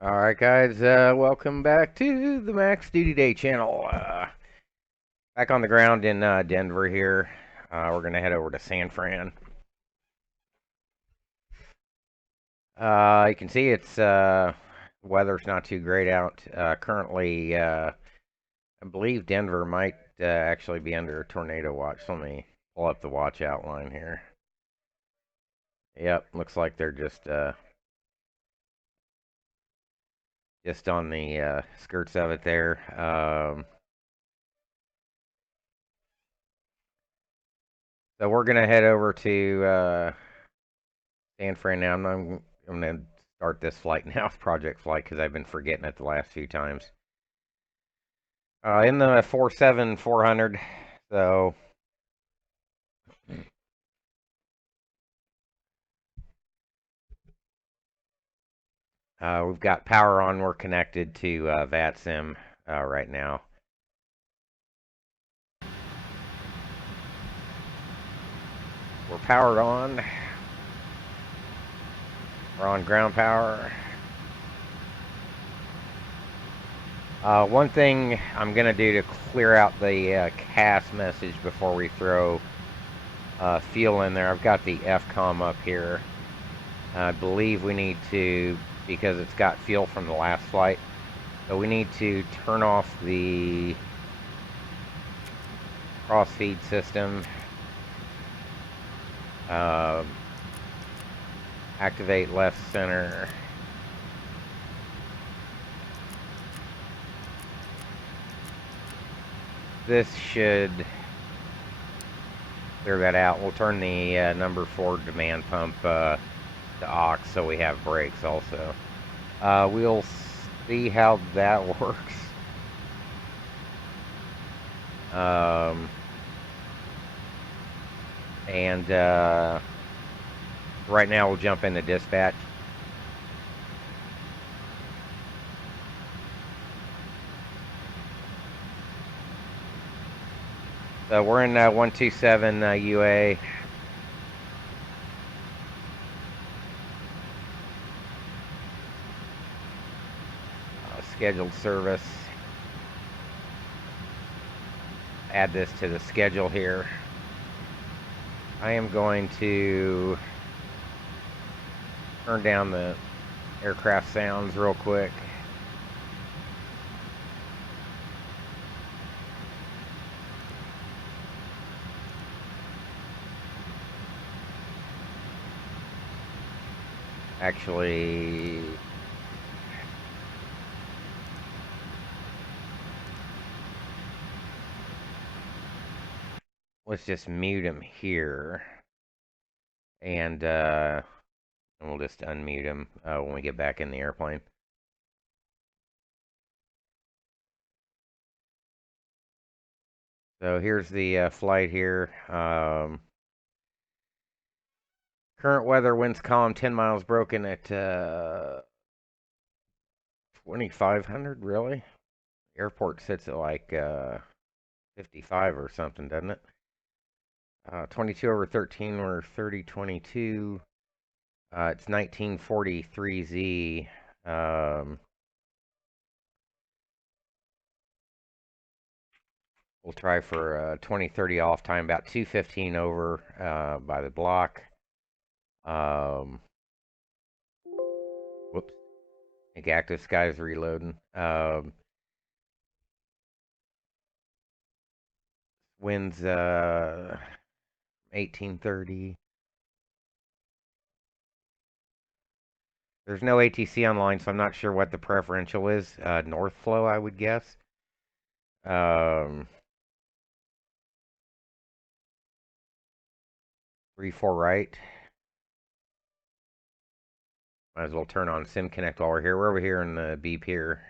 Alright guys, welcome back to the Max Duty Day channel. Back on the ground in Denver here. We're going to head over to San Fran. You can see weather's not too great out. Currently, I believe Denver might actually be under a tornado watch. Let me pull up the watch outline here. Yep, looks like they're just on the skirts of it there. So we're gonna head over to San Fran now. I'm gonna start this flight now, project flight, because I've been forgetting it the last few times. In the 47400, so we've got power on. We're connected to Vatsim right now. We're powered on. We're on ground power. One thing I'm going to do to clear out the CAS message before we throw fuel in there, I've got the FCOM up here. I believe we need to, because it's got fuel from the last flight, so we need to turn off the cross-feed system. Activate left center. This should clear that out. We'll turn the number 4 demand pump to aux so we have brakes also. We'll see how that works. And right now we'll jump into dispatch. So we're in 127 UA. Scheduled service. Add this to the schedule here. I am going to turn down the aircraft sounds real quick. Actually, let's just mute him here, and we'll just unmute him when we get back in the airplane. So here's the flight here. Current weather, winds calm, 10 miles broken at 2,500, really? Airport sits at like 55 or something, doesn't it? 22 over 13, we're 3022. It's 1943Z. We'll try for 2030 off time, about 215 over by the block. Whoops. I think Active Sky is reloading. Winds 1830. There's no ATC online, so I'm not sure what the preferential is. North flow, I would guess. 3-4 right. Might as well turn on Sim Connect while we're here. We're over here in the beep here.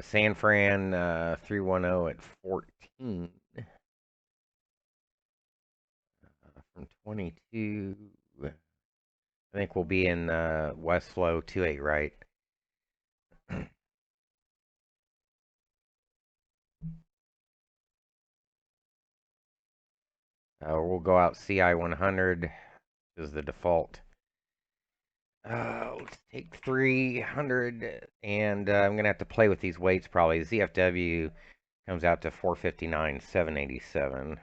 San Fran 310 at 14. From 22. I think we'll be in West Flow 28 right. We'll go out CI 100 is the default. Let's take 300, and I'm gonna have to play with these weights probably. ZFW comes out to 459, 787.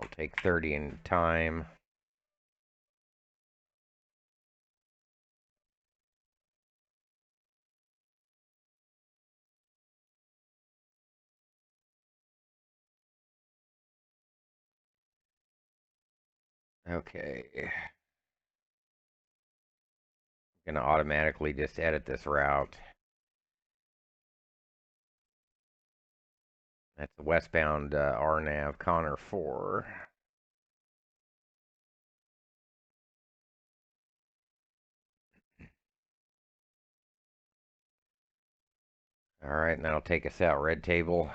I'll take 30 in time. Okay. I'm gonna automatically just edit this route. That's the westbound RNAV Connor 4. All right, and that'll take us out red table.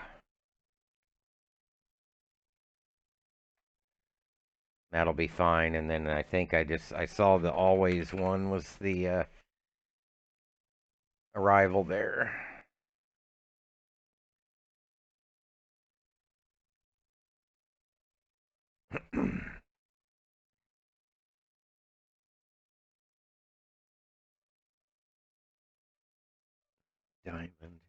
That'll be fine. And then I think I saw the always one was the arrival there. Diamond.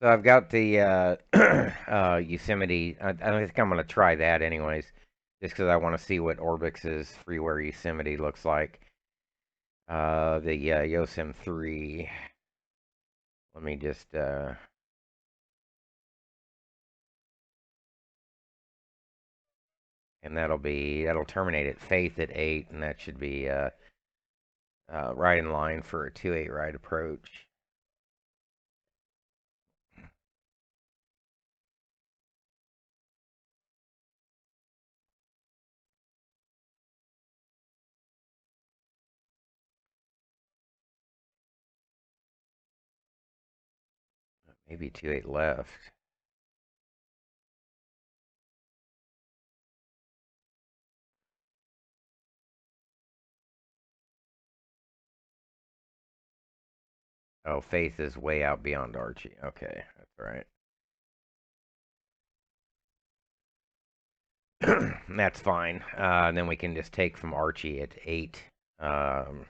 So I've got the Yosemite. I think I'm gonna try that anyways, just because I want to see what ORBX's freeware Yosemite looks like. The Yosemite 3. Let me just and that'll terminate at Faith at 8, and that should be right in line for a 2-8 right approach. Maybe 2-8 left. Oh, Faith is way out beyond Archie. Okay, that's right. That's fine. Then we can just take from Archie at 8. Um,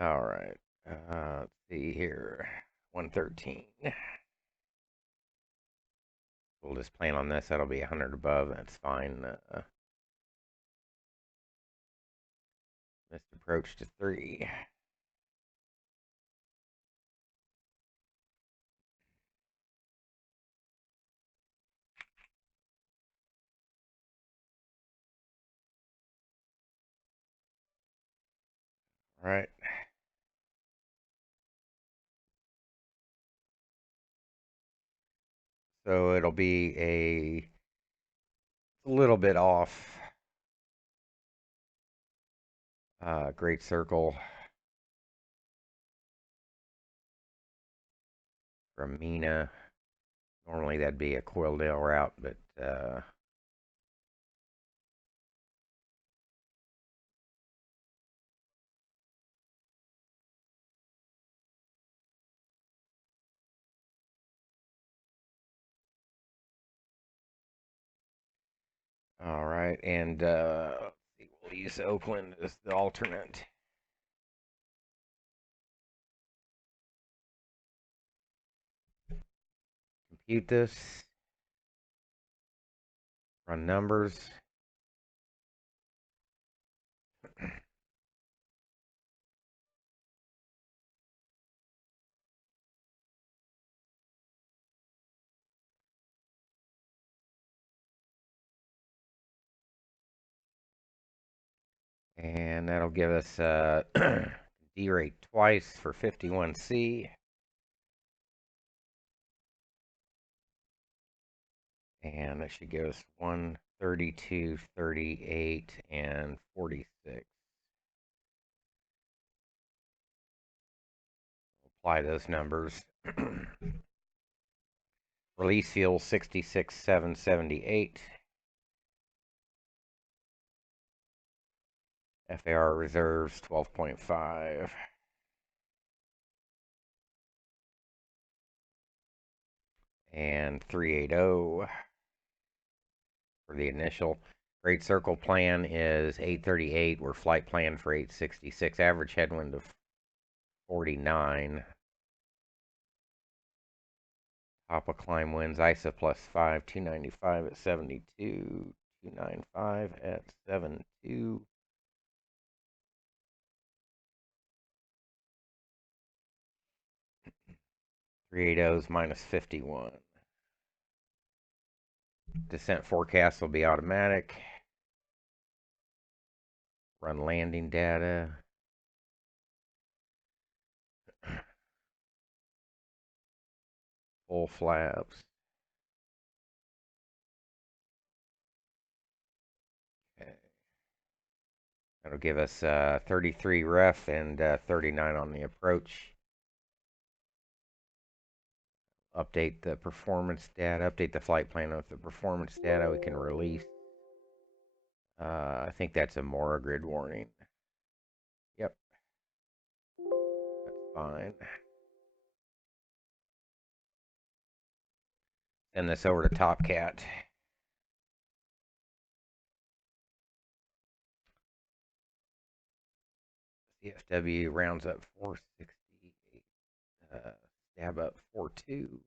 all right. Let's see here. 113. We'll just plan on this. That'll be 100 above. That's fine. Missed approach to 3. All right. So it'll be a little bit off. Great circle from Mina. Normally that'd be a Coildale route, but all right. And we'll use Oakland as the alternate. execute this. Run numbers. And that'll give us D rate twice for 51C. And that should give us 132, 38, and 46. Apply those numbers. Release fuel 66,778. FAR reserves 12.5. And 380 for the initial. Great circle plan is 838. We're flight plan for 866. Average headwind of 49. Top of climb winds, ISA +5, 295 at 72, 295 at 72. Three-eight-ohs -51. Descent forecast will be automatic. Run landing data. Full flaps. Okay. That'll give us 33 ref and 39 on the approach. Update the performance data. Update the flight plan with the performance data. We can release. I think that's a Mora grid warning. Yep. That's fine. Send this over to TOPCAT. CFW rounds up 468. Stab up 42.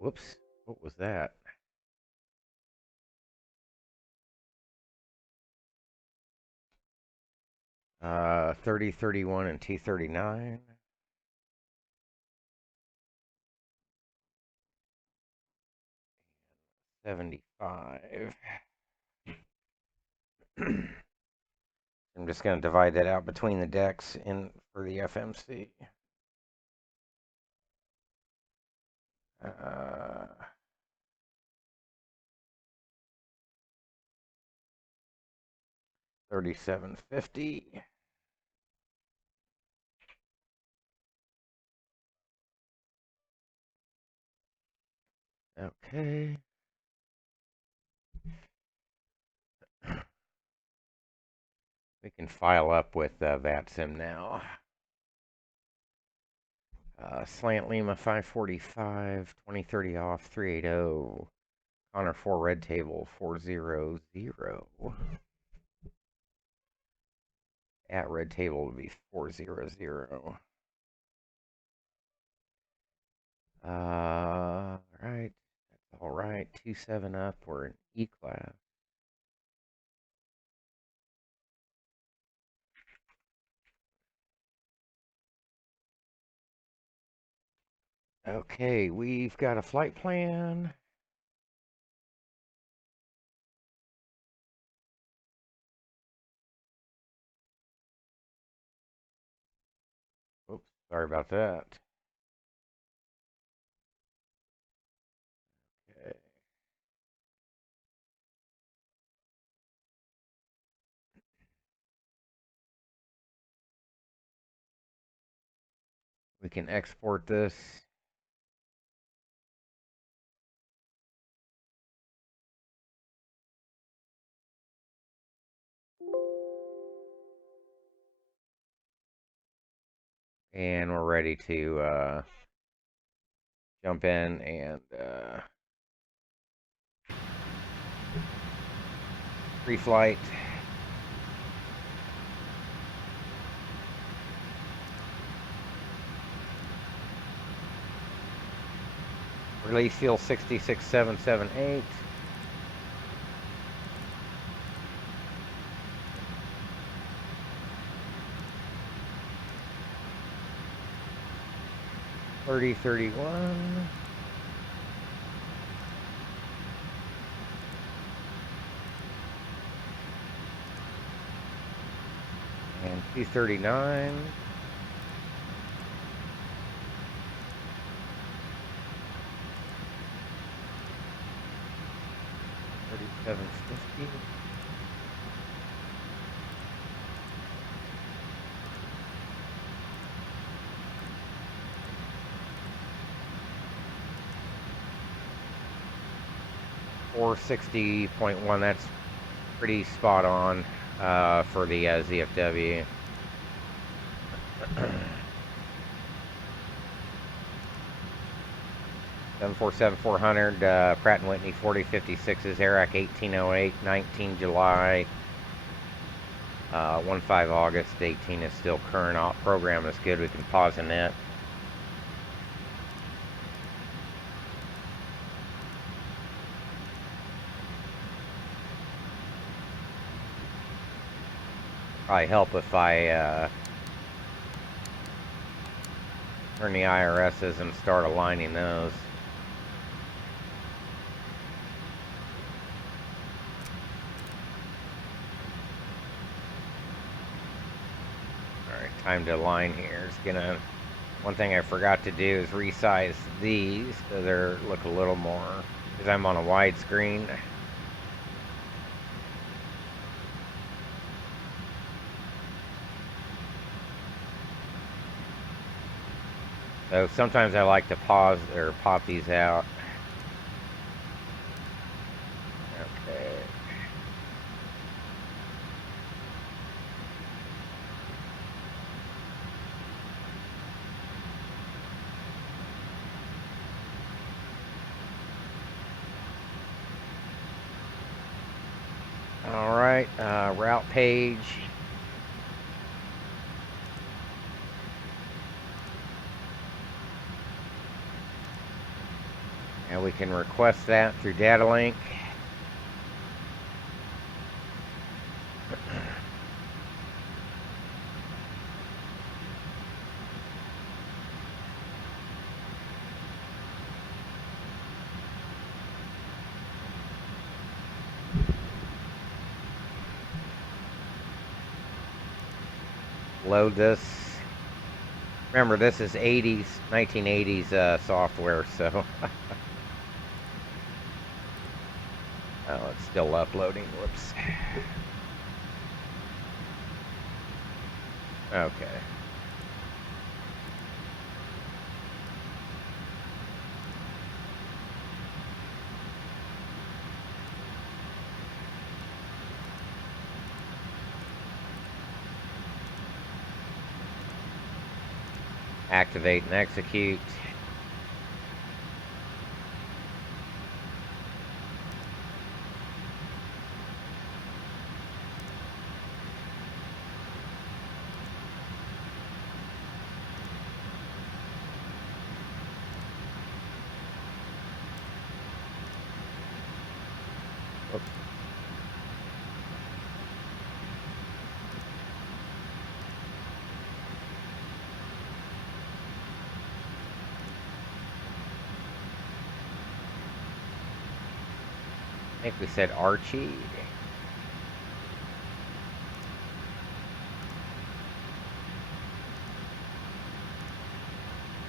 Whoops. What was that? Uh, 30, 31, and 239. $75. I'm just going to divide that out between the decks in for the FMC. Uh, $37.50. Okay. We can file up with Vatsim now. Slant Lima 545, 2030 off, 380. Connor 4 red table 400. At red table would be 400. Right. That's all right. 27 up. We're in E class. Okay, we've got a flight plan. Oops, sorry about that. Okay. We can export this. And we're ready to jump in and Pre-flight. Release fuel 66778. $30.31. And $239. $37.50. $460.1. That's pretty spot on for the ZFW. 747-400 Pratt & Whitney 4056s, ARAC 1808, 19 July, 15 August, 18 is still current. Program is good. We can pause in it. Probably help if I turn the IRSs and start aligning those. Alright, time to align here. One thing I forgot to do is resize these so they look a little more, because I'm on a widescreen. So sometimes I like to pause or pop these out. Okay. All right, route page. And we can request that through data link. Load this. Remember, this is 1980s software, so. Oh, it's still uploading. Whoops. Okay. Activate and execute. Oops. I think we said Archie.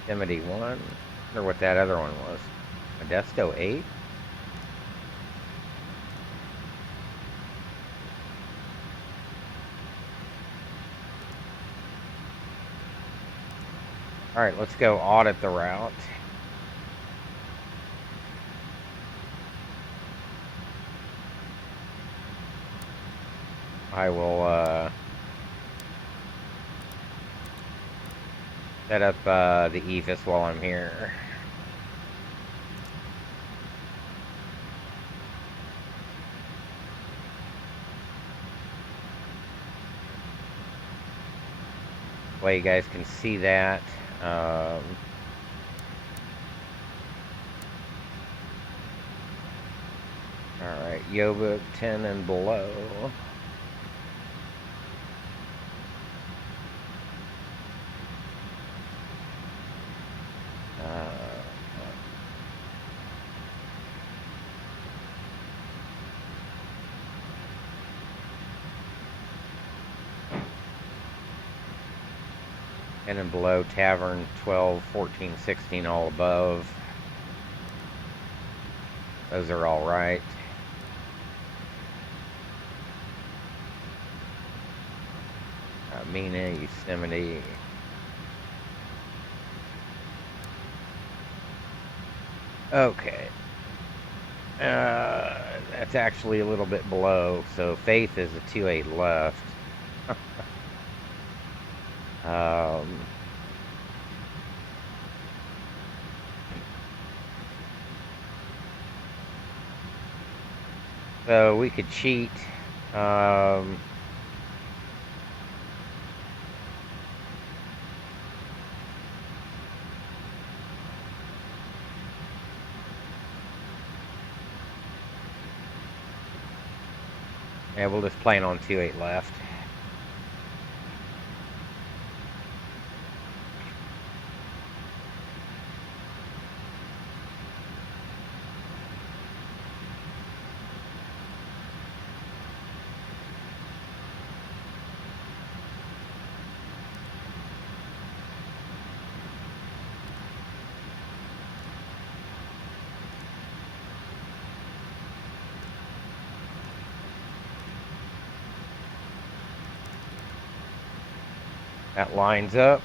Yosemite 1. I wonder what that other one was. Modesto 8? Alright, let's go audit the route. I will set up the EVIS while I'm here. way you guys can see that. Alright, Yobook 10 and below. And below, Tavern 12, 14, 16, all above. Those are all right. Mina, Yosemite. Okay. That's actually a little bit below, so Faith is a 2.8 left. So we could cheat. Yeah, we'll just plan on 2.8 left. That lines up.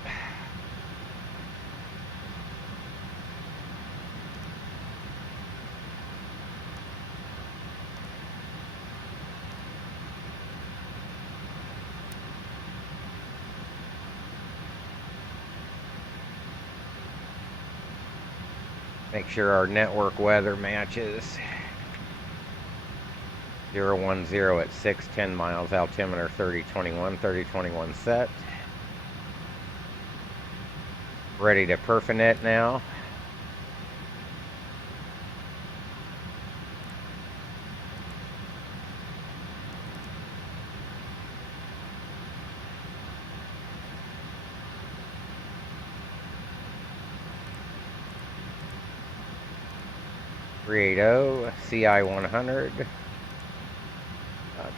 Make sure our network weather matches. 010 at 6, 10 miles, altimeter 3021, 3021 set. Ready to perfinet now. CI 100,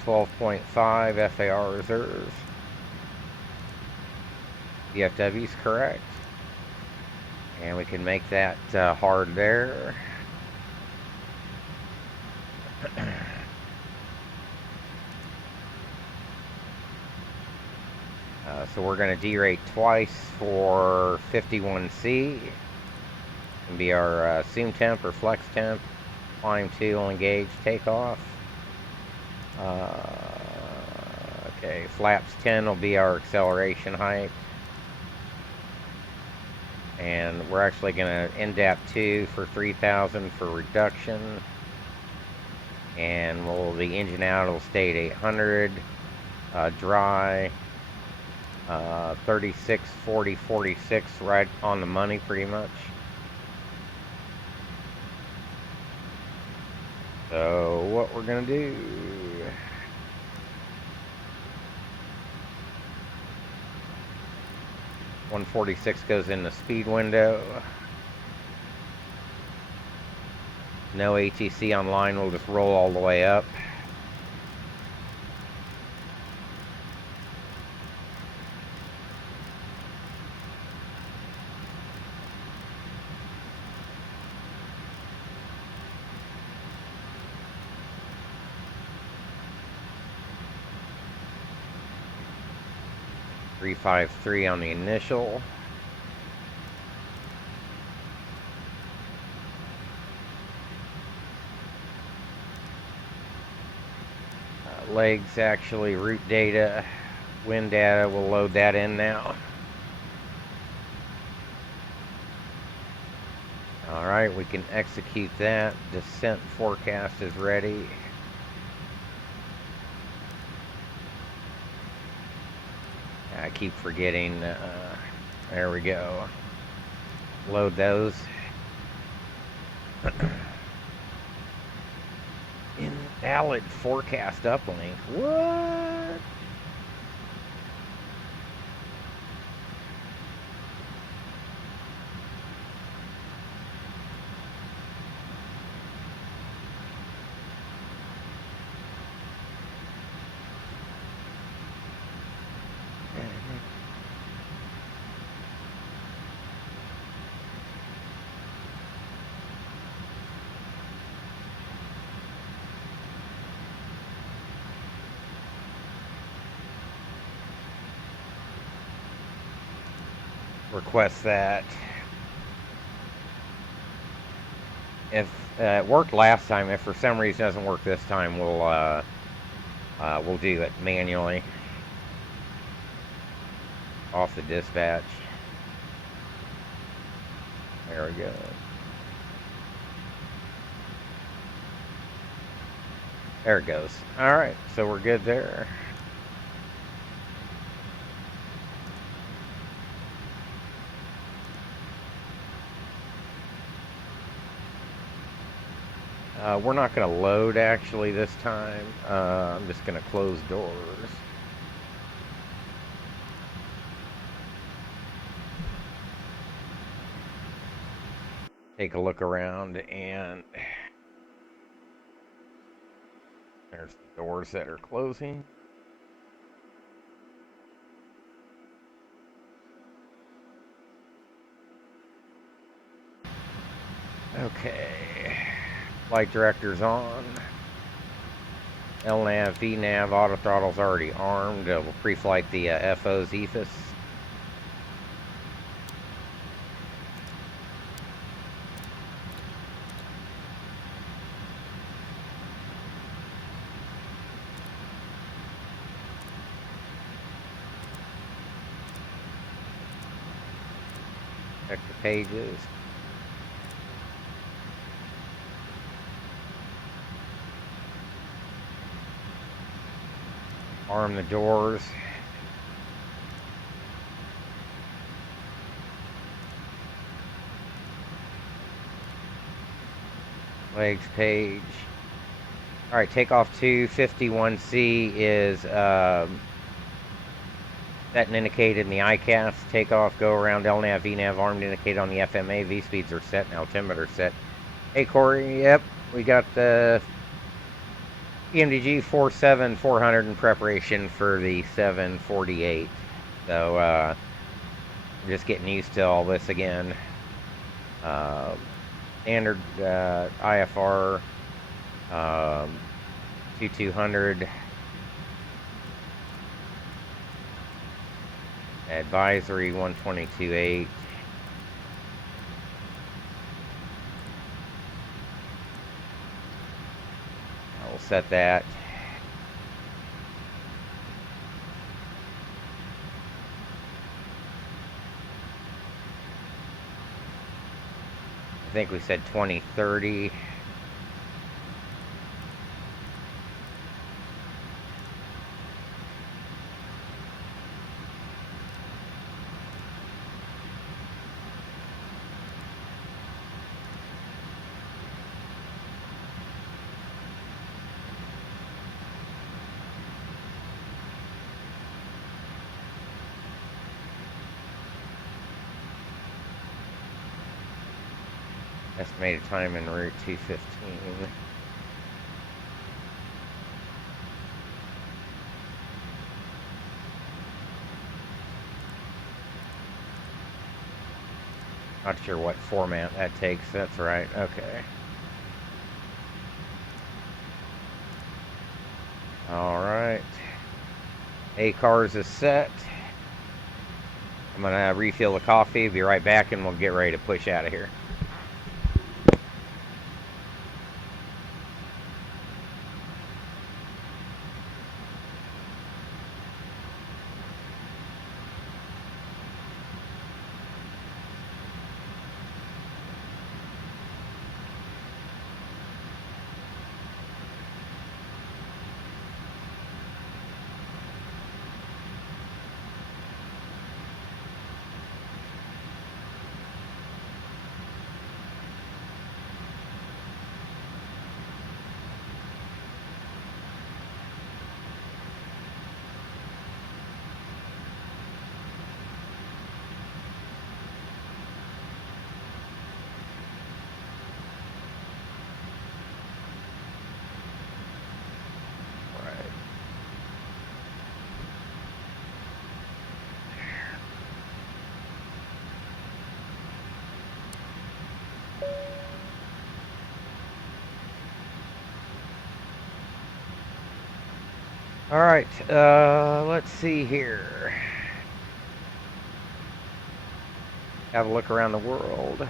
12.5 FAR reserves. VFW is correct. And we can make that hard there. So we're going to derate twice for 51C. Can be our zoom temp or flex temp. Climb 2 will engage takeoff. Okay, flaps 10 will be our acceleration height. And we're actually going to NDAP 2 for 3,000 for reduction. And the engine out will stay at 800. Dry. 36, 40, 46, right on the money pretty much. So what we're going to do... .146 goes in the speed window. No ATC online, we'll just roll all the way up. .353 on the initial. Legs actually route data, wind data, we'll load that in now. Alright, we can execute that. Descent forecast is ready. I keep forgetting. There we go. Load those. Invalid forecast uplink. What? Request that. If it worked last time, if for some reason it doesn't work this time, we'll do it manually off the dispatch. There we go. There it goes. All right, so we're good there. We're not going to load actually this time. I'm just going to close doors. Take a look around, and there's the doors that are closing. Okay. Flight director's on. LNAV, VNAV, auto throttle's already armed. We'll pre-flight the FO's EFIS. Check the pages. Arm the doors. Legs page. Alright, takeoff 251C is set and indicated in the ICAS. Takeoff, go around LNAV, VNAV, armed indicated on the FMA. V speeds are set, and altimeter set. Hey Corey, yep, we got the EMDG 47400 in preparation for the 748. So, I'm just getting used to all this again. Standard IFR 2200. Advisory 122.8. We'll set that. I think we said 2030. Estimated time en route 215. Not sure what format that takes. That's right. Okay. All right. A-Cars is set. I'm going to refill the coffee. Be right back, and we'll get ready to push out of here. Alright, let's see here. Have a look around the world.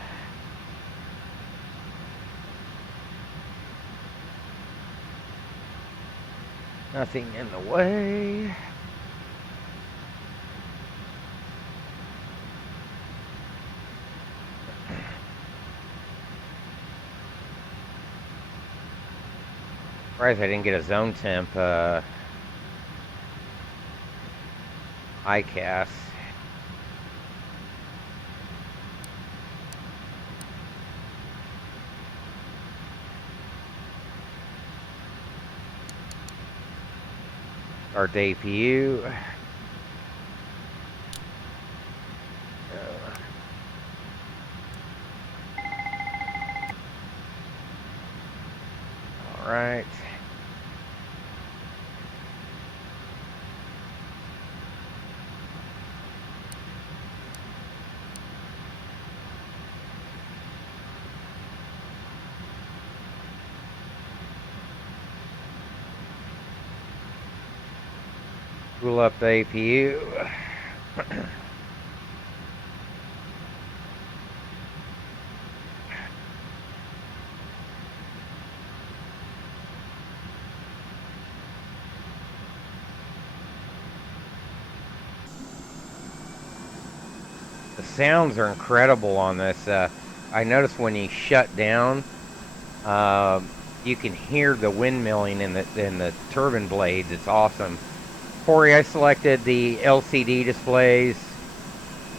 Nothing in the way. Surprised I didn't get a zone temp ICAS. Our debut. All right. Spool up the APU. The sounds are incredible on this. I noticed when you shut down, you can hear the windmilling in the turbine blades. It's awesome. Corey, I selected the LCD displays.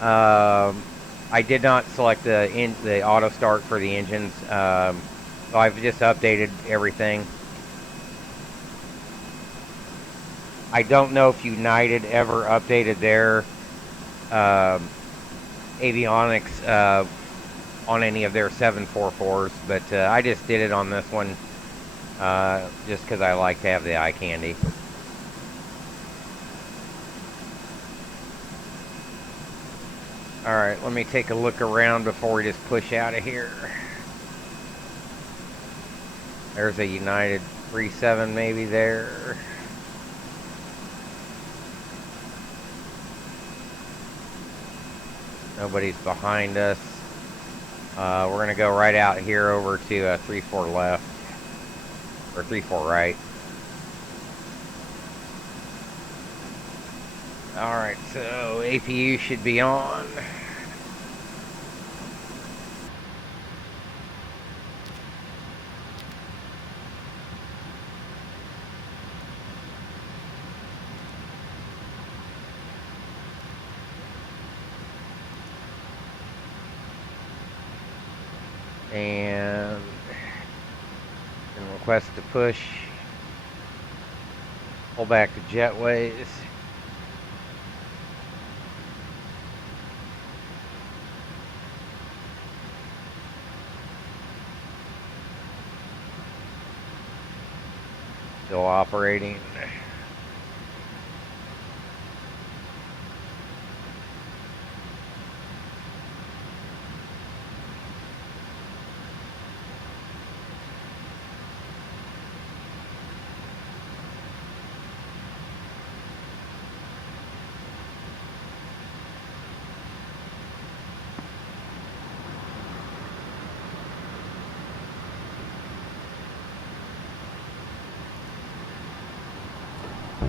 I did not select the auto start for the engines. So I've just updated everything. I don't know if United ever updated their avionics on any of their 744s, but I just did it on this one just because I like to have the eye candy. Alright, let me take a look around before we just push out of here. There's a United 37 maybe there. Nobody's behind us. We're going to go right out here over to 34 left. Or 34 right. Alright, so APU should be on. And request to push. Pull back the jetways. Still operating.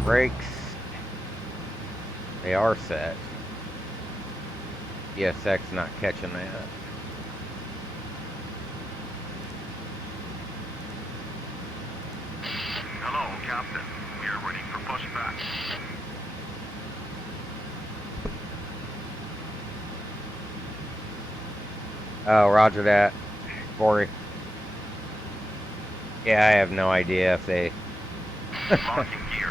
Brakes, they are set. ESX not catching that. Hello, Captain. We are ready for pushback. Oh, roger that, Corey. Yeah, I have no idea if they... Locking gear.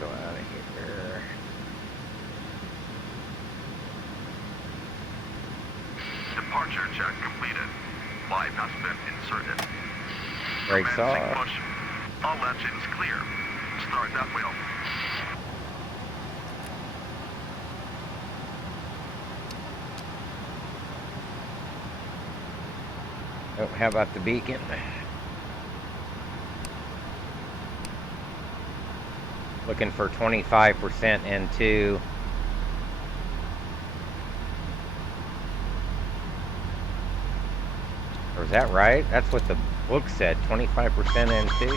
Go out of here. Departure check completed. Live has been inserted. Brakes Commencing off. push. All engines clear. Start that wheel. Oh, how about the beacon? Looking for 25% N2. Or is that right? That's what the book said, 25% N2.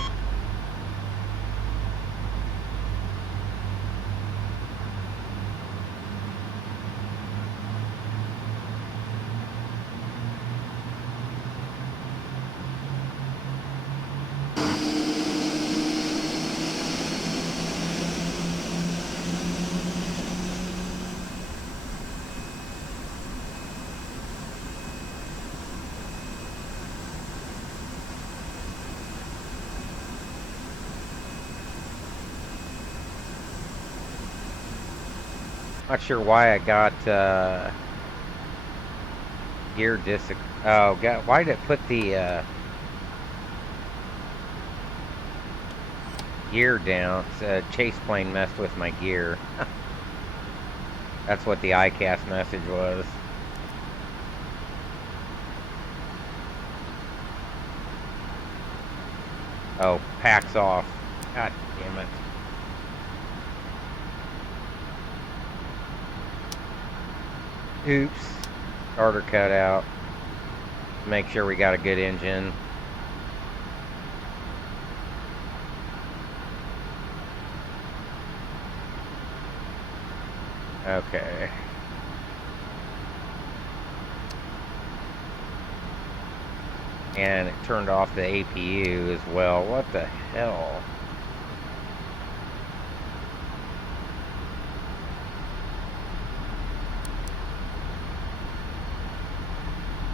Not sure why I got gear disc. Oh, God, why did it put the gear down? Chase plane messed with my gear. That's what the ICAS message was. Oh, packs off. God damn it. Oops. Starter cut out. Make sure we got a good engine. Okay. And it turned off the APU as well. What the hell?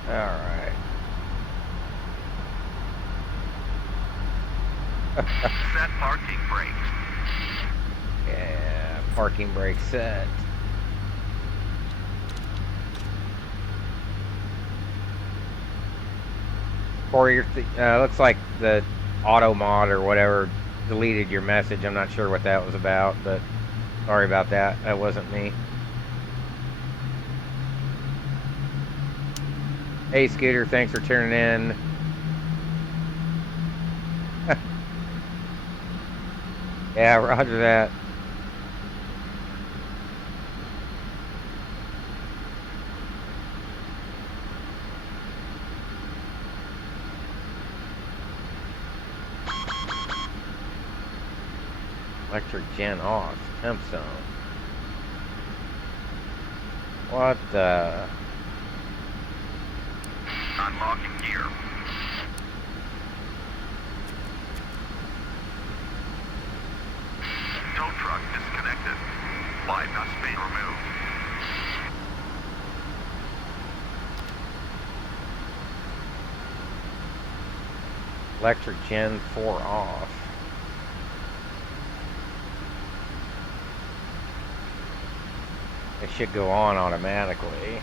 Alright. Set parking brakes. Yeah, parking brake set. Corey, looks like the auto mod or whatever deleted your message. I'm not sure what that was about, but sorry about that. That wasn't me. Hey, Scooter, thanks for tuning in. Yeah, roger that. Electric gen off. Temp zone. What the? Unlocking gear. Tow truck disconnected. Bypass bin removed. Electric gen 4 off. It should go on automatically.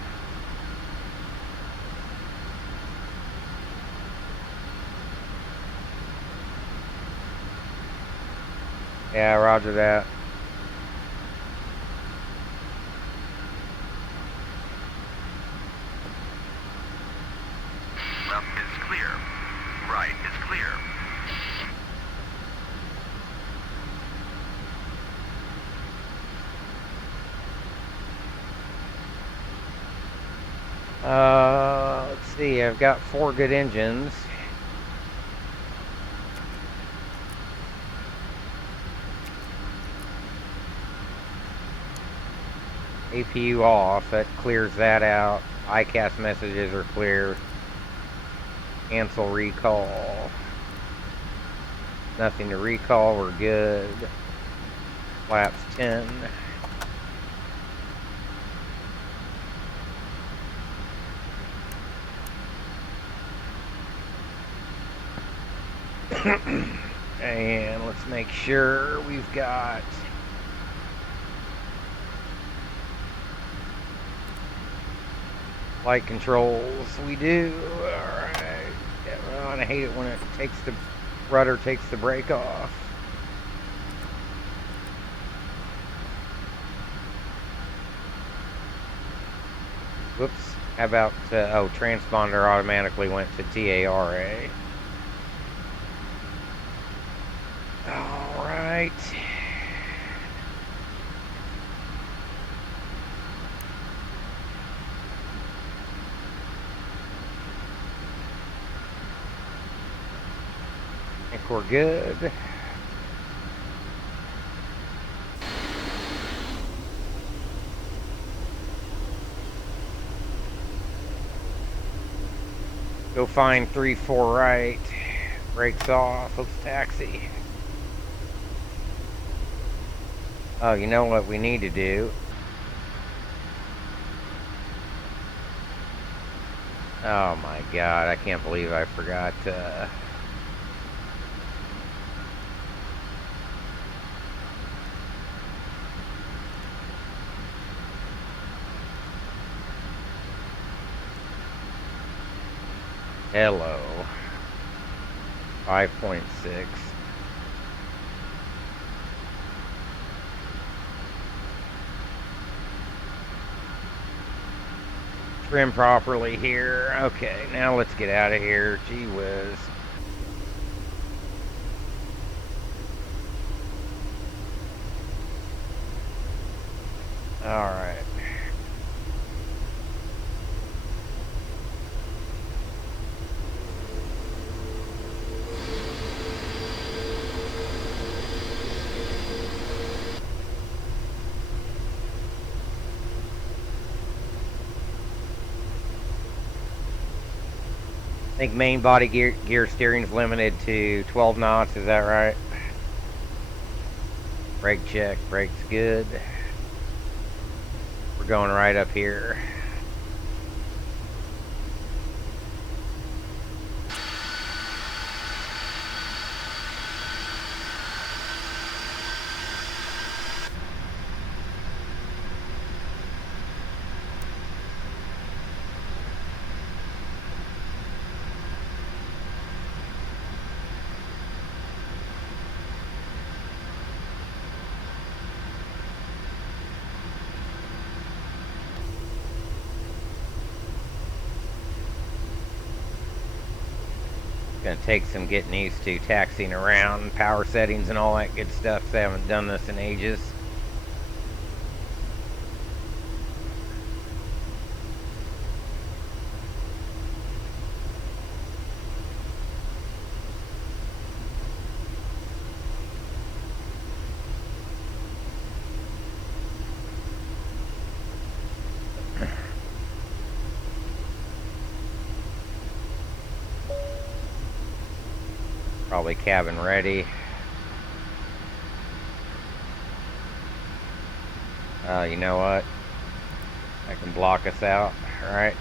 Yeah, roger that. Left is clear. Right is clear. Let's see. I've got 4 good engines. APU off. That clears that out. ICAS messages are clear. Cancel recall. Nothing to recall. We're good. Flaps 10. And let's make sure we've got flight controls. We do. Alright. Yeah, well, and I hate it when it takes the rudder takes the brake off. Whoops. How about, oh, transponder automatically went to TARA. All right. I think we're good. Go find 3-4 right. Brakes off. Let's taxi. Oh, you know what we need to do? Oh my god, I can't believe I forgot. Hello. 5.6. Trim properly here. Okay, now let's get out of here. Gee whiz. Alright. I think main body gear steering is limited to 12 knots, is that right? Brake check, brake's good. We're going right up here. Gonna take some getting used to taxiing around, power settings and all that good stuff. I haven't done this in ages. Probably cabin ready. You know what? I can block us out, alright?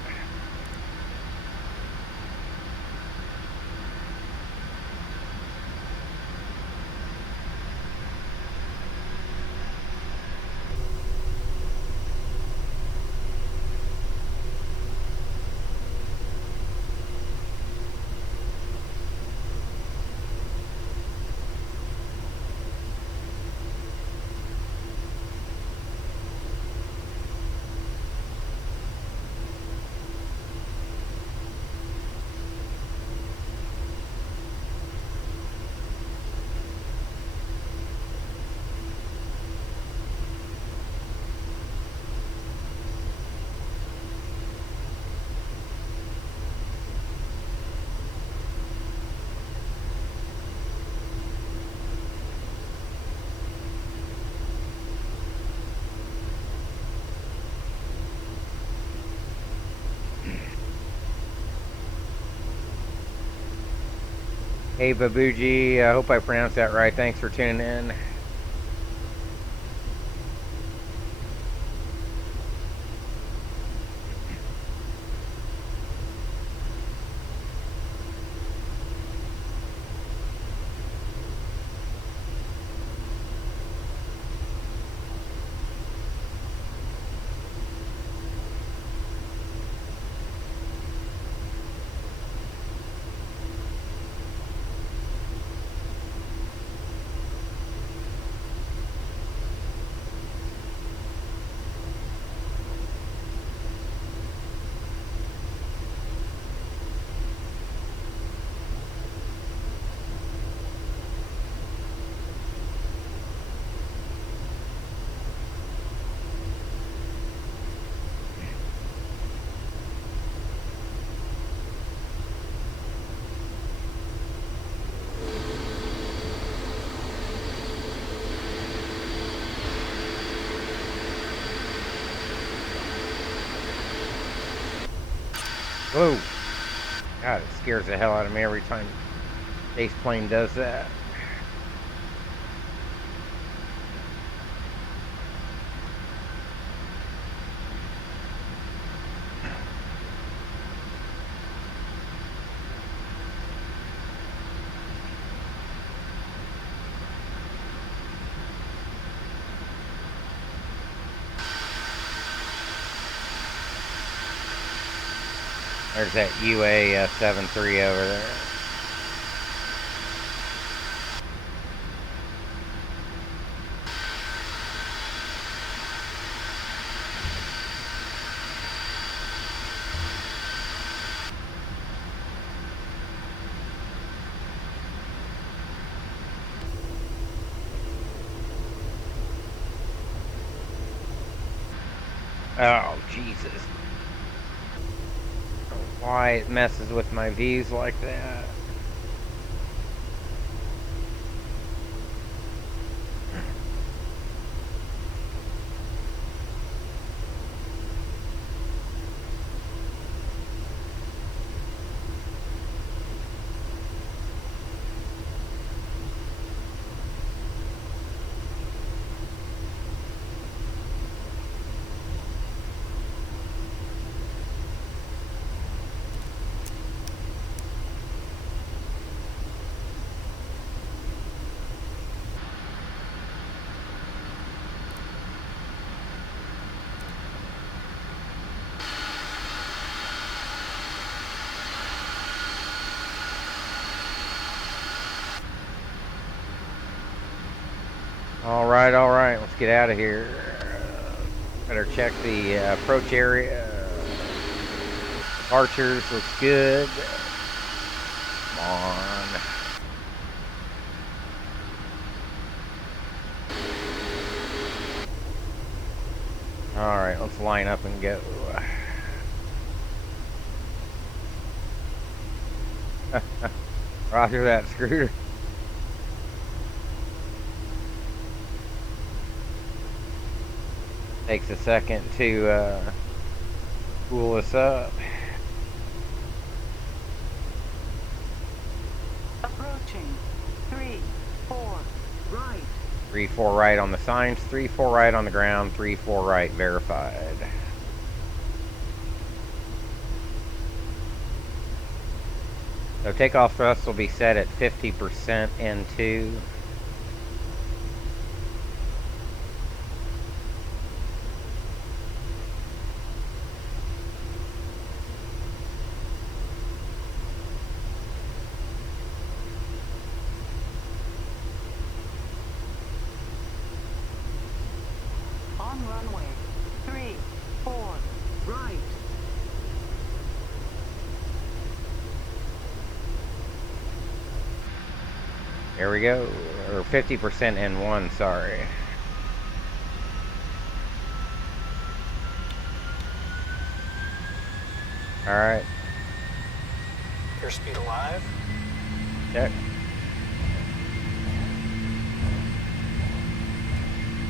Hey Babuji, I hope I pronounced that right. Thanks for tuning in. Whoa. God, it scares the hell out of me every time Base Plane does that. There's that UAL545 over there. Oh, Jesus. Why it messes with my views like that. All right, let's get out of here. Better check the approach area. Departures looks good. Come on. All right, let's line up and go. Roger that, Scooter. Takes a second to cool us up. Approaching. 3-4 right. 3-4 right on the signs, 3-4 right on the ground, 3-4 right verified. So takeoff thrust will be set at 50% N2. On runway. 3-4 right. There we go. Or 50% N1, sorry. Alright. Airspeed alive. Check.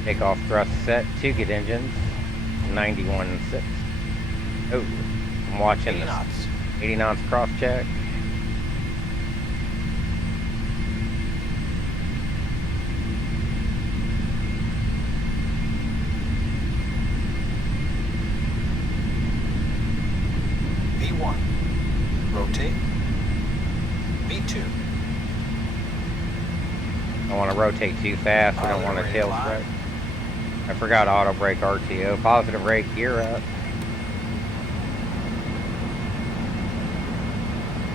Takeoff thrust set, 2 good engines, 91.6. Oh, I'm watching 80 this. knots. 80 knots cross check. V1. Rotate. V2. Don't want to rotate too fast. We don't want to tail strike. I forgot auto brake RTO. Positive rate, gear up.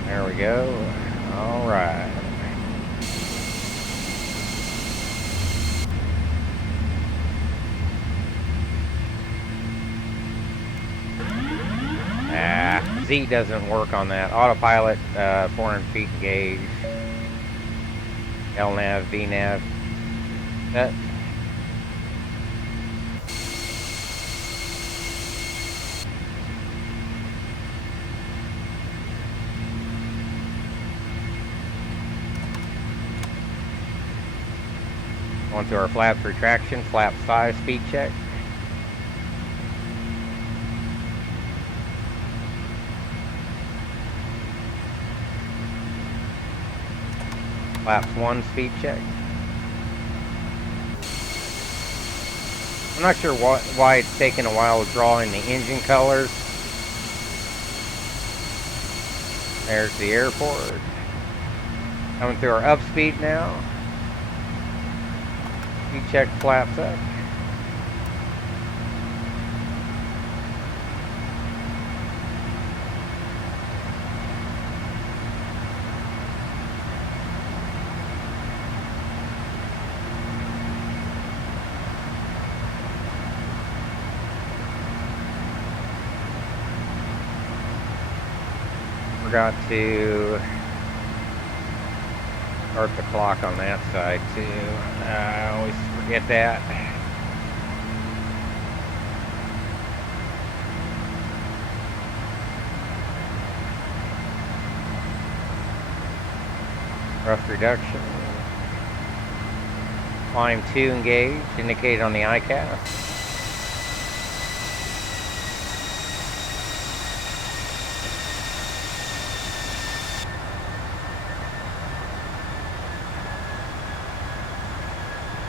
There we go. All right. Z doesn't work on that. Autopilot, 400 feet engaged. LNAV, VNAV. Set. Going through our flaps retraction, flap size, speed check. Flaps 1 speed check. I'm not sure why it's taking a while to draw in the engine colors. There's the airport. Coming through our up speed now. Speed check, flaps up. Forgot to start the clock on that side too. I always forget that. Rough reduction. Climb 2 engaged, indicated on the ICAS.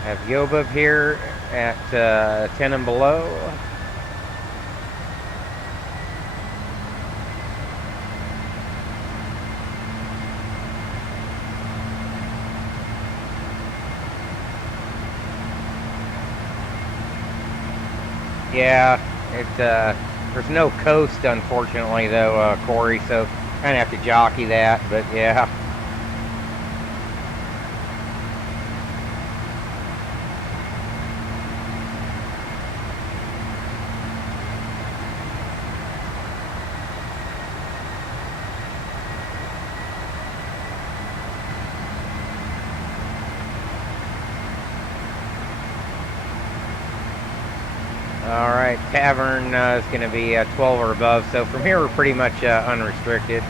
Have Yoba here at 10 and below. Yeah, there's no coast, unfortunately, though, Corey, so kind of have to jockey that, but yeah. Alright, Tavern is going to be 12 or above, so from here we're pretty much unrestricted.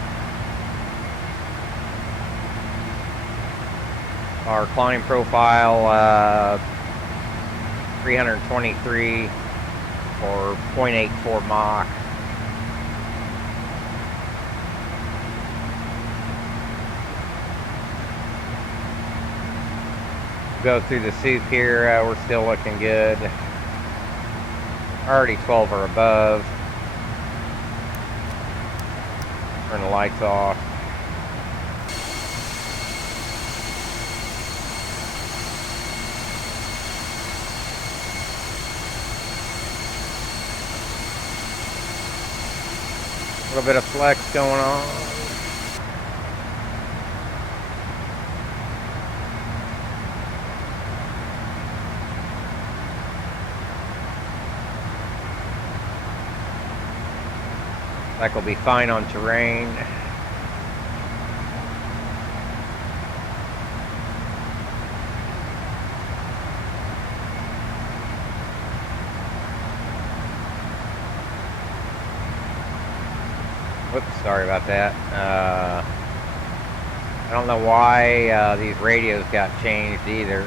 Our climb profile, 323 or 0.84 Mach. Go through the soup here, we're still looking good. Already 12 or above. Turn the lights off. A little bit of flex going on. That will be fine on terrain. Whoops, sorry about that. I don't know why these radios got changed either.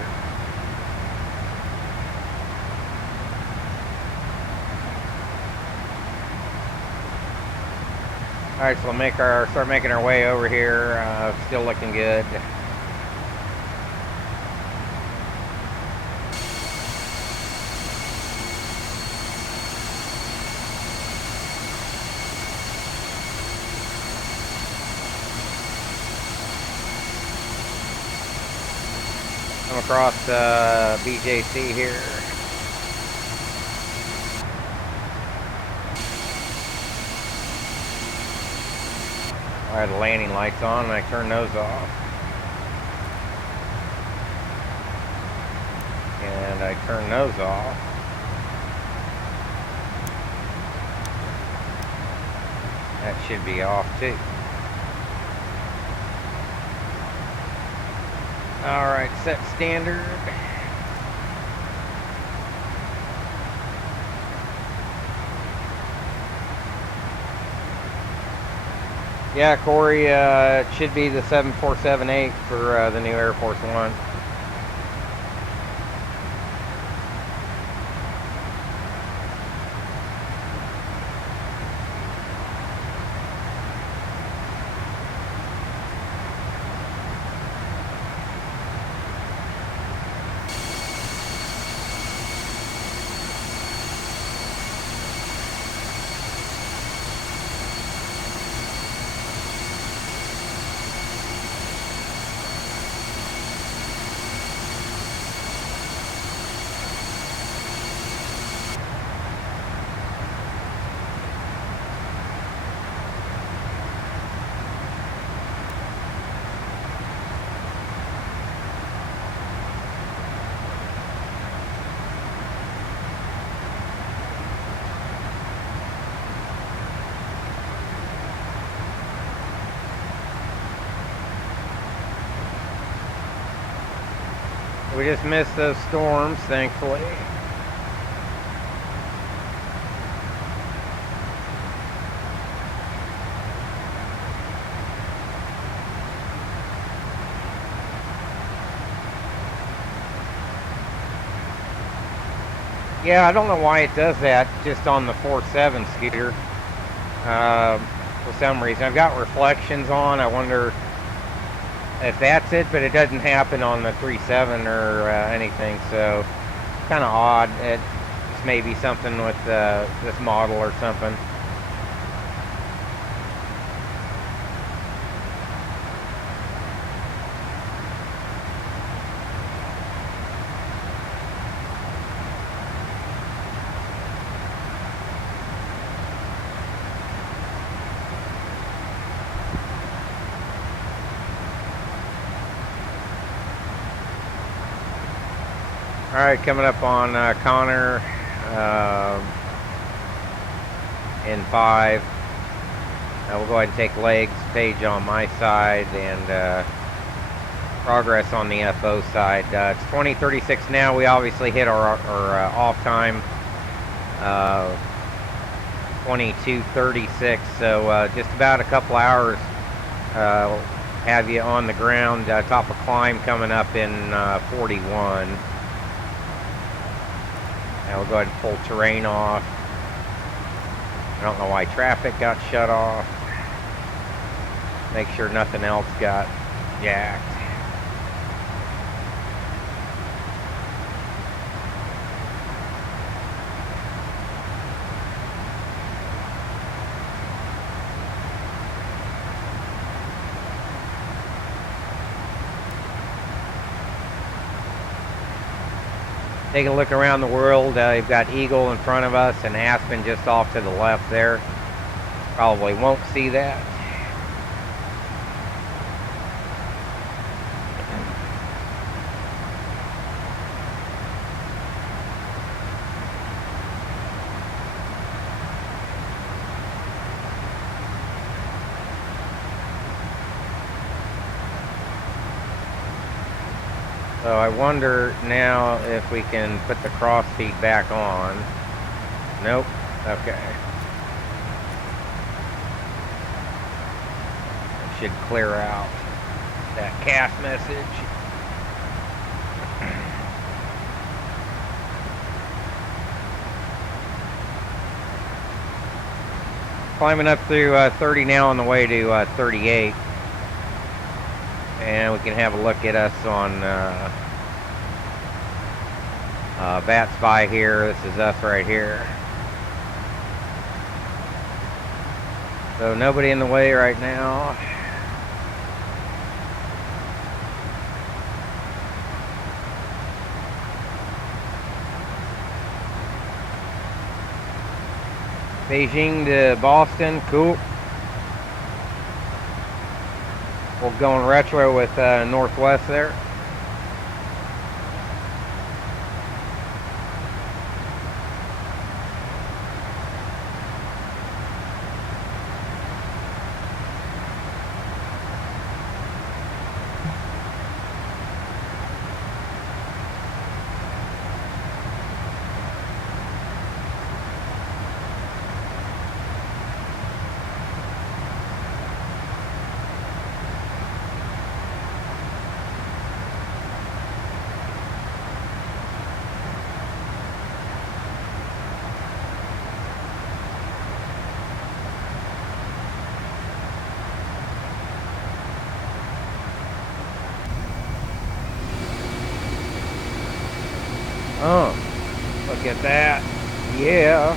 Alright, so we'll start making our way over here. Still looking good. Come across BJC here. I had the landing lights on and I turned those off. And I turned those off. That should be off too. Alright, set standard. Yeah, Corey, it should be the 7478 for the new Air Force One. We just missed those storms, thankfully. Yeah, I don't know why it does that just on the 4.7 scooter. For some reason. I've got reflections on. I wonder if that's it, but it doesn't happen on the 3.7 or anything, so kind of odd. It just may be something with this model or something. All right, coming up on Connor in 5. We'll go ahead and take legs, page on my side, and progress on the FO side. It's 20:36 now. We obviously hit our off time, 22:36. So just about a couple hours. We'll have you on the ground. Top of climb coming up in 41. Now we'll go ahead and pull terrain off. I don't know why traffic got shut off. Make sure nothing else got jacked. Take a look around the world. You've got Eagle in front of us and Aspen just off to the left there. Probably won't see that. So I wonder now if we can put the cross feed back on. Nope. Okay. It should clear out that CAS message. Climbing up through 30 now on the way to 38. And we can have a look at us on Vatsim-Live here. This is us right here. So nobody in the way right now. Beijing to Boston, cool. We're going retro with Northwest there. Oh, look at that. Yeah.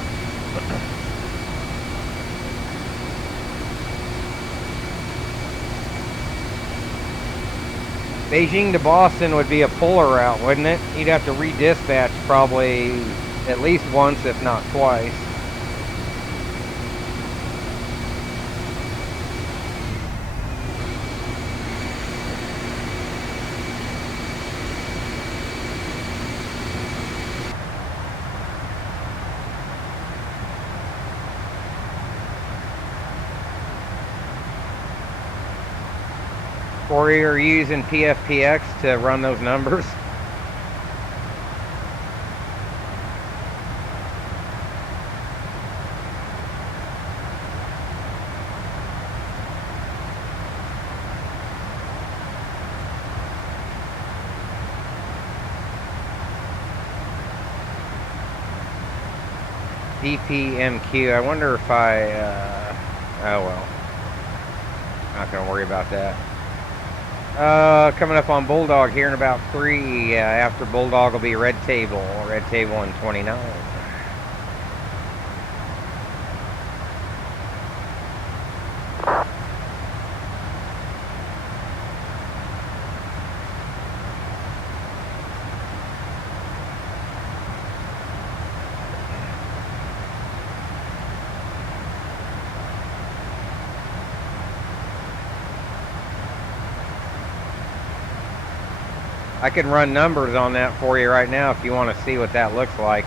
Beijing to Boston would be a puller route, wouldn't it? You'd have to redispatch probably at least once, if not twice. Or you're using PFPX to run those numbers. DPMQ. I wonder if I, oh well. Not gonna worry about that. Coming up on Bulldog here in about 3. After Bulldog will be Red Table in 29. I can run numbers on that for you right now if you want to see what that looks like.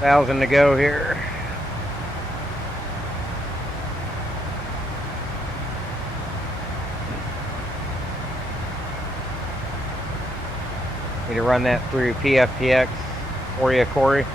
$1,000 to go here. Need to run that through PFPX for you, Corey.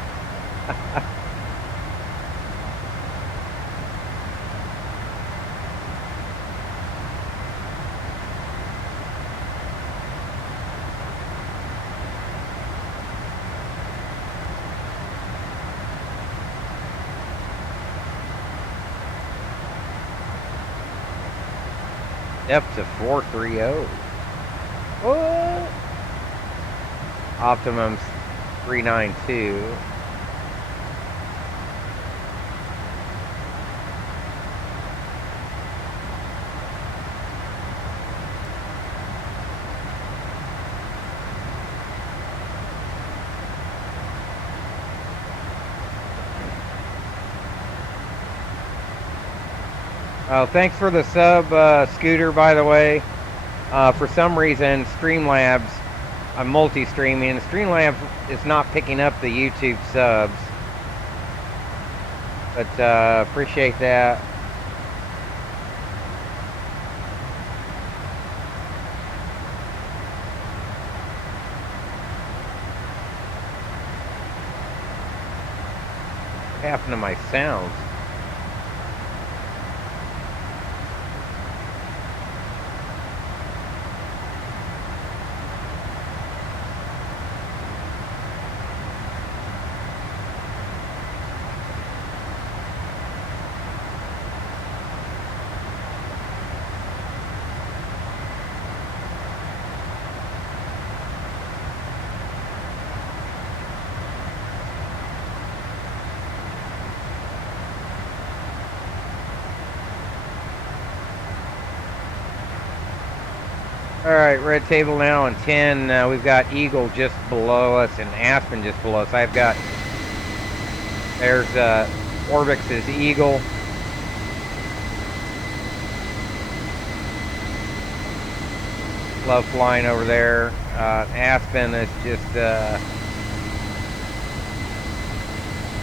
Up to 430. What? Optimum's 392. Oh, thanks for the sub, Scooter, by the way. For some reason, Streamlabs, I'm multi-streaming, and Streamlabs is not picking up the YouTube subs. But appreciate that. What happened to my sounds? Alright, red table now in 10. We've got Eagle just below us and Aspen just below us. There's ORBX's Eagle. Love flying over there. Aspen is just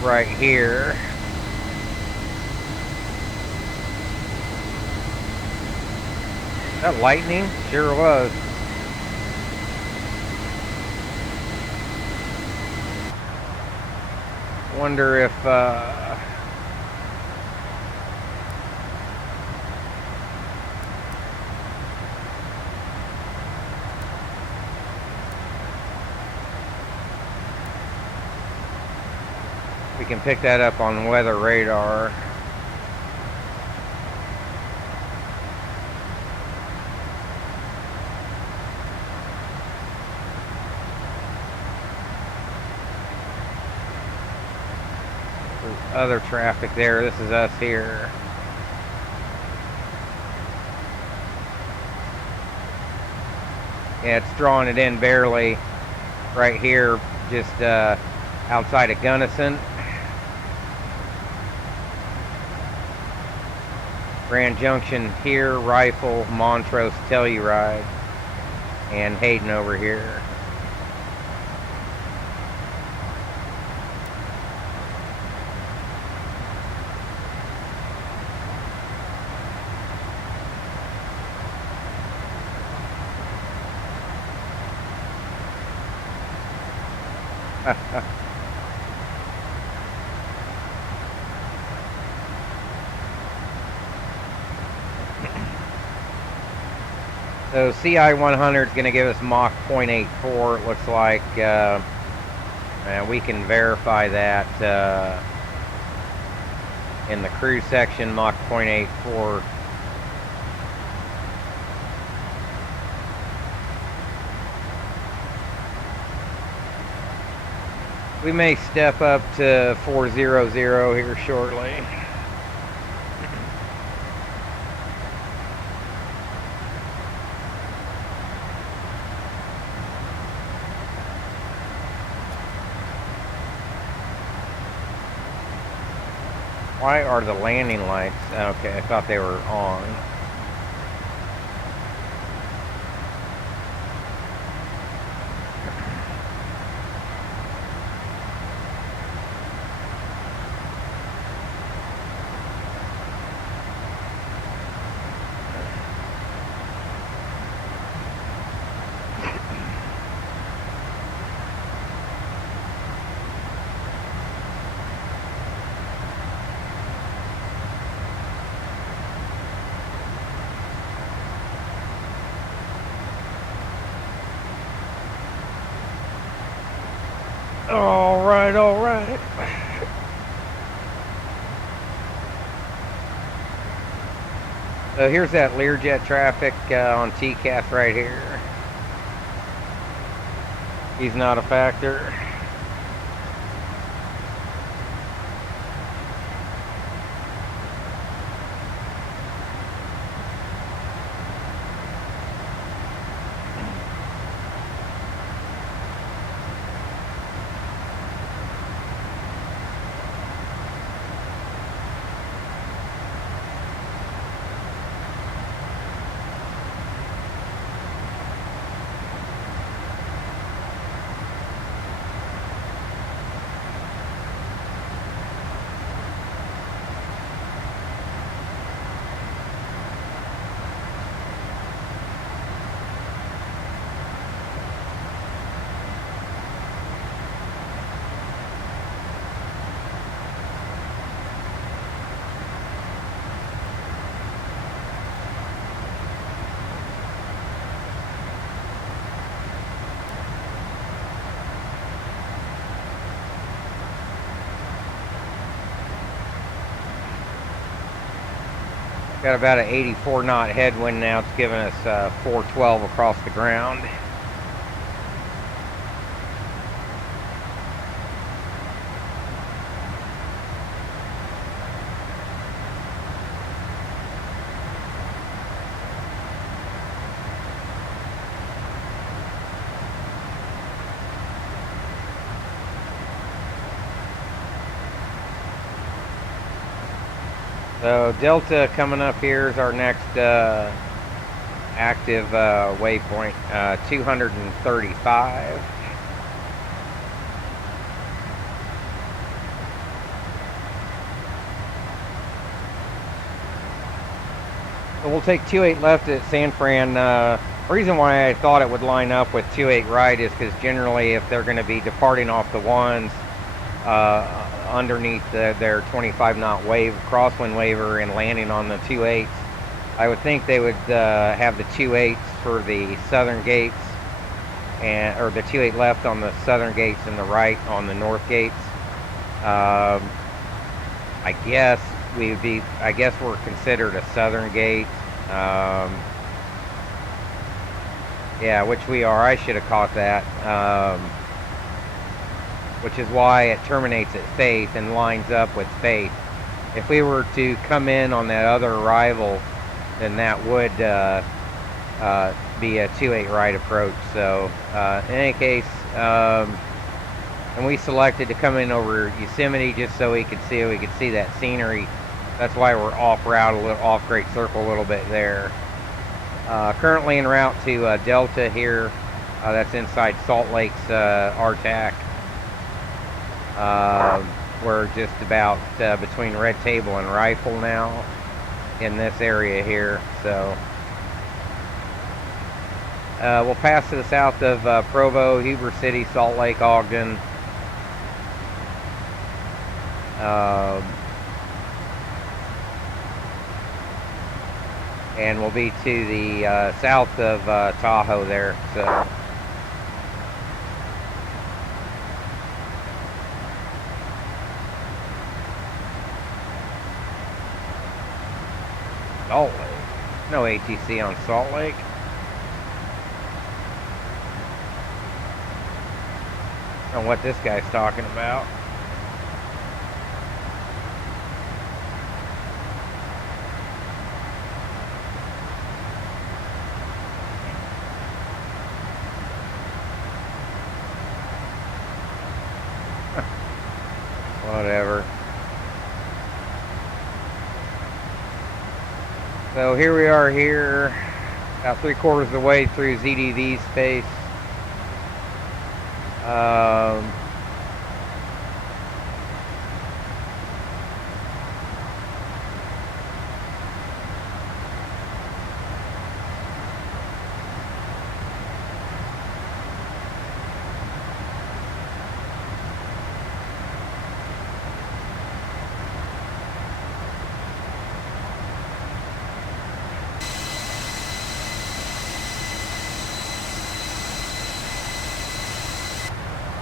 right here. That lightning? Sure was. Wonder if we can pick that up on weather radar. Other traffic there. This is us here. Yeah, it's drawing it in barely right here, just outside of Gunnison. Grand Junction here, Rifle, Montrose, Telluride, and Hayden over here. So CI 100 is going to give us Mach 0.84, it looks like. And we can verify that in the cruise section, Mach 0.84. We may step up to 400 here shortly. Why are the landing lights? Okay, I thought they were on. All right, all right. So here's that Learjet traffic on TCAS right here. He's not a factor. Got about an 84 knot headwind now. It's giving us 412 across the ground. So Delta coming up here is our next active waypoint, 235. So we'll take 28 left at San Fran. Reason why I thought it would line up with 28 right is because generally if they're going to be departing off the ones underneath their 25 knot wave crosswind waiver and landing on the 28s, I would think they would have the 28s for the southern gates, and or the 28 left on the southern gates and the right on the north gates. I guess we're considered a southern gate. Yeah, which we are. I should have caught that. Which is why it terminates at Faith and lines up with Faith. If we were to come in on that other arrival, then that would be a 28 right approach. So in any case, and we selected to come in over Yosemite just so we could see that scenery. That's why we're off route, off Great Circle a little bit there. Currently en route to Delta here. That's inside Salt Lake's RTAC. We're just about between Red Table and Rifle now in this area here. So we'll pass to the south of Provo, Heber City, Salt Lake, Ogden, And we'll be to the south of Tahoe there. So. Salt Lake. No ATC on Salt Lake. I don't know what this guy's talking about. Whatever. So here we are here, about 3/4 of the way through ZDV space.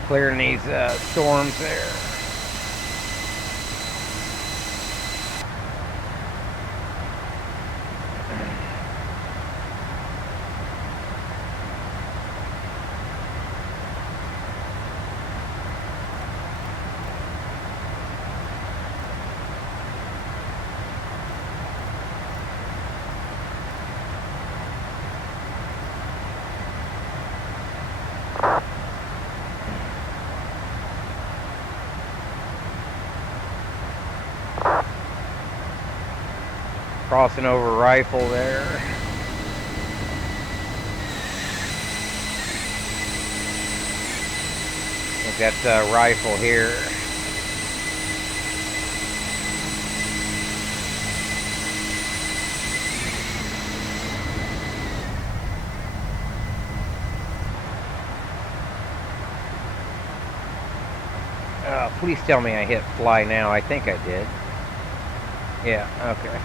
Clearing these storms there. Crossing over Rifle there. I think that's Rifle here. Please tell me I hit fly now. I think I did. Yeah, okay.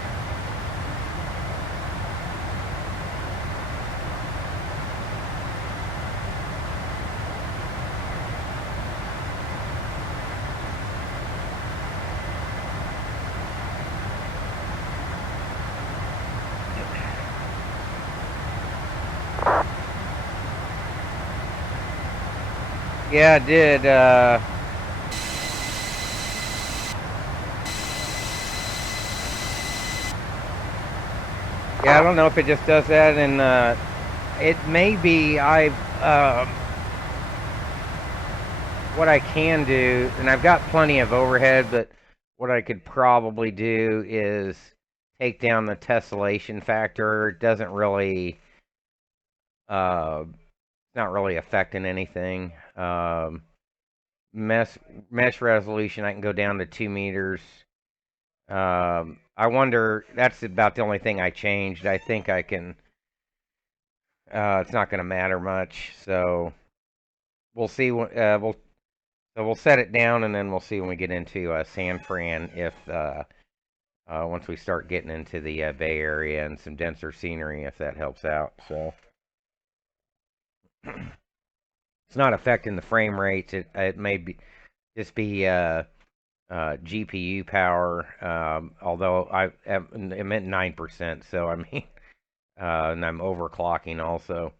Yeah, I did. Yeah, I don't know if it just does that, and it may be what I can do, and I've got plenty of overhead, but what I could probably do is take down the tessellation factor. It doesn't really, not really affecting anything. Mesh resolution, I can go down to 2 meters. I wonder, that's about the only thing I changed. I think I can, it's not going to matter much, so we'll see. So we'll set it down, and then we'll see when we get into San Fran if once we start getting into the Bay Area and some denser scenery, if that helps out. So it's not affecting the frame rates. It may be just be GPU power, although it meant 9%, so I mean, and I'm overclocking also.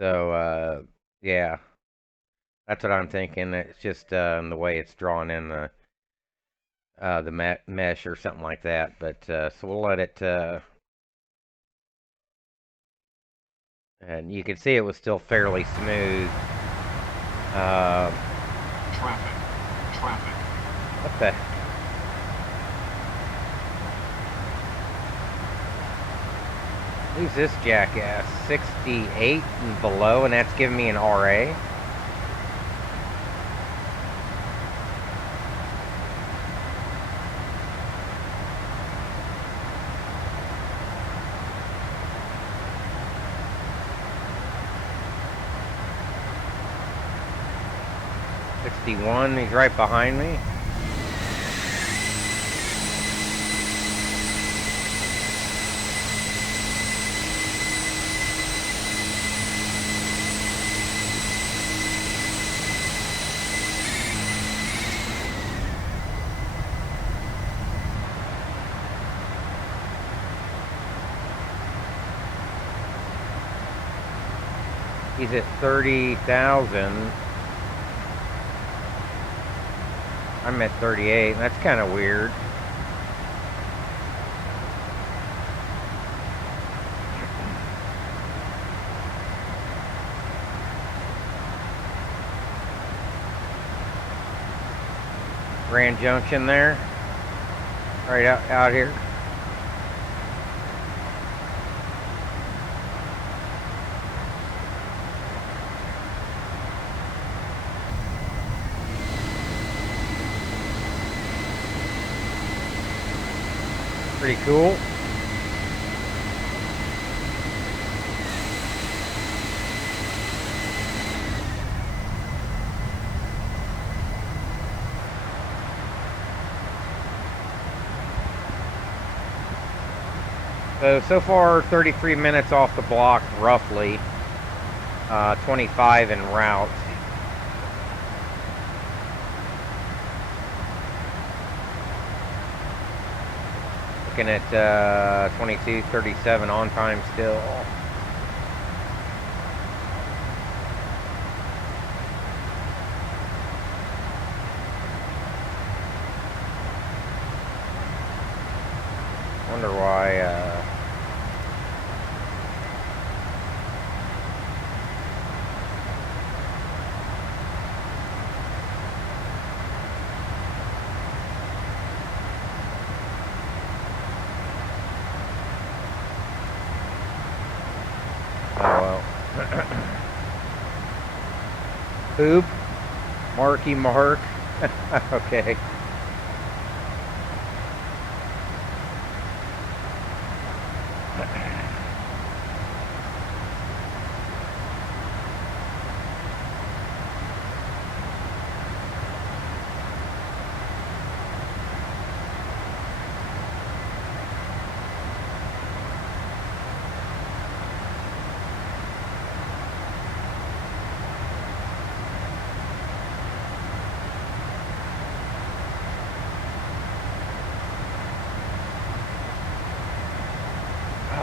So, yeah, that's what I'm thinking. It's just the way it's drawn in the mesh or something like that. But so we'll let it, and you can see it was still fairly smooth. Traffic. What the? Who's this jackass? 68 and below, and that's giving me an RA? 61, he's right behind me. He's at 30,000. I'm at 38. That's kind of weird. Grand Junction there. Right out here. Pretty cool. So far 33 minutes off the block roughly, 25 en route. Looking at 22:37 on time still. Wonder why. Poop, Marky Mark. Okay.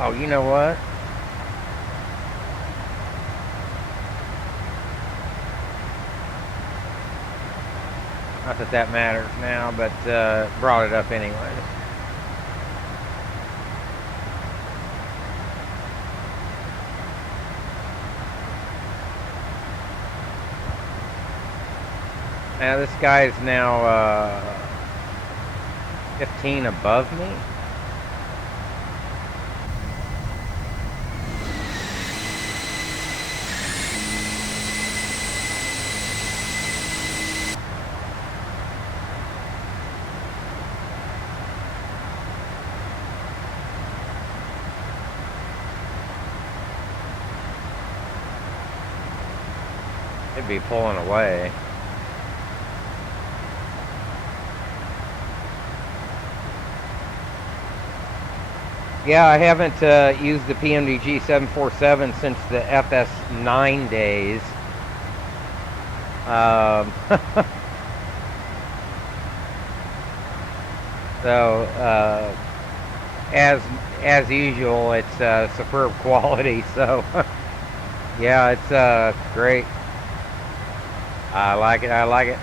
Oh, you know what? Not that that matters now, but brought it up anyway. Now this guy's now 15 above me. It'd be pulling away. Yeah, I haven't used the PMDG 747 since the FS9 days. So, as usual, it's superb quality. So, yeah, it's great. I like it. I like it.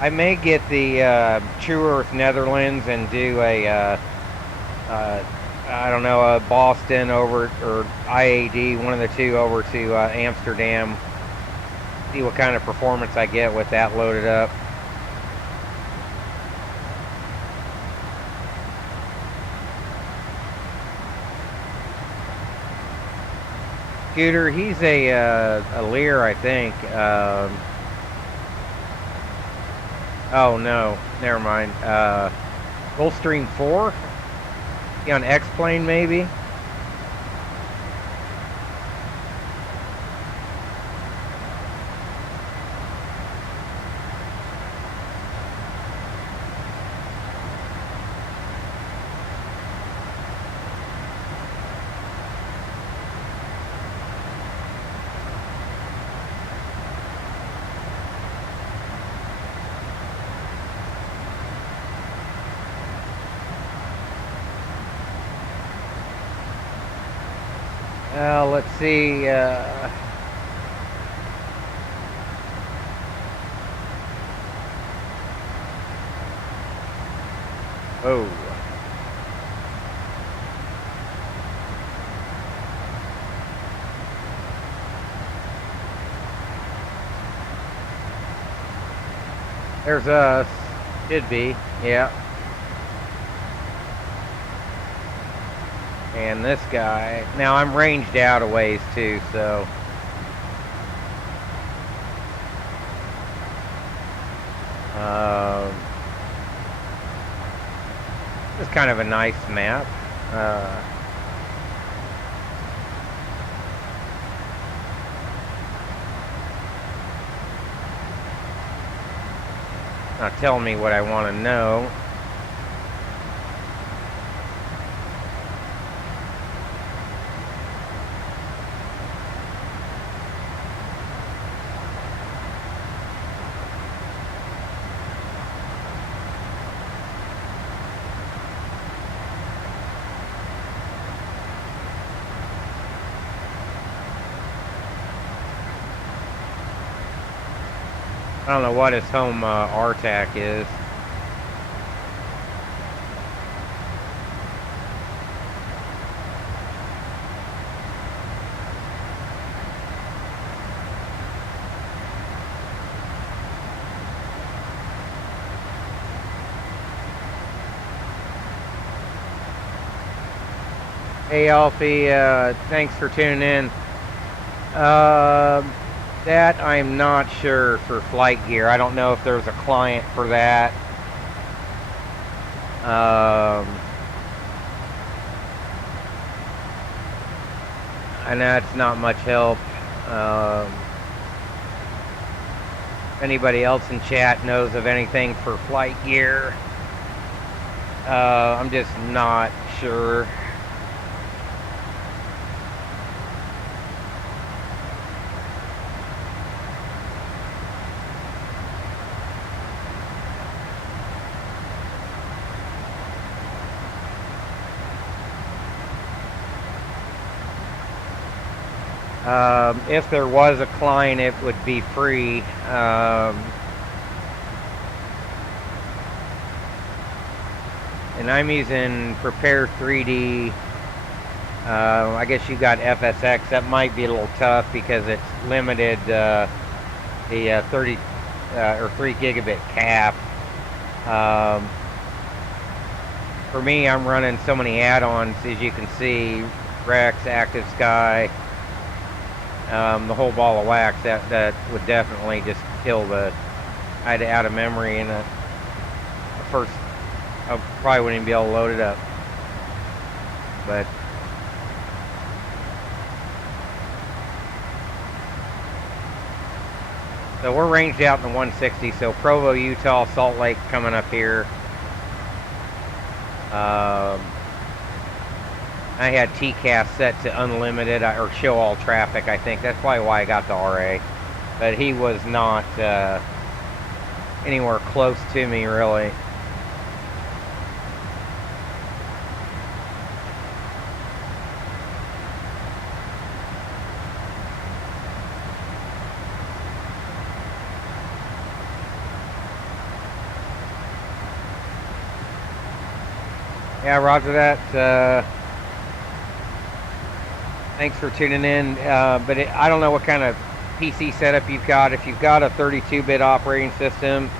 I may get the True Earth Netherlands and do a I don't know, a Boston over or IAD, one of the two, over to Amsterdam. See what kind of performance I get with that loaded up. Scooter, he's a Lear, I think. Oh no, never mind. Gulfstream 4? Be on X-Plane maybe? Let's see. Oh. There's us. Should be. Yeah. And this guy. Now I'm ranged out a ways too, so. It's kind of a nice map. Not telling me what I want to know. I don't know what his home RTAC is. Hey Alfie, thanks for tuning in. That I'm not sure for flight gear. I don't know if there's a client for that. And that's not much help. If anybody else in chat knows of anything for flight gear, I'm just not sure. If there was a client, it would be free. And I'm using Prepare 3D. I guess you got FSX. That might be a little tough because it's limited the 30 or 3 gigabit cap. For me, I'm running so many add-ons, as you can see, Rex, Active Sky, the whole ball of wax. That would definitely just kill the out of memory, and the first I probably wouldn't even be able to load it up. But so we're ranged out in the 160. So Provo, Utah, Salt Lake coming up here. I had TCAS set to unlimited or show all traffic. I think that's probably why I got the RA, but he was not anywhere close to me really. Yeah, roger that. Thanks for tuning in. But I don't know what kind of PC setup you've got. If you've got a 32-bit operating system,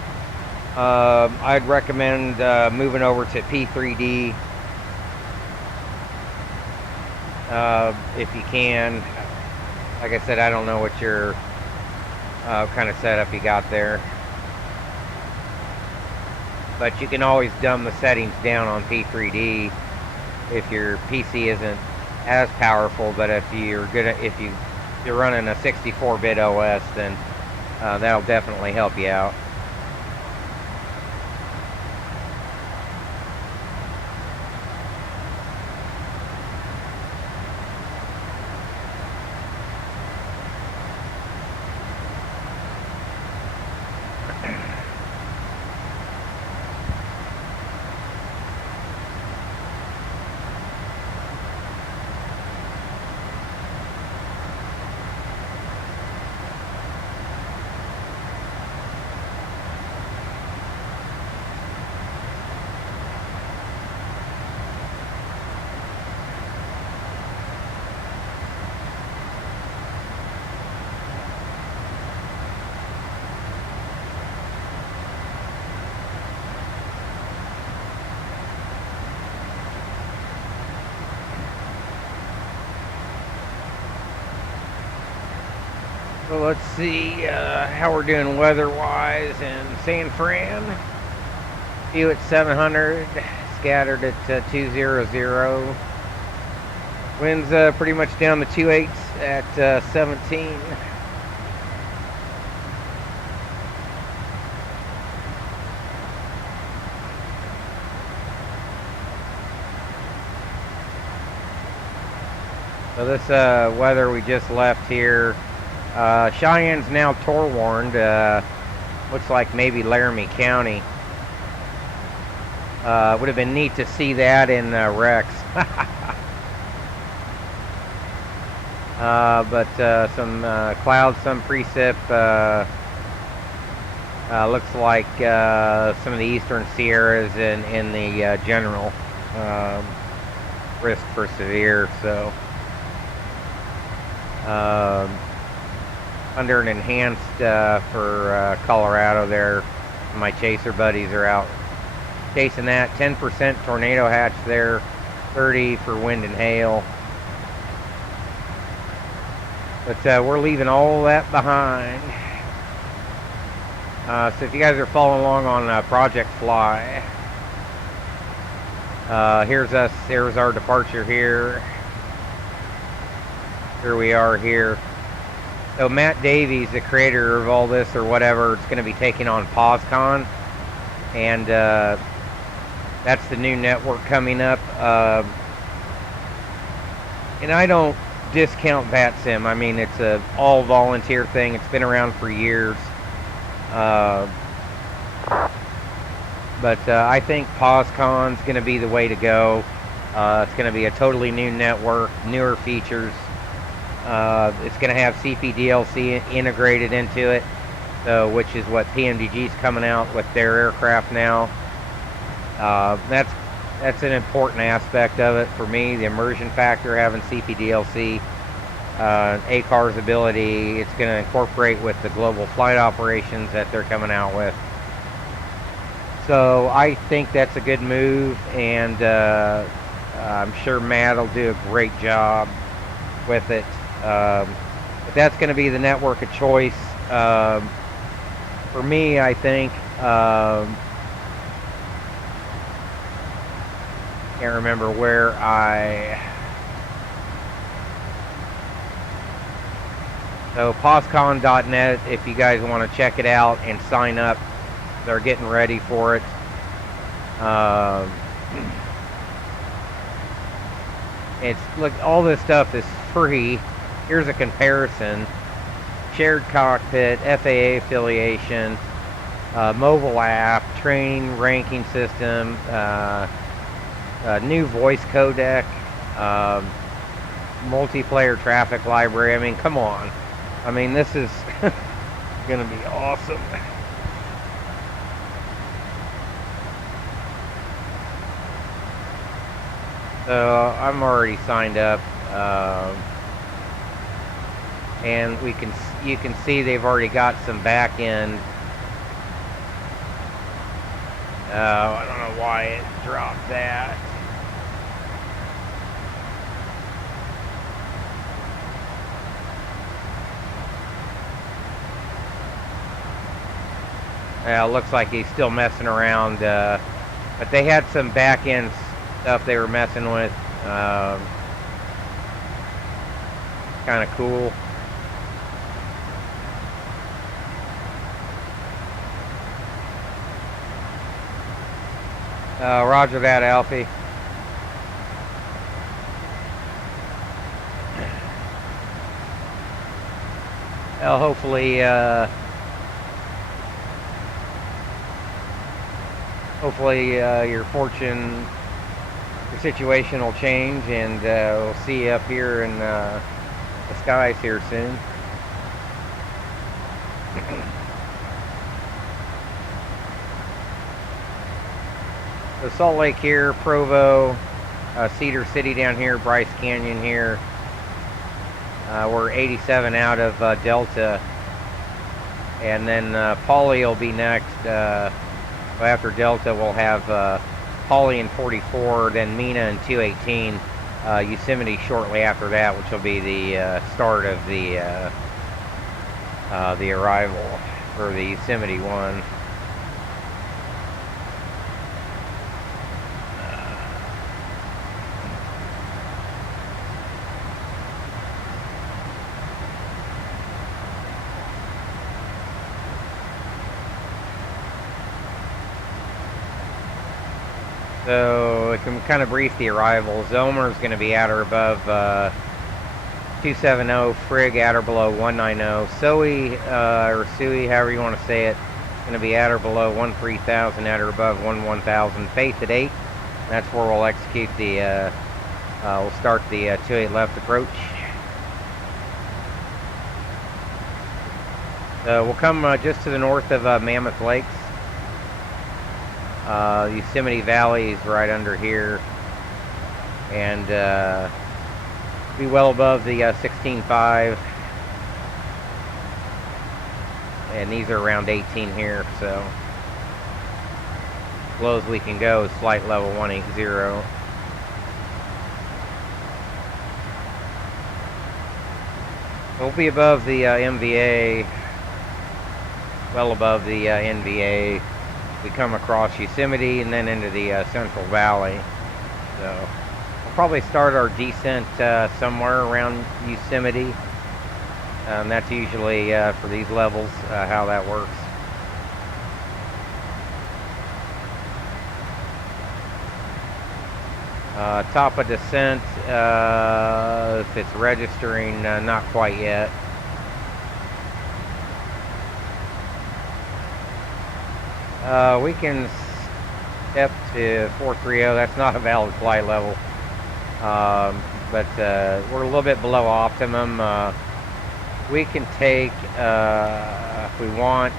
I'd recommend moving over to P3D if you can. Like I said, I don't know what your kind of setup you got there. but you can always dumb the settings down on P3D if your PC isn't as powerful. But if you're running a 64-bit OS, then that'll definitely help you out. So let's see how we're doing weather-wise in San Fran. View at 700, scattered at 200. Winds pretty much down to 2/8 at 17. So this weather we just left here. Cheyenne's now Tor warned. Looks like maybe Laramie County. Would have been neat to see that in Rex. But some clouds, some precip. Looks like some of the eastern Sierras in the general risk for severe. So. Under an enhanced for Colorado there. My chaser buddies are out chasing that. 10% tornado hatch there, 30 for wind and hail. But we're leaving all that behind. So if you guys are following along on Project Fly, here's us. Here's our departure here. Here we are here. So Matt Davies, the creator of all this or whatever, it's going to be taking on POSCON, and that's the new network coming up. And I don't discount VATSIM. I mean, it's a all volunteer thing. It's been around for years. But I think POSCON's going to be the way to go. It's going to be a totally new network, newer features. It's going to have CP-DLC integrated into it, which is what PMDG's coming out with their aircraft now. That's an important aspect of it for me, the immersion factor, having CP-DLC. ACAR's ability, it's going to incorporate with the global flight operations that they're coming out with. So I think that's a good move, and I'm sure Matt will do a great job with it. But that's going to be the network of choice. For me, I think, can't remember where so POSCON.net, if you guys want to check it out and sign up, they're getting ready for it. Look, all this stuff is free. Here's a comparison. Shared cockpit, FAA affiliation, mobile app, training ranking system, new voice codec, multiplayer traffic library. I mean, come on. I mean, this is going to be awesome. So I'm already signed up. And you can see they've already got some back end. I don't know why it dropped that. Looks like he's still messing around, but they had some back end stuff they were messing with. Kind of cool. Roger that, Alfie. Well, hopefully, your fortune, your situation will change, and we'll see you up here in the skies here soon. So Salt Lake here, Provo, Cedar City down here, Bryce Canyon here. We're 87 out of Delta, and then Pauley will be next. After Delta, we'll have Pauley in 44, then Mina in 218, Yosemite shortly after that, which will be the start of the arrival for the Yosemite one. So we can kind of brief the arrival. Zomer is going to be at or above 270, Frigg at or below 190, Sui or Sui, however you want to say it, going to be at or below 13,000, at or above 11,000. Faith at 8. That's where we'll execute the. We'll start the 28 left approach. We'll come just to the north of Mammoth Lakes. Yosemite Valley is right under here, and be well above the 16.5, and these are around 18 here, so as low as we can go is flight level 180. We'll be above the MVA, well above the NVA. We come across Yosemite and then into the Central Valley. So we'll probably start our descent somewhere around Yosemite. That's usually for these levels how that works. Top of descent, if it's registering, not quite yet. We can step to 430. That's not a valid flight level, but we're a little bit below optimum. We can take, if we want,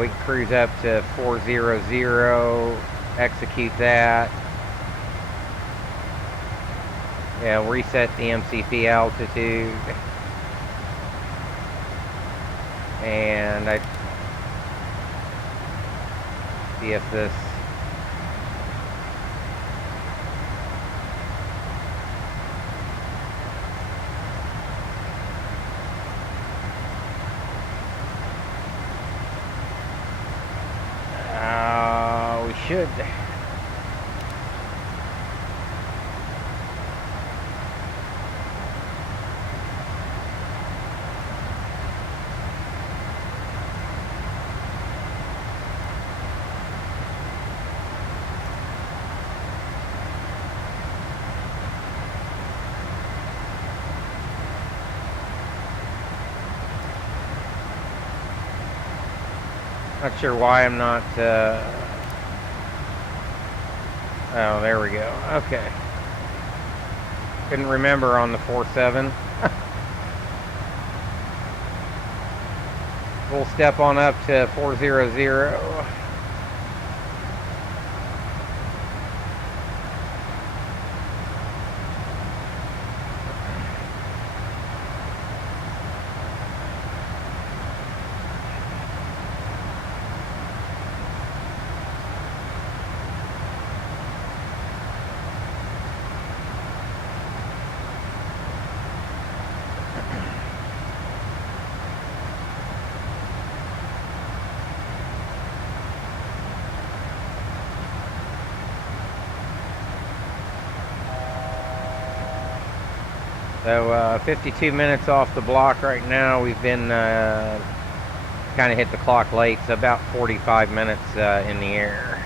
we can cruise up to 400, execute that. Yeah, we'll reset the MCP altitude. And I see if this we should. Not sure why I'm not, oh, there we go. Okay. Couldn't remember on the 47. We'll step on up to 400. So 52 minutes off the block right now. We've been kind of hit the clock late, so about 45 minutes in the air.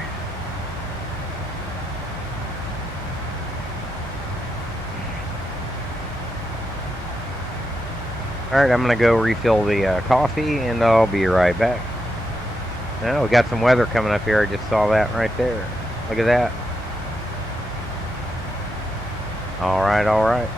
Alright, I'm going to go refill the coffee, and I'll be right back. Now, we got some weather coming up here. I just saw that right there. Look at that. Alright, alright.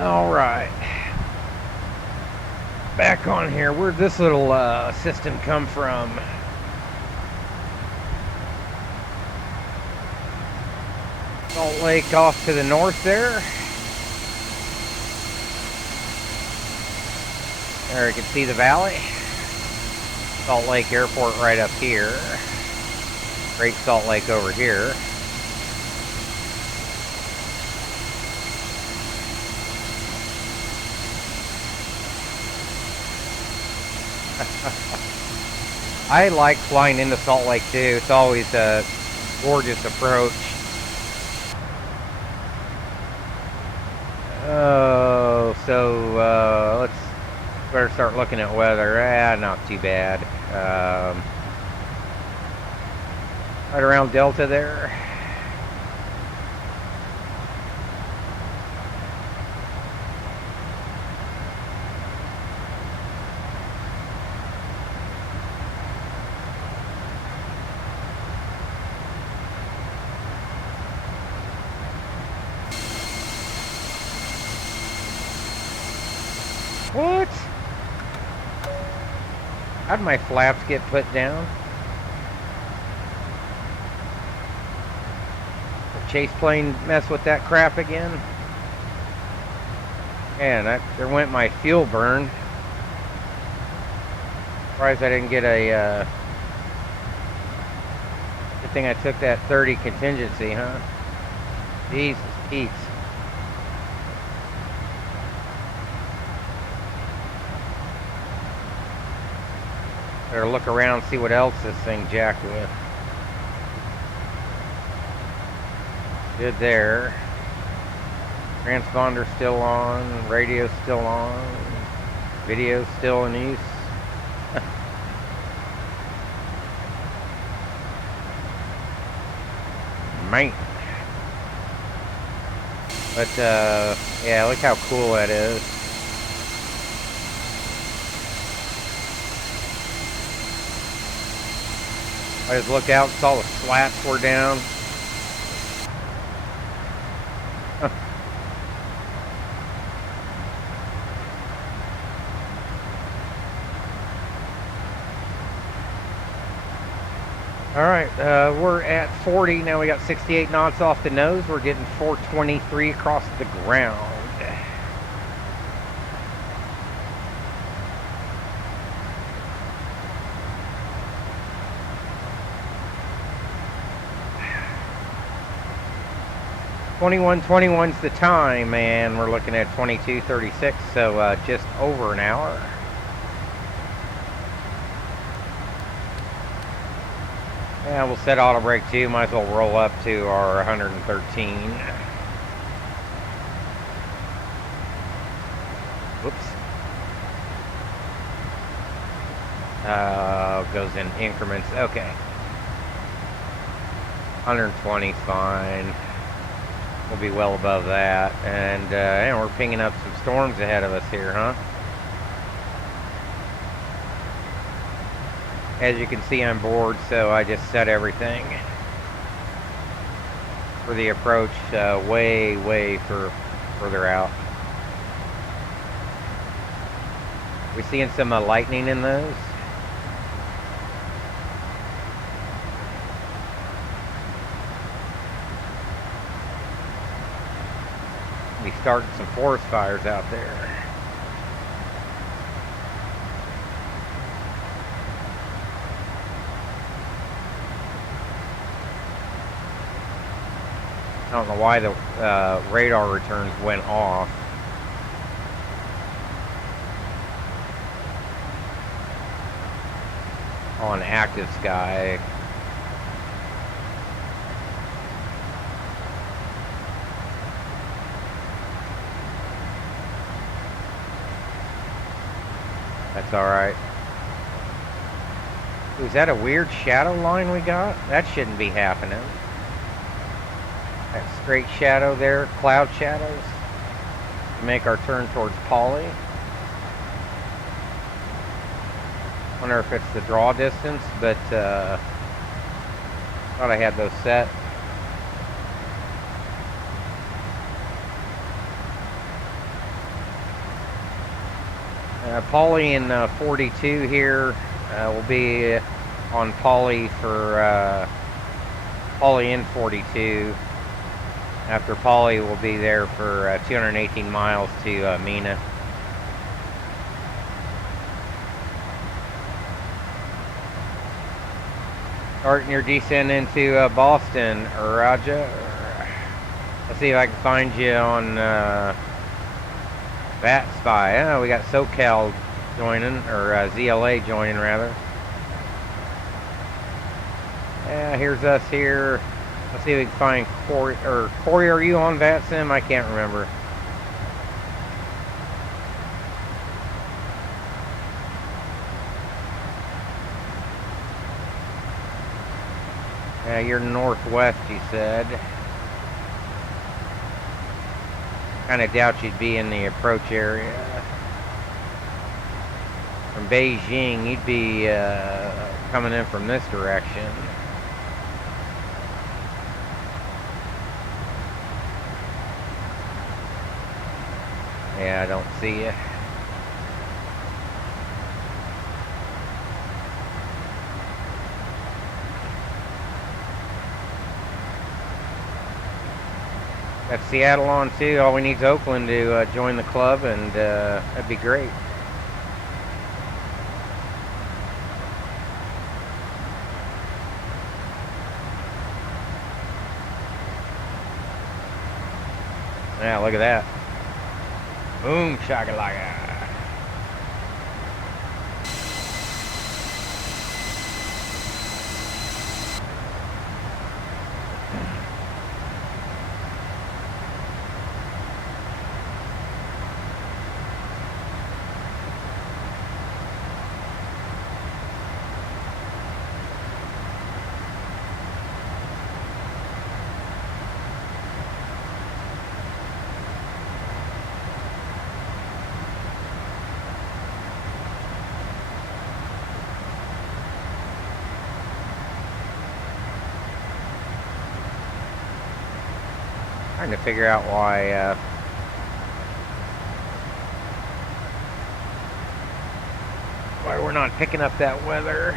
All right, back on here. Where'd this little system come from? Salt Lake off to the north there. There you can see the valley. Salt Lake Airport right up here. Great Salt Lake over here. I like flying into Salt Lake too. It's always a gorgeous approach. Oh, so let's better start looking at weather. Not too bad. Right around Delta there. What? How'd my flaps get put down? The chase plane mess with that crap again? Man, there went my fuel burn. Surprised I didn't get a, good thing I took that 30 contingency, huh? Jesus Eats. Better look around, see what else this thing jacked with. Good there. Transponder's still on, radio's still on, video's still in use. Man. But, yeah, look how cool that is. I just looked out, saw the slats were down. Alright, we're at 40, now we got 68 knots off the nose, we're getting 423 across the ground. .21:21's the time, and we're looking at 22:36, so just over an hour. Yeah, we'll set auto brake too. Might as well roll up to our 113. Whoops. Goes in increments. Okay. 120 is fine. We'll be well above that. And we're pinging up some storms ahead of us here, huh? As you can see, I'm bored, so I just set everything for the approach way further out. We seeing some lightning in those? We starting some forest fires out there. I don't know why the radar returns went off. On active sky. That's alright. Is that a weird shadow line we got? That shouldn't be happening. That straight shadow there, cloud shadows, to make our turn towards Poly. Wonder if it's the draw distance, but thought I had those set. Poly in 42 here. We'll be on Poly for Poly in 42. After Poly, we'll be there for 218 miles to Mina. Starting your descent into Boston, Raja. Let's see if I can find you on VatSpy. Oh, we got SoCal joining, or ZLA joining rather. Yeah, here's us here. Let's see if we can find Corey. Or Corey, are you on VatSim? I can't remember. Yeah, you're northwest, you said. Kind of doubt you'd be in the approach area. From Beijing, you'd be coming in from this direction. Yeah, I don't see you. Got Seattle on too. All we need is Oakland to join the club, and that'd be great. Yeah, look at that. Boom, shakalaka. Trying to figure out why we're not picking up that weather.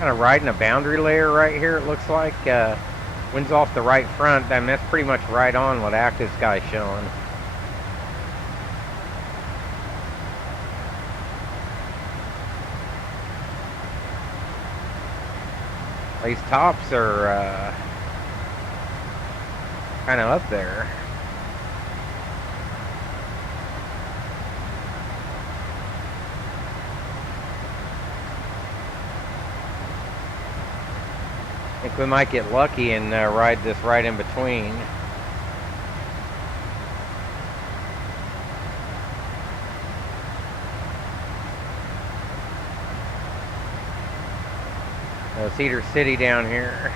Kind of riding a boundary layer right here, it looks like. Wind's off the right front, and that's pretty much right on what active sky's showing. These tops are kind of up there. I think we might get lucky and ride this right in between. Cedar City down here.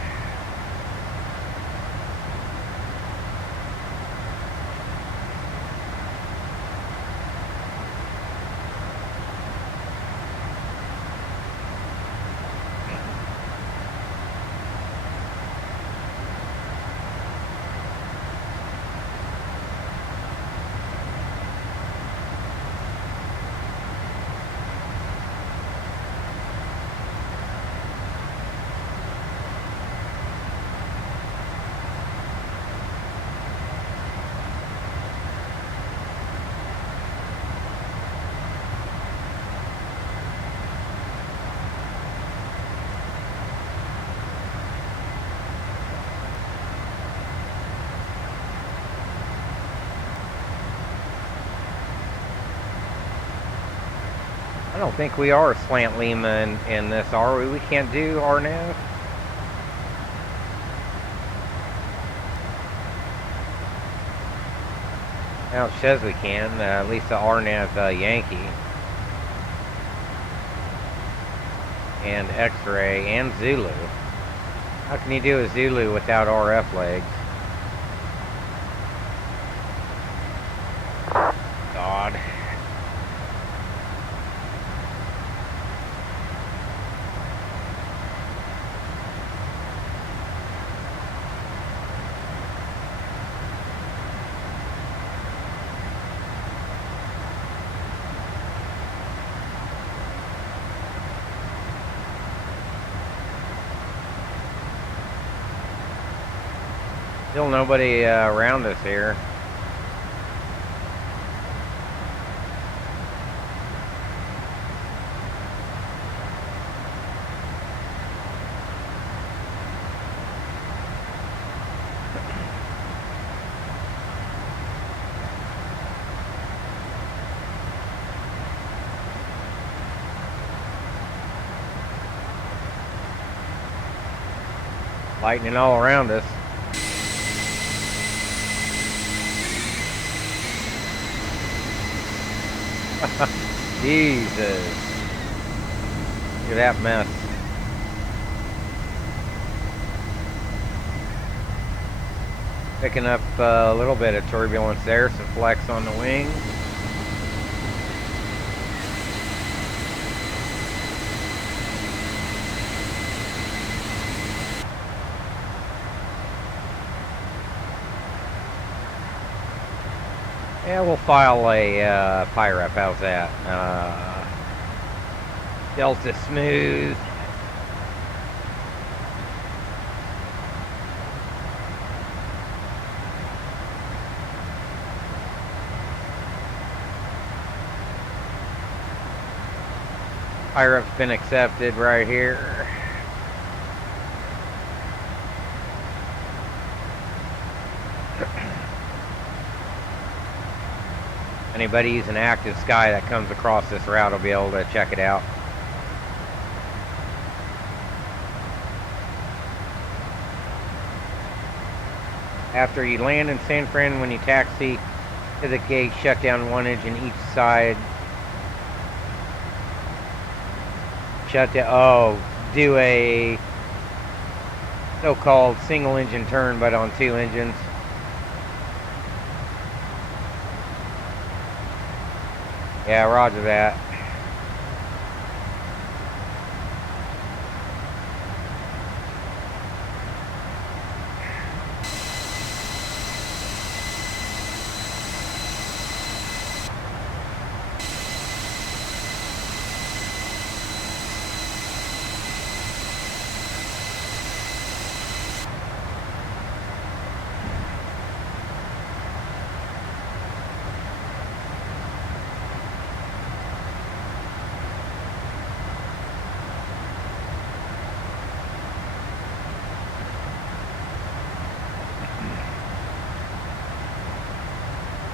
I don't think we are slant Lima in this, are we? We can't do RNAV? Well, it says we can, at least the RNAV Yankee. And X-ray and Zulu. How can you do a Zulu without RF legs? God. Still nobody around us here. Lightning all around us. Jesus. Look at that mess. Picking up a little bit of turbulence there, some flex on the wings. Yeah, we'll file a PyRef. How's that? Delta smooth. PyRef's been accepted right here. Anybody using Active Sky that comes across this route will be able to check it out. After you land in San Fran, when you taxi to the gate, shut down one engine each side. Shut down. Oh, do a so-called single engine turn, but on 2 engines. Yeah, roger that.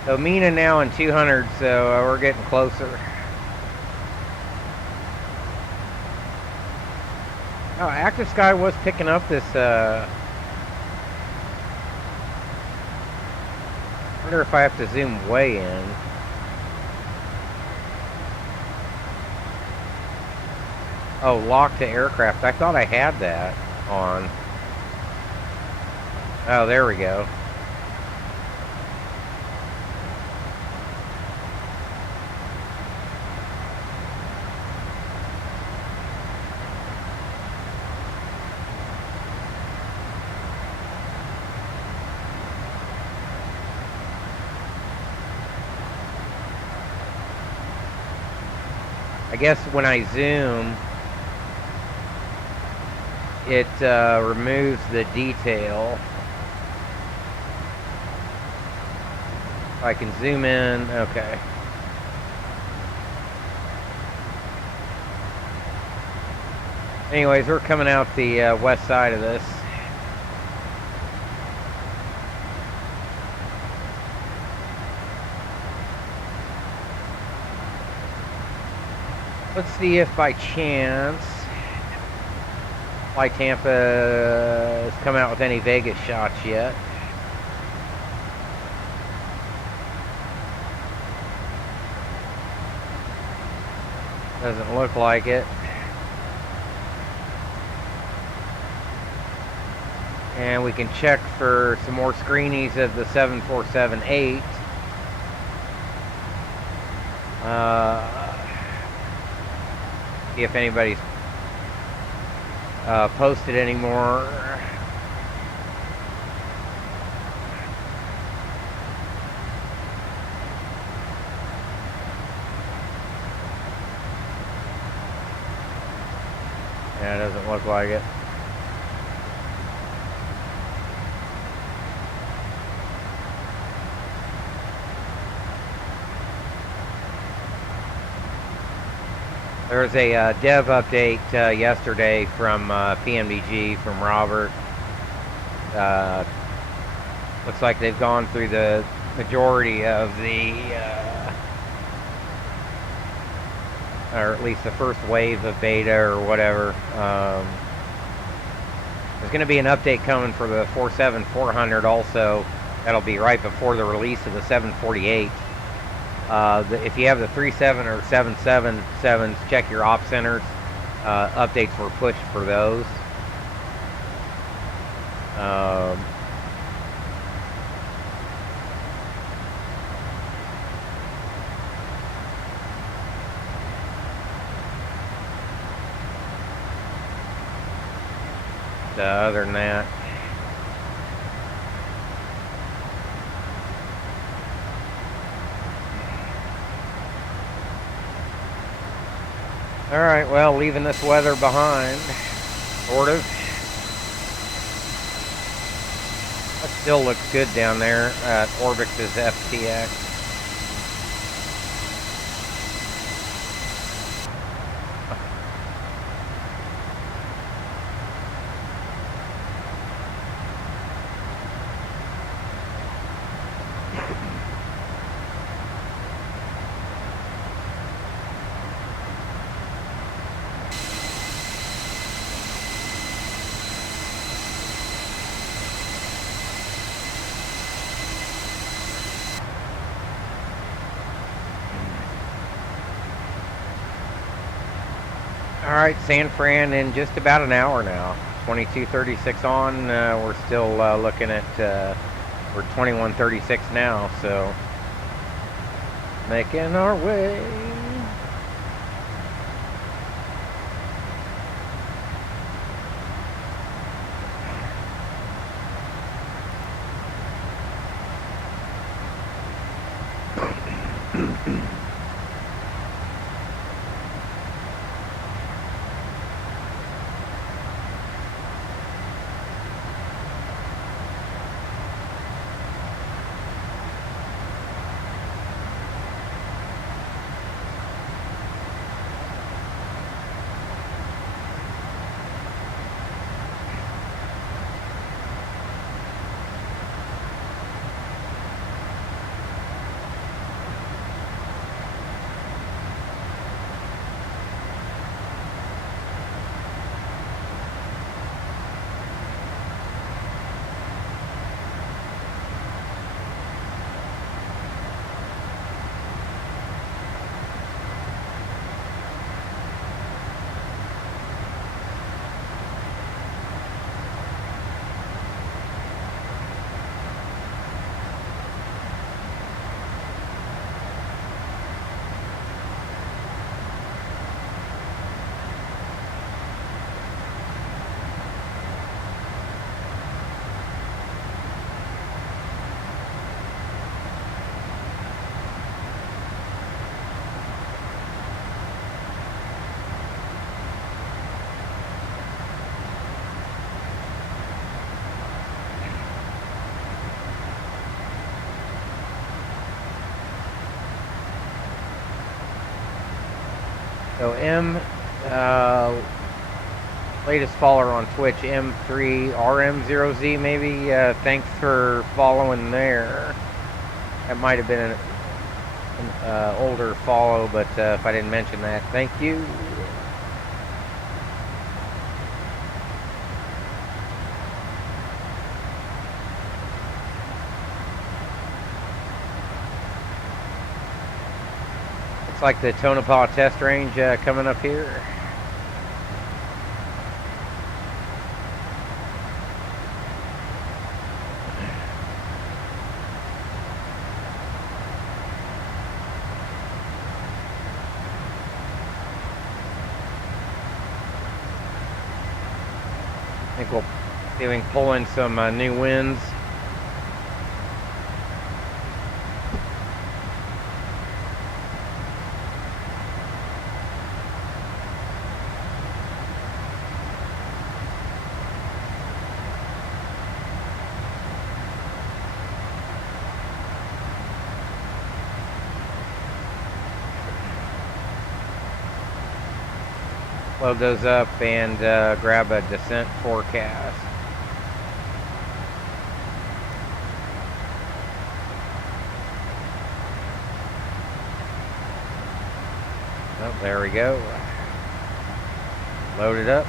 So Mina now in 200, so we're getting closer. Oh, Active Sky was picking up this, wonder if I have to zoom way in. Oh, lock to aircraft. I thought I had that on. Oh, there we go. I guess when I zoom, it removes the detail. I can zoom in, okay. Anyways, we're coming out the west side of this. Let's see if by chance Fly Tampa has come out with any Vegas shots yet. Doesn't look like it. And we can check for some more screenies of the 7478. See if anybody's posted anymore. Yeah, it doesn't look like it. There was a dev update yesterday from PMDG, from Robert. Looks like they've gone through the majority of the, or at least the first wave of beta or whatever. There's going to be an update coming for the 47400 also. That'll be right before the release of the 748. If you have the 37 or 777s, check your op centers. Updates were pushed for those. Other than that, Alright, well, leaving this weather behind, sort of. That still looks good down there at ORBX's FTX. Alright, San Fran in just about an hour now. 22:36 on. We're still looking at, we're 21:36 now, so making our way. So latest follower on Twitch, M3RM0Z maybe. Thanks for following there. That might have been an older follow, but if I didn't mention that, thank you. Looks like the Tonopah test range coming up here. I think we'll see if we can pull in some new winds. Load those up and grab a descent forecast. Oh, there we go. Load it up.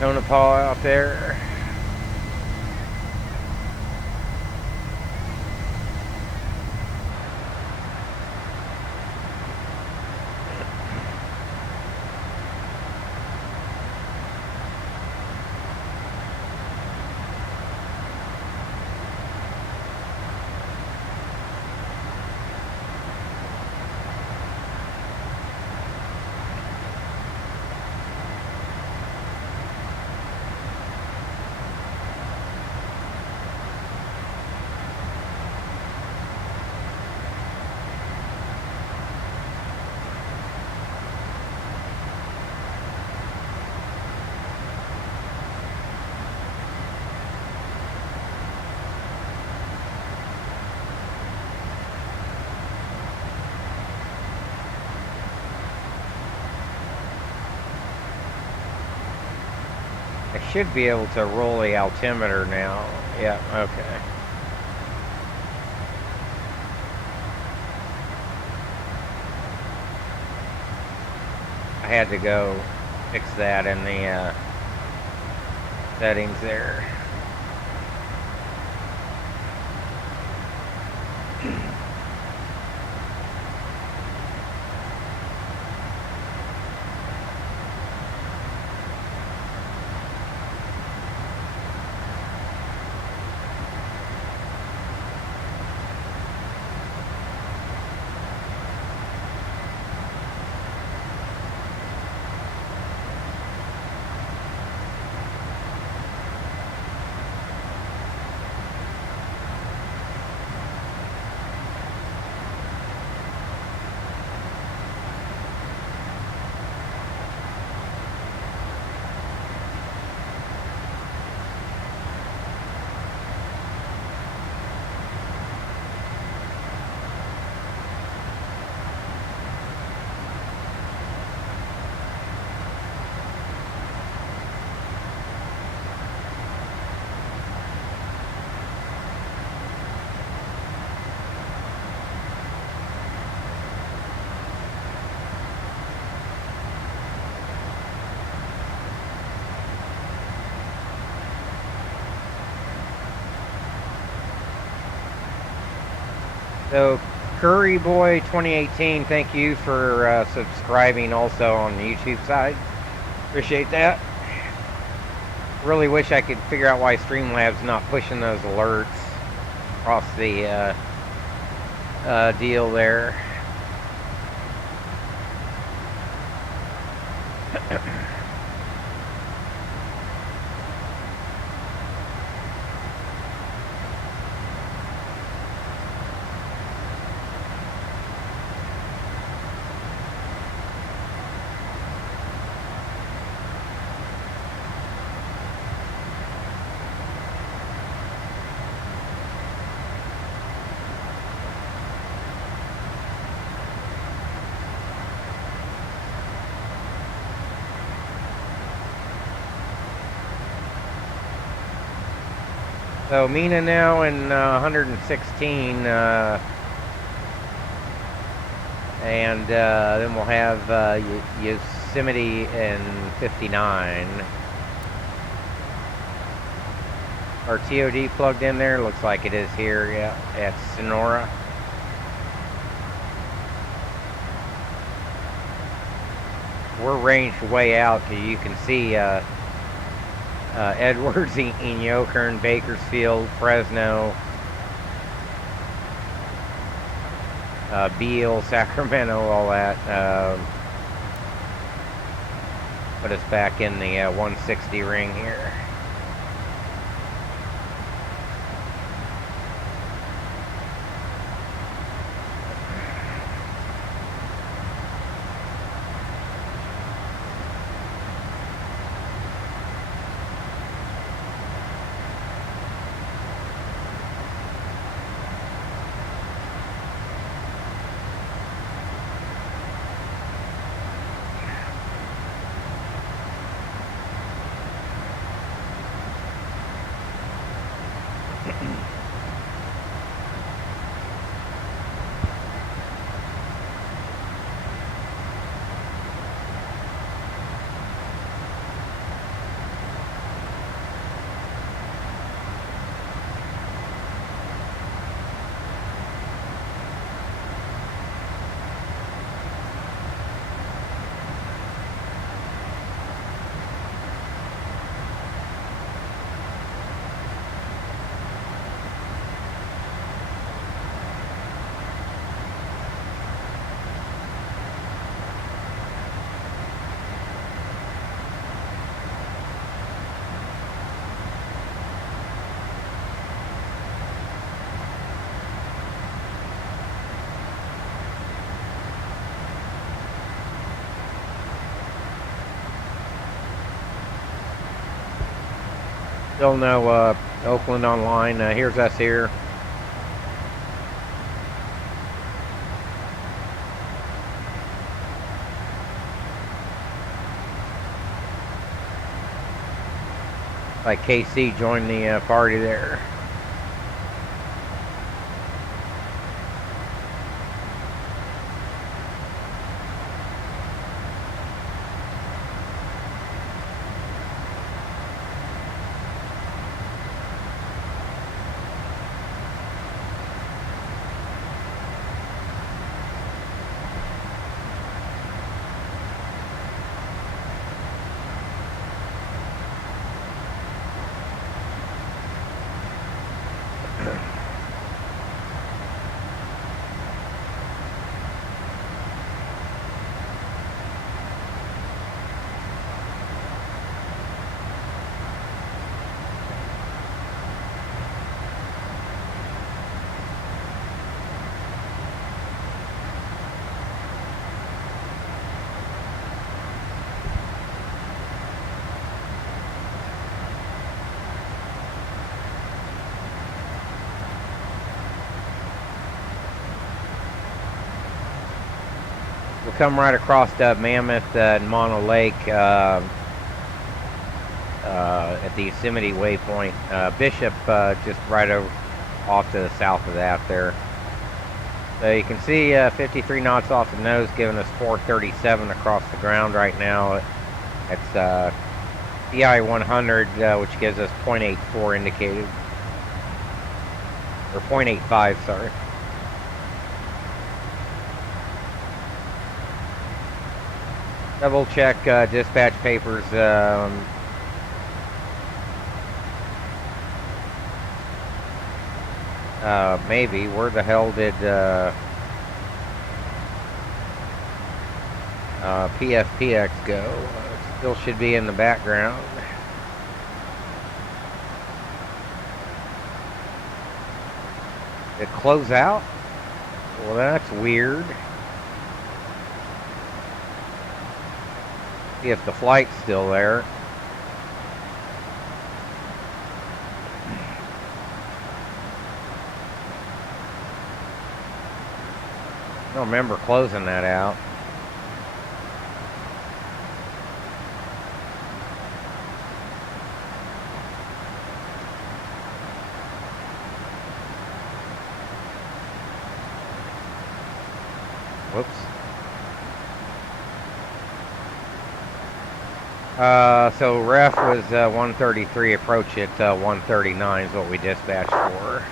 Tonopah out there. I should be able to roll the altimeter now. Yeah, okay. I had to go fix that in the settings there. So, Curry Boy 2018, thank you for subscribing also on the YouTube side. Appreciate that. Really wish I could figure out why Streamlabs not pushing those alerts across the deal there. So Mina now in 116, and then we'll have Yosemite in 59. Our TOD plugged in there, looks like it is here, yeah, at Sonora. We're ranged way out, so you can see Edwards, Enyokern, Bakersfield, Fresno, Beale, Sacramento, all that. Put us back in the 160 ring here. Still no Oakland online. Here's us here. Like KC joined the party there. We'll come right across Mammoth and Mono Lake at the Yosemite waypoint. Bishop just right over off to the south of that there. So you can see 53 knots off the nose, giving us 437 across the ground right now. It's PI 100, which gives us 0.84 indicated, or 0.85, sorry. Double check dispatch papers. Maybe. Where the hell did PFPX go? Still should be in the background. Did it close out? Well, that's weird. See if the flight's still there. I don't remember closing that out. Whoops. So ref was 133, approach at 139 is what we dispatched for.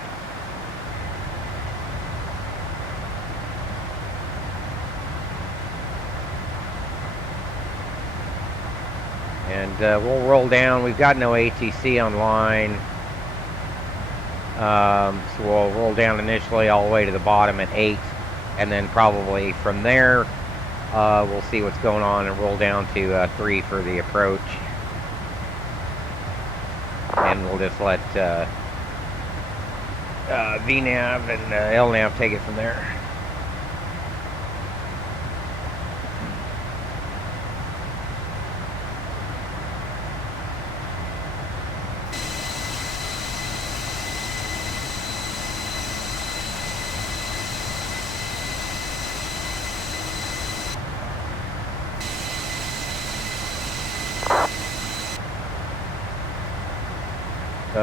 And we'll roll down. We've got no ATC online. So we'll roll down initially all the way to the bottom at 8. And then probably from there, we'll see what's going on and roll down to 3 for the approach. And we'll just let VNAV and LNAV take it from there.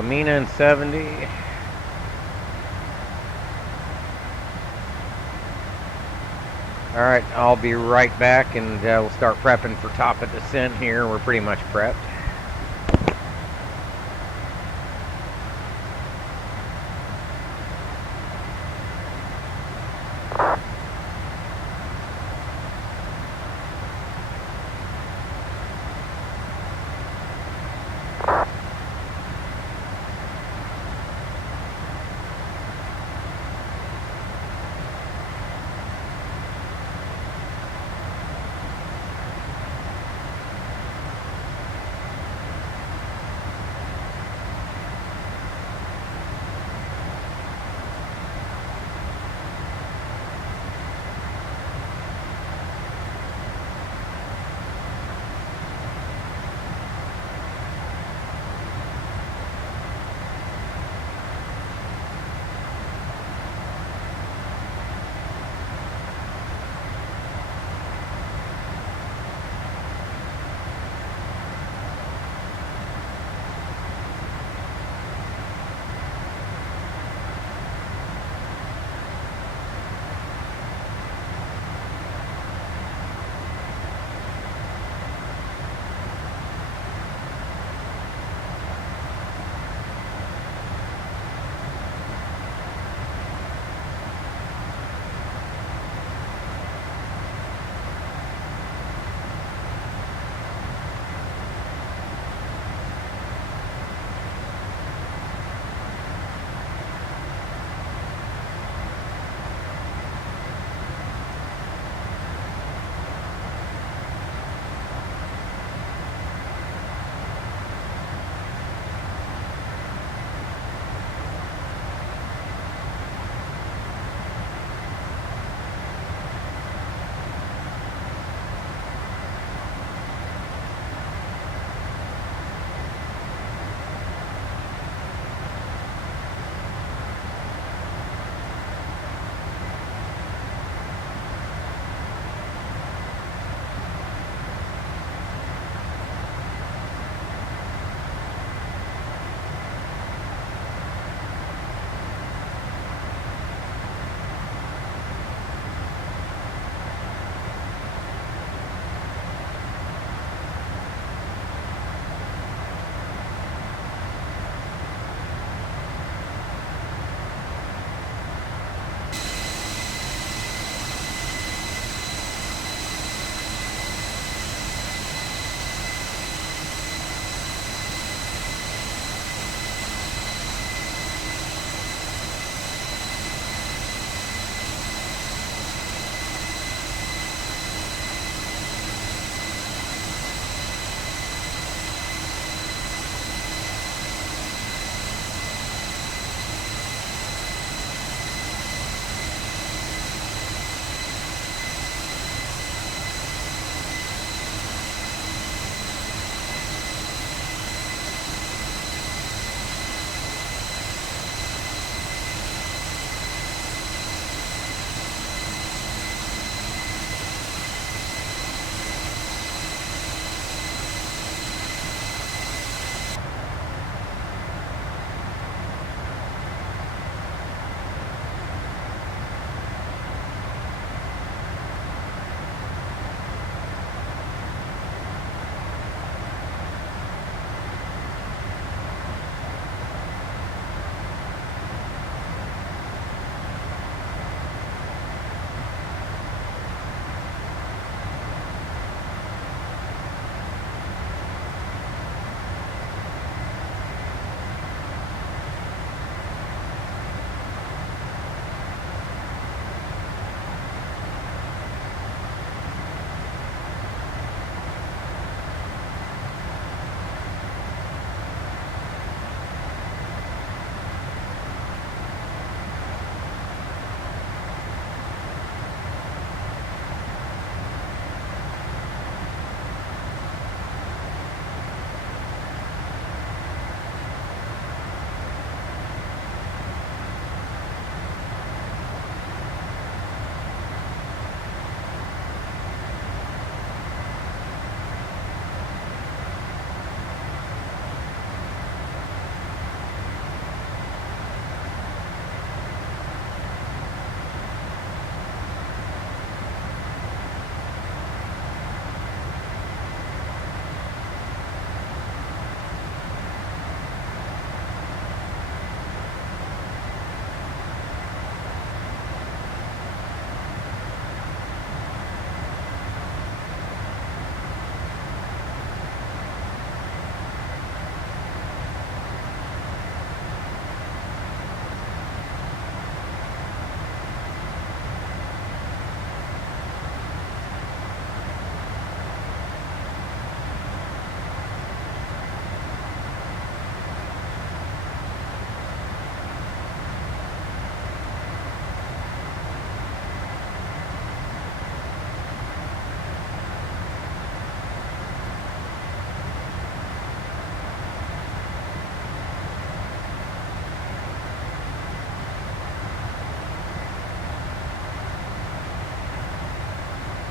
Mina and 70. Alright, I'll be right back and we'll start prepping for top of descent here. We're pretty much prepped.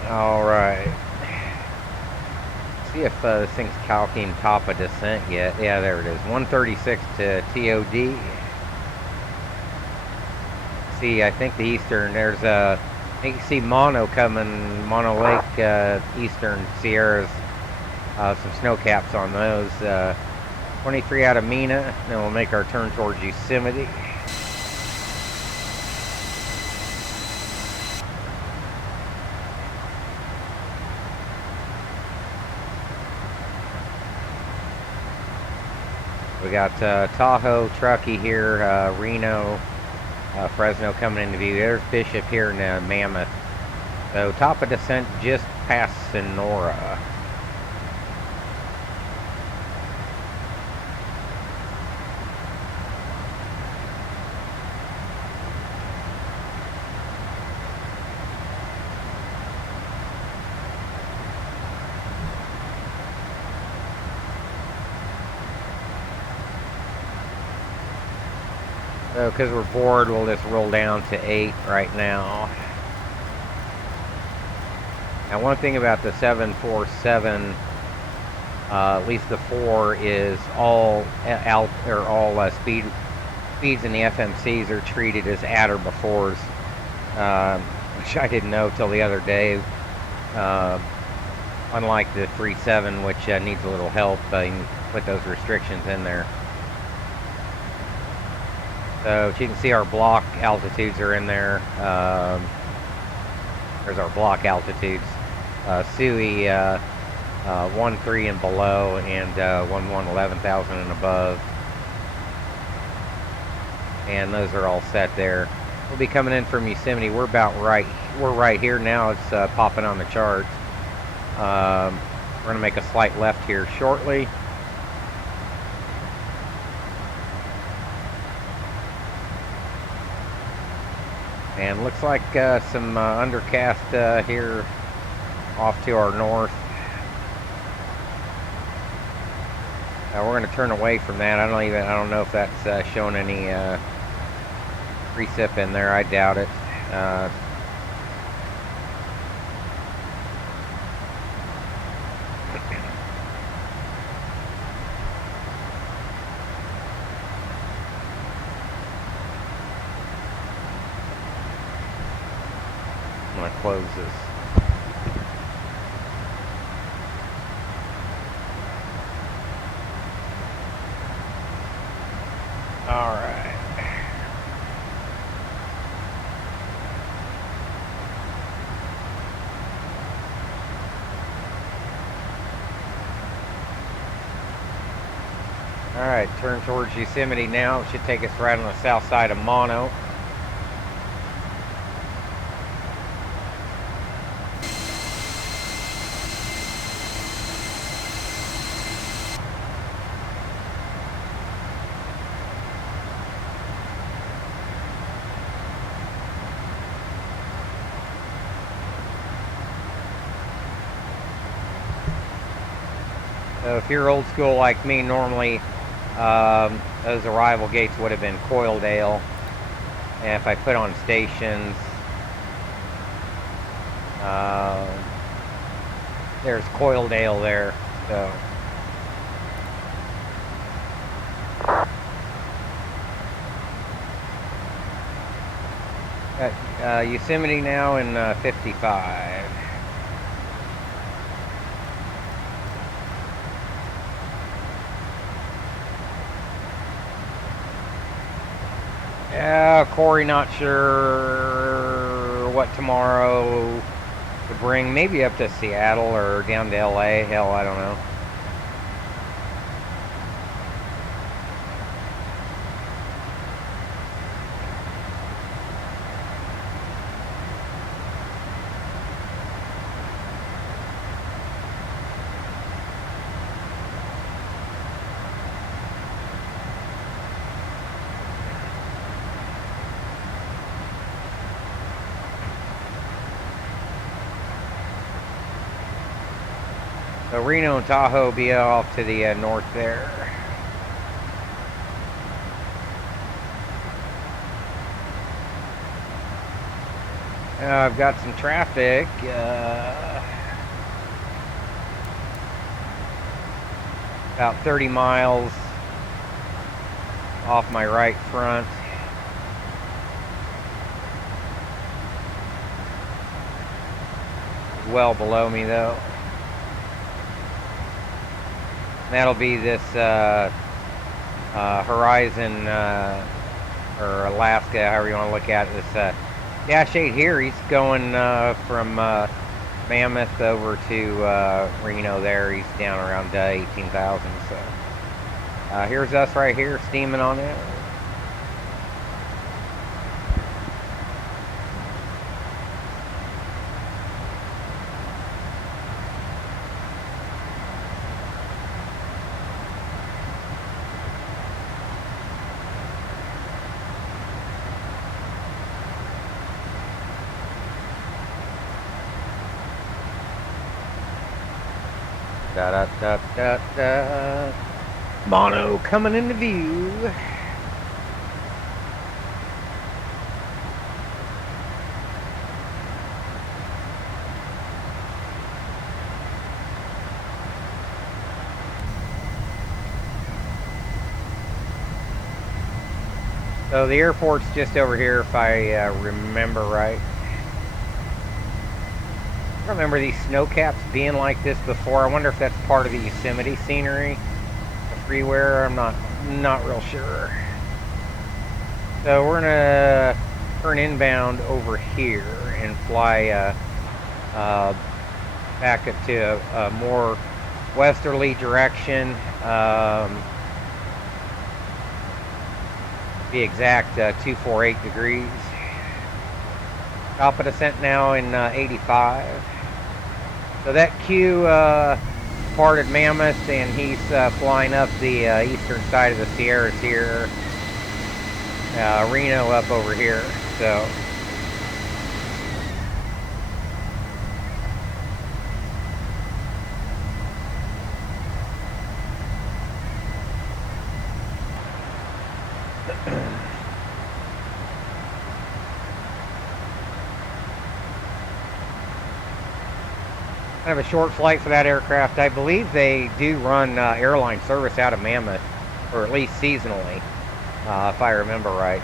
All right. See if this thing's calculating top of descent yet. Yeah, there it is. 136 to TOD. See, I think the eastern, there's a, you can see Mono coming, Mono Lake, eastern Sierras, some snow caps on those. 23 out of Mina, then we'll make our turn towards Yosemite. We got Tahoe, Truckee here, Reno, Fresno coming into view. There's Bishop here in Mammoth. So top of descent just past Sonora. So because we're bored, we'll just roll down to 8 right now. Now one thing about the 747, at least the 4, is all speeds in the FMCs are treated as at or befores, which I didn't know till the other day. Unlike the 37, which needs a little help, you can put those restrictions in there. So as you can see, our block altitudes are in there. There's our block altitudes. SUI 1.3 and below, and 1.1 11,000 and above. And those are all set there. We'll be coming in from Yosemite. We're right here now. It's popping on the charts. We're going to make a slight left here shortly. And looks like some undercast here off to our north. We're going to turn away from that. I don't know if that's showing any precip in there. I doubt it. I'm going to close this. All right. All right, turn towards Yosemite now. It should take us right on the south side of Mono. So if you're old school like me, normally those arrival gates would have been Coaldale. And if I put on stations, there's Coaldale there. So Yosemite now in 55. Yeah, Corey, not sure what tomorrow would bring. Maybe up to Seattle or down to LA. Hell, I don't know. So Reno and Tahoe be off to the north there. I've got some traffic. About 30 miles off my right front. Well below me though. That'll be this Horizon or Alaska, however you want to look at it. This Dash 8 here, he's going from Mammoth over to Reno there. He's down around 18,000. So here's us right here steaming on it. Da da da da da. Mono coming into view. So the airport's just over here, if I remember right. I remember these snow caps being like this before. I wonder if that's part of the Yosemite scenery, the freeware. I'm not real sure. So we're gonna turn inbound over here and fly back up to a more westerly direction. Be exact, 248 degrees. Top of descent now in 85. So that Q parted Mammoth, and he's flying up the eastern side of the Sierras here. Reno up over here. So kind of a short flight for that aircraft. I believe they do run airline service out of Mammoth, or at least seasonally, if I remember right.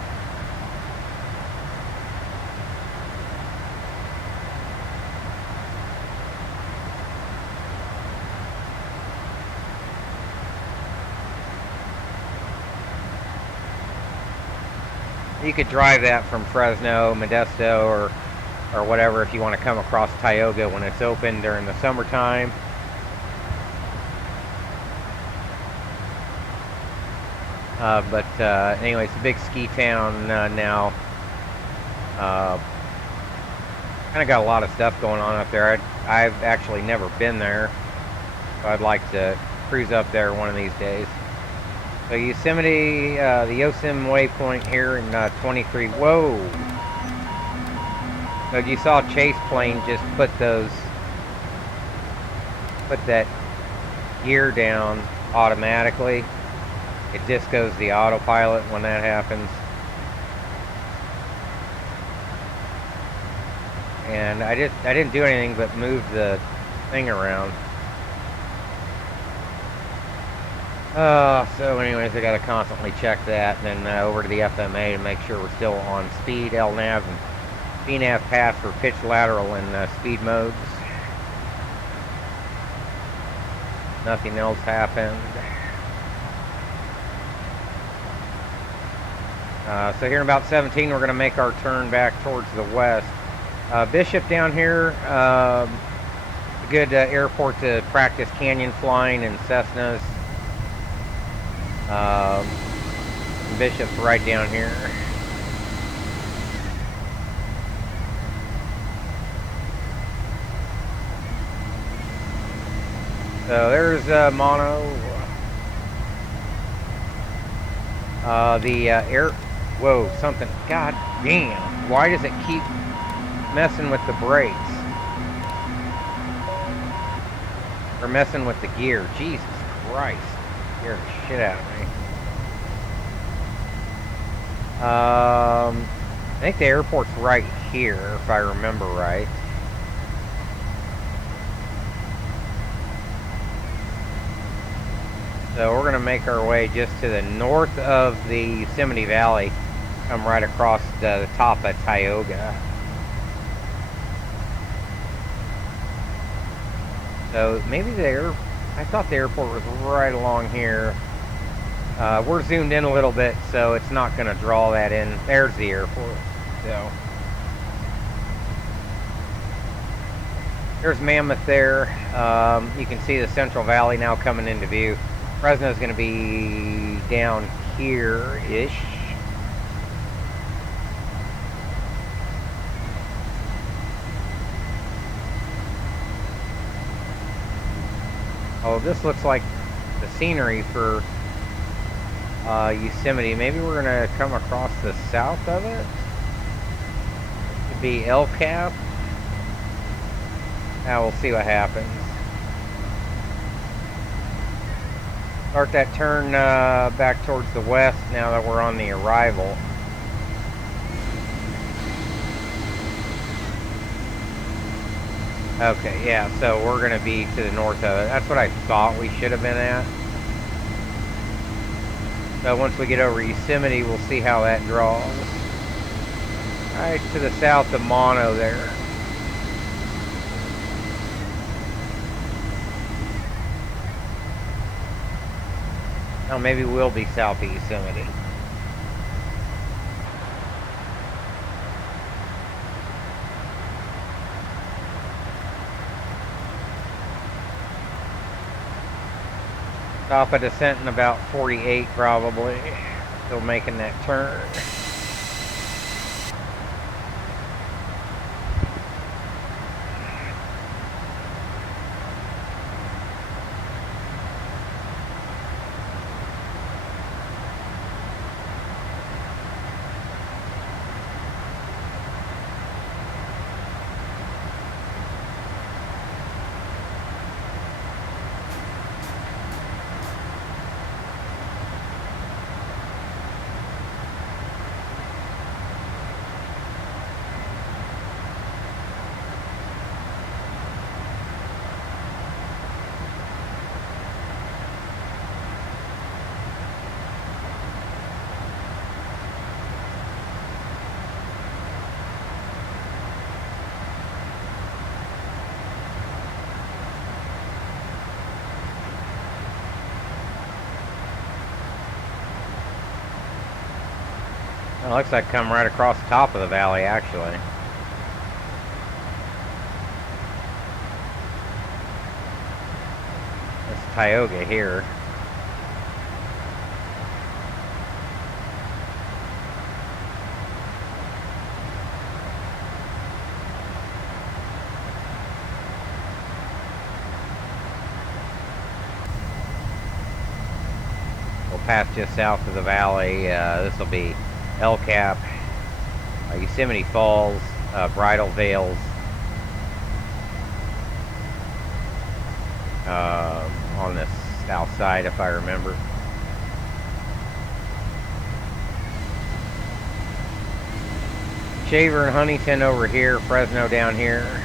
You could drive that from Fresno, Modesto, or whatever if you want to come across Tioga when it's open during the summertime. But anyway, it's a big ski town now. Kind of got a lot of stuff going on up there. I've actually never been there, so I'd like to cruise up there one of these days. So Yosemite, the Yosemite waypoint here in 23. Whoa! So you saw Chase plane just put that gear down automatically. It discos the autopilot when that happens. And I didn't do anything but move the thing around. So anyways, I gotta constantly check that, and then over to the FMA to make sure we're still on speed, LNAV, and PNAV path for pitch lateral and speed modes. Nothing else happened. So here in about 17, we're going to make our turn back towards the west. Bishop down here, a good airport to practice canyon flying and Cessnas. Bishop's right down here. So there's Mono. The air. Whoa, something. God damn. Why does it keep messing with the brakes? Or messing with the gear? Jesus Christ. Scared the shit out of me. I think the airport's right here, if I remember right. So we're going to make our way just to the north of the Yosemite Valley, come right across the top of Tioga. So maybe I thought the airport was right along here. We're zoomed in a little bit, so it's not going to draw that in. There's the airport. So there's Mammoth there. You can see the Central Valley now coming into view. Fresno's going to be down here-ish. Oh, this looks like the scenery for Yosemite. Maybe we're going to come across the south of it. It'd be El Cap. Now we'll see what happens. Start that turn back towards the west now that we're on the arrival. Okay, yeah, so we're going to be to the north of it. That's what I thought we should have been at. So once we get over Yosemite, we'll see how that draws. Right to the south of Mono there. Oh, maybe we'll be south of Yosemite. Stop a descent in about 48 probably. Still making that turn. It looks like come right across the top of the valley, actually. It's Tioga here. We'll pass just south of the valley. This will be El Cap, Yosemite Falls, Bridal Veils, on the south side, if I remember. Shaver and Huntington over here, Fresno down here.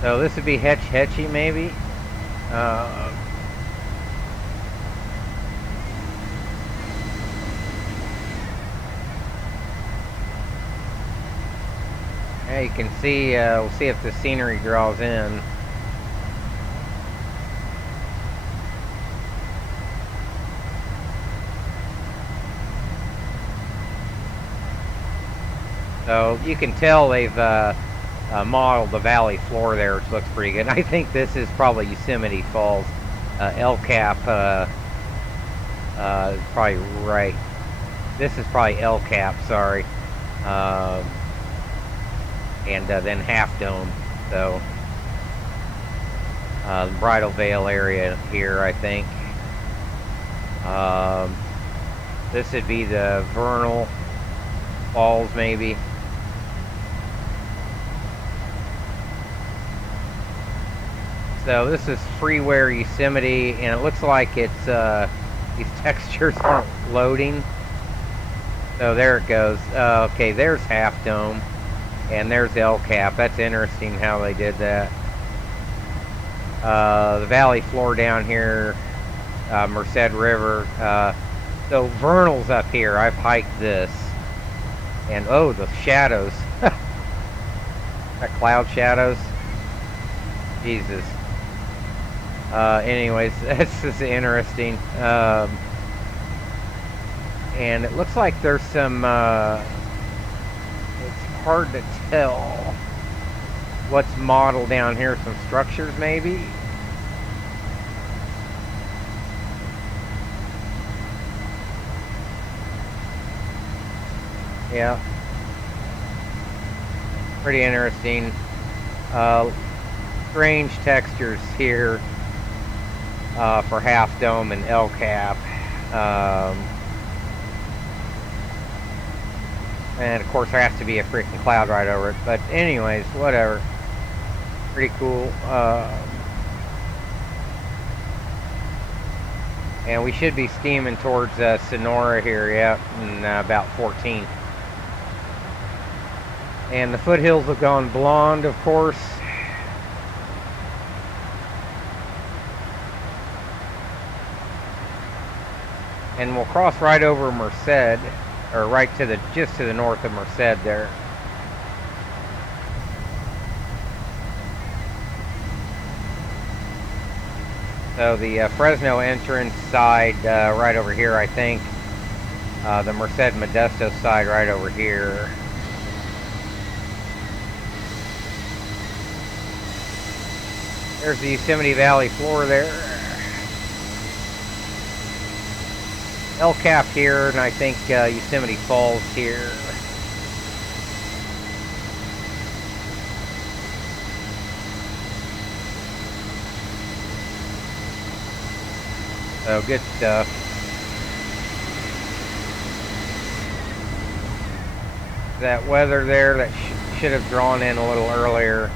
So this would be Hetch Hetchy, maybe. Yeah, you can see, we'll see if the scenery draws in. So you can tell they've modeled the valley floor there, which looks pretty good. I think this is probably Yosemite Falls. El Cap, probably right. This is probably El Cap, sorry. And then Half Dome. So, Bridal Veil area here, I think. This would be the Vernal Falls, maybe. So this is freeware Yosemite, and it looks like it's these textures aren't loading. So there it goes. Okay, there's Half Dome, and there's LCAP. That's interesting how they did that. The valley floor down here, Merced River. So Vernal's up here. I've hiked this, and oh, the shadows. That cloud shadows. Jesus. Anyways, this is interesting. And it looks like there's some, it's hard to tell what's modeled down here. Some structures, maybe? Yeah. Pretty interesting. Strange textures here for Half Dome and LCAP. And of course there has to be a freaking cloud right over it. But anyways, whatever. Pretty cool. And we should be steaming towards Sonora here, yeah, in about 14. And the foothills have gone blonde, of course. And we'll cross right over Merced, or right to the, just to the north of Merced there. So the Fresno entrance side right over here, I think. The Merced Modesto side right over here. There's the Yosemite Valley floor there. LCAP here, and I think Yosemite Falls here. So good stuff. That weather there that should have drawn in a little earlier.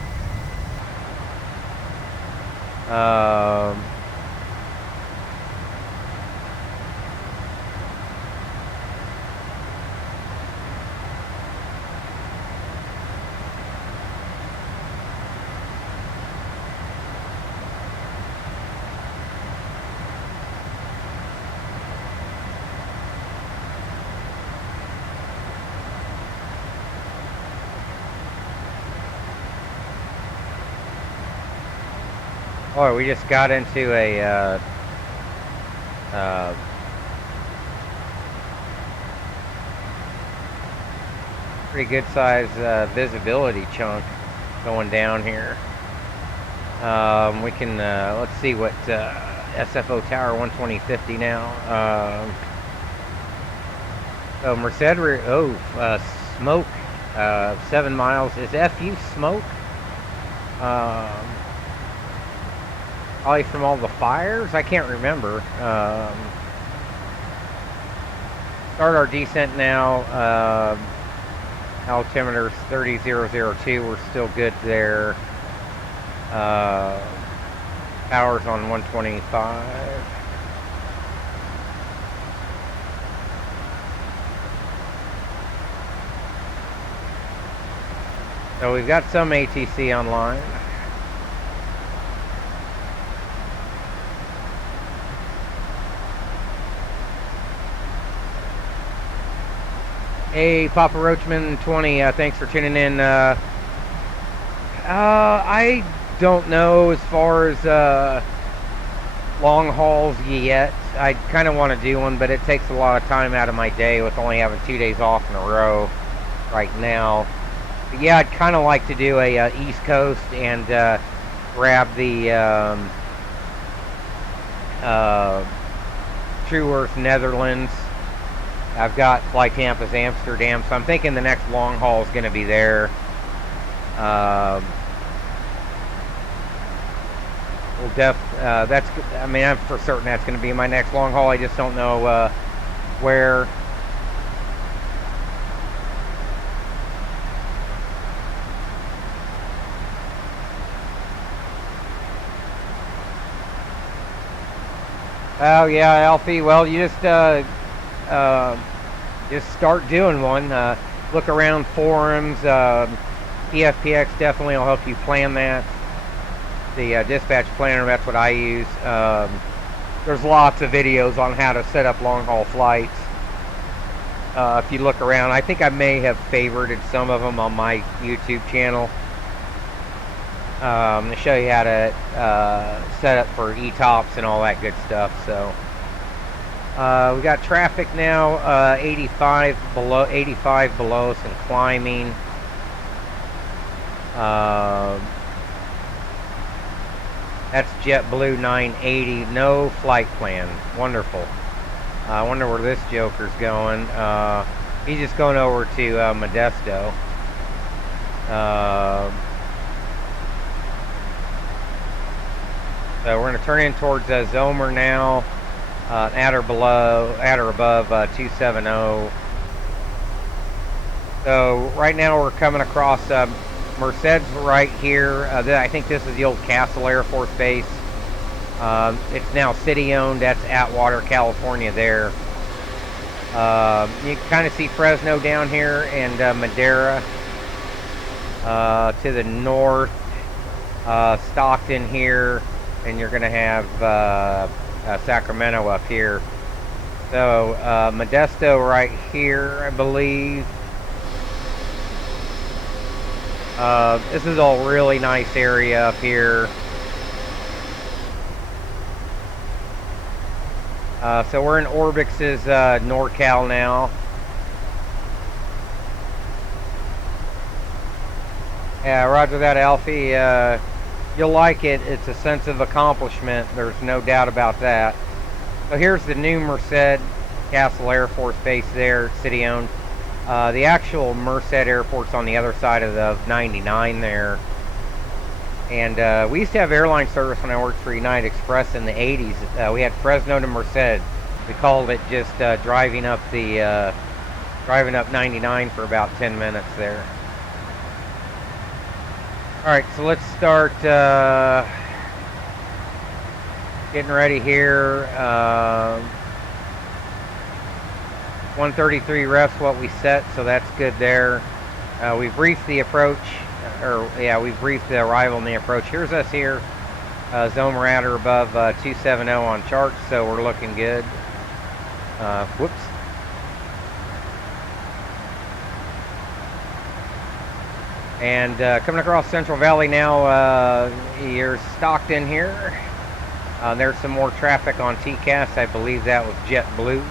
Oh, we just got into a pretty good size visibility chunk going down here. We can let's see what SFO Tower 12050 now. So Merced, smoke 7 miles. Is FU smoke? Probably from all the fires? I can't remember. Start our descent now. Altimeter's 30,002. We're still good there. Power's on 125. So we've got some ATC online. Hey, Papa Roachman 20, thanks for tuning in. I don't know as far as long hauls yet. I kind of want to do one, but it takes a lot of time out of my day with only having 2 days off in a row right now. But yeah, I'd kind of like to do a East Coast and grab the True Earth Netherlands. I've got Fly Tampa's Amsterdam, so I'm thinking the next long haul is going to be there. That's, I mean, I'm for certain that's going to be my next long haul. I just don't know where. Oh yeah, Alfie. Well, you just start doing one. Look around forums. PFPX definitely will help you plan that. The dispatch planner, that's what I use. There's lots of videos on how to set up long haul flights. If you look around, I think I may have favorited some of them on my YouTube channel. To show you how to set up for ETOPS and all that good stuff. So we got traffic now, 85 below us and climbing. That's JetBlue 980, no flight plan. Wonderful. I wonder where this joker's going. He's just going over to Modesto. So we're going to turn in towards Zomer now, at or above 270. So right now we're coming across Merced's right here. I think this is the old Castle Air Force Base. It's now city-owned. That's Atwater, California there. You can kind of see Fresno down here and Madera to the north. Stockton here. And you're going to have Sacramento up here. So Modesto right here, I believe. This is a really nice area up here. So we're in ORBX's NorCal now. Yeah, roger that, Alfie. You'll like it. It's a sense of accomplishment. There's no doubt about that. So here's the new Merced Castle Air Force Base there, city-owned. The actual Merced Airport's on the other side of 99 there. And we used to have airline service when I worked for United Express in the 80s. We had Fresno to Merced. We called it just driving up 99 for about 10 minutes there. Alright, so let's start getting ready here. 133 refs what we set, so that's good there. We've briefed the approach, we've briefed the arrival and the approach. Here's us here. Zomer at or above 270 on charts, so we're looking good. Whoops. And coming across Central Valley now, here's Stockton here. There's some more traffic on TCAS. I believe that was JetBlue.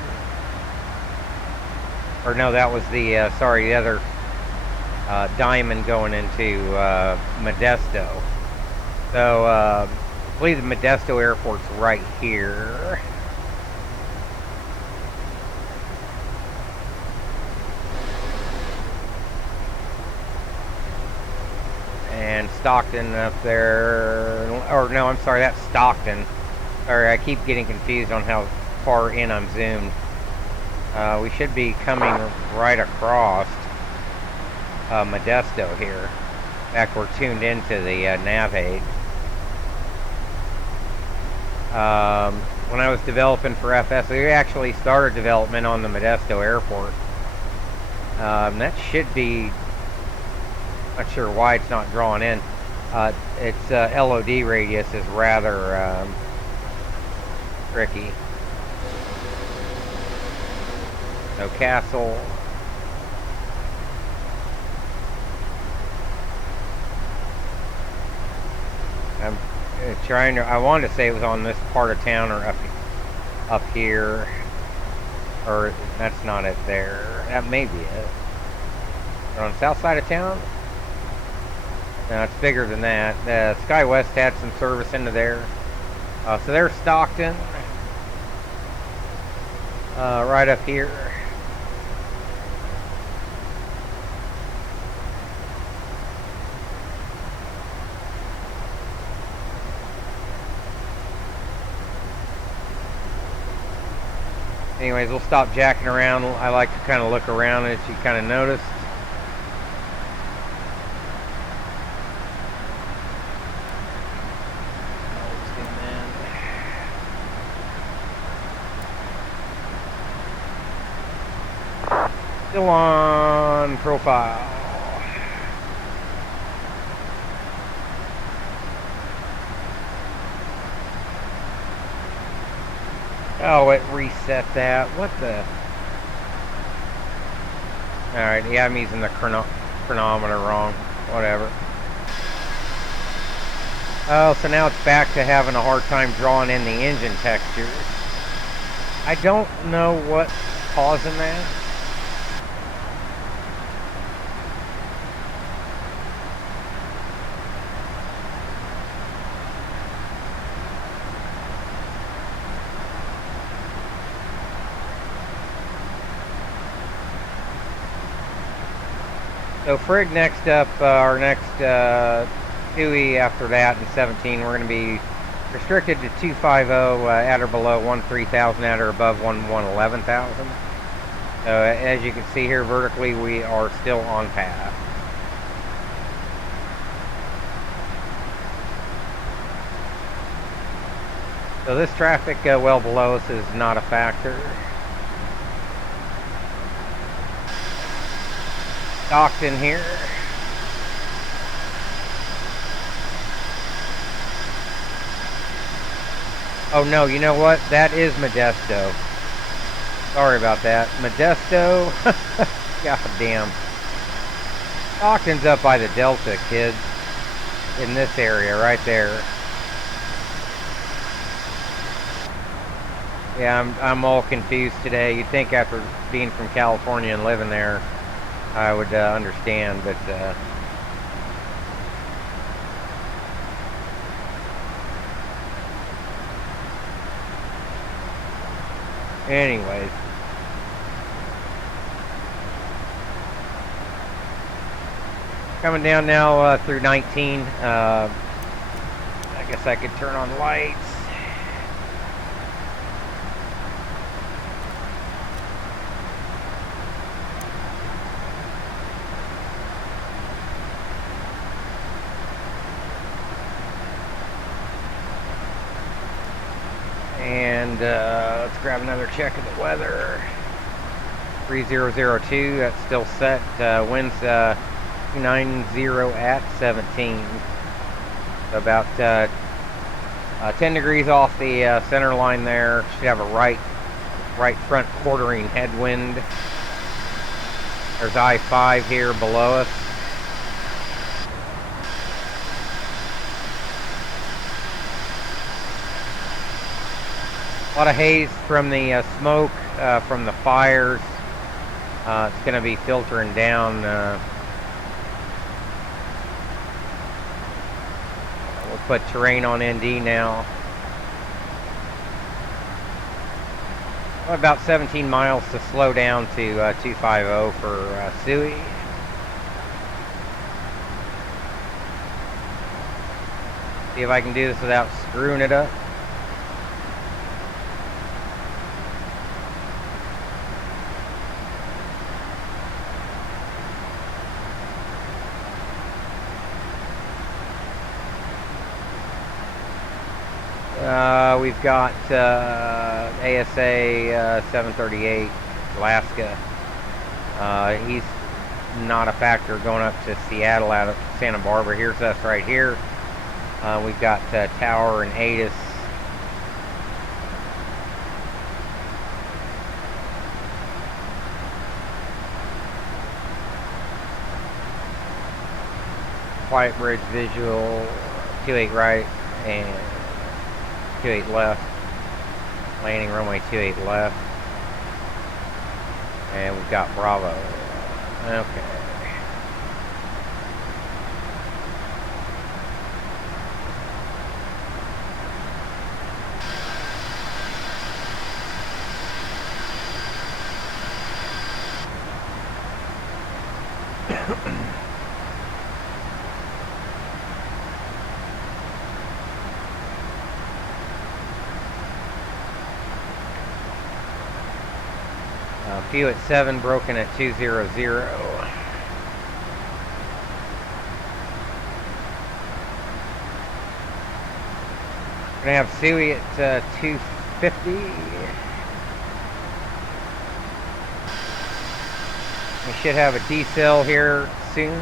Or no, that was the other Diamond going into Modesto. So I believe the Modesto Airport's right here. And Stockton up there, or no, I'm sorry, that's Stockton. Sorry, I keep getting confused on how far in I'm zoomed. We should be coming right across Modesto here. In fact, we're tuned into the NAVIGRAPH. When I was developing for FS, we actually started development on the Modesto Airport. That should be, not sure why it's not drawn in. Its LOD radius is rather tricky. No Castle. I'm trying to, I wanted to say it was on this part of town or up here. Or that's not it there. That may be it. Or on the south side of town? No, it's bigger than that. SkyWest had some service into there. So there's Stockton. Right up here. Anyways, we'll stop jacking around. I like to kind of look around, as you kind of noticed. Still on profile. Oh, it reset that. What the? Alright, yeah, I'm using the chronometer wrong. Whatever. Oh, so now it's back to having a hard time drawing in the engine textures. I don't know what's causing that. So Frigg next up, our next UI after that in 17, we're going to be restricted to 250 at or below 13,000 at or above 11,000. So as you can see here vertically, we are still on path. So this traffic well below us is not a factor. Docked in here. Oh no, you know what? That is Modesto. Sorry about that. Modesto. God damn. Stockton's up by the Delta, kids. In this area right there. Yeah, I'm all confused today. You'd think after being from California and living there, I would understand, but anyways. Coming down now through 19. I guess I could turn on lights. And let's grab another check of the weather. 3002, that's still set. Winds 290 at 17. So about 10 degrees off the center line there. Should have a right front quartering headwind. There's I-5 here below us. A lot of haze from the smoke from the fires. It's going to be filtering down. We'll put terrain on ND now. About 17 miles to slow down to 250 for Sui. See if I can do this without screwing it up. We've got ASA 738 Alaska. He's not a factor going up to Seattle out of Santa Barbara. Here's us right here. We've got Tower and ATIS. Quiet Bridge visual, 28 right and 28 left. Landing runway 28 left. And we've got Bravo. Okay. Few at 7, broken at 200. Gonna have Sui at 250. We should have a decel here soon.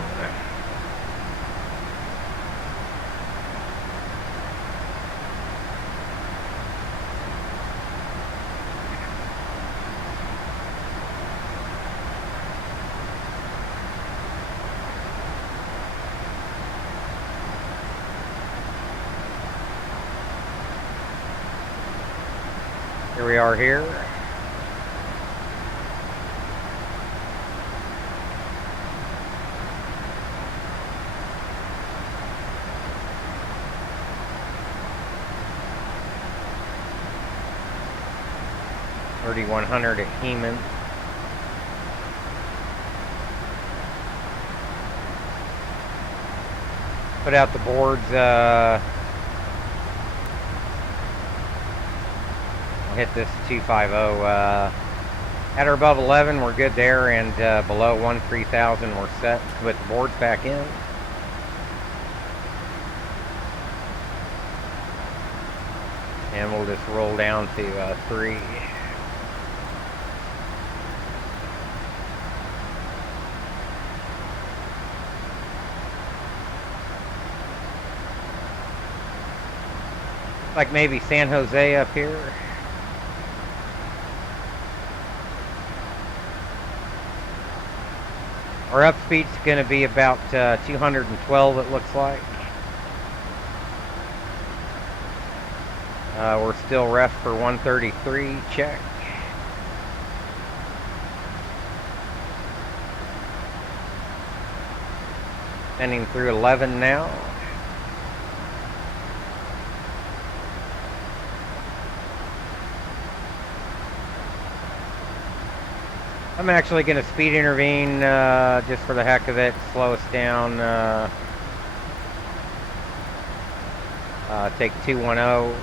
Here we are here. $3,100 at Heman. Put out the boards. I'll hit this 250. At or above 11, we're good there, and below 13,000, we're set. Put the boards back in. And we'll just roll down to 3. Like maybe San Jose up here. Our up speed's going to be about 212, it looks like. We're still ref for 133, check. Sending through 11 now. I'm actually going to speed intervene just for the heck of it, slow us down. Take 210.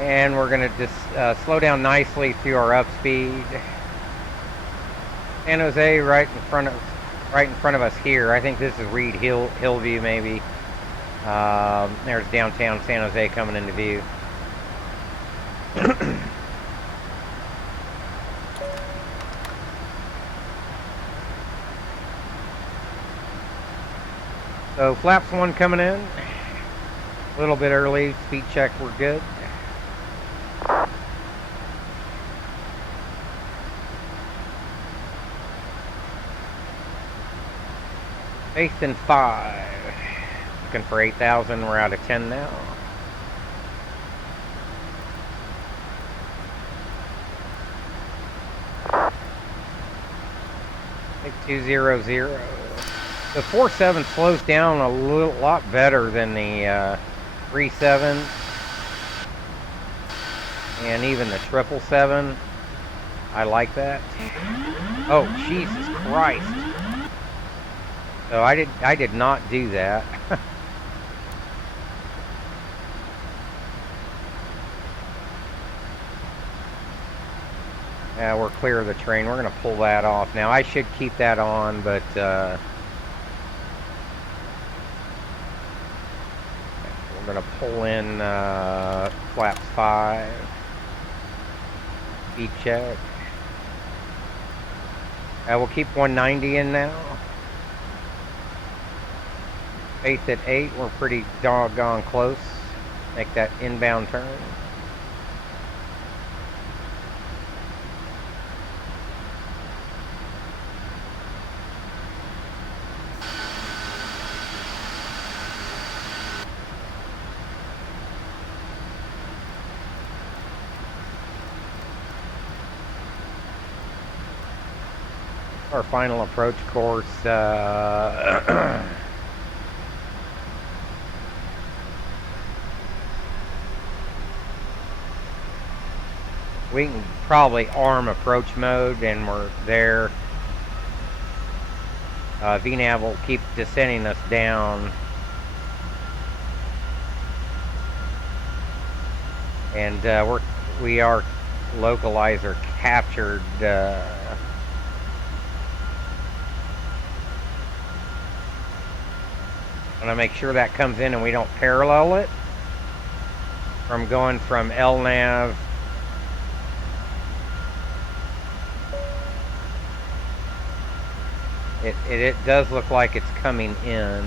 And we're going to just slow down nicely through our up speed. San Jose right in front of us here. I think this is Reed Hillview maybe. There's downtown San Jose coming into view. So flaps 1 coming in. A little bit early. Speed check, we're good. Eighth and 5. Looking for 8,000. We're out of 10 now. Take 200. The 4.7 slows down a lot better than the 3.7 and even the 777. I like that. Oh, Jesus Christ. So I did not do that. Yeah, we're clear of the train. We're going to pull that off. Now, I should keep that on, but we're going to pull in flaps 5. Speed check. We'll keep 190 in now. 8th at 8. We're pretty doggone close. Make that inbound turn. Our final approach course, we can probably arm approach mode, and we're there. VNAV will keep descending us down, and we are localizer captured. I'm going to make sure that comes in and we don't parallel it from going from LNAV It does look like it's coming in.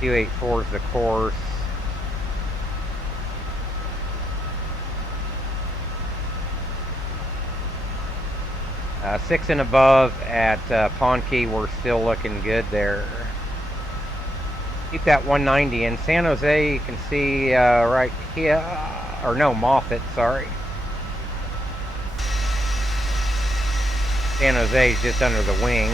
Q84 is the course. Six and above at Pawn Key, we're still looking good there. Keep that 190 in San Jose. You can see right here, or no, Moffett. Sorry. San Jose is just under the wing.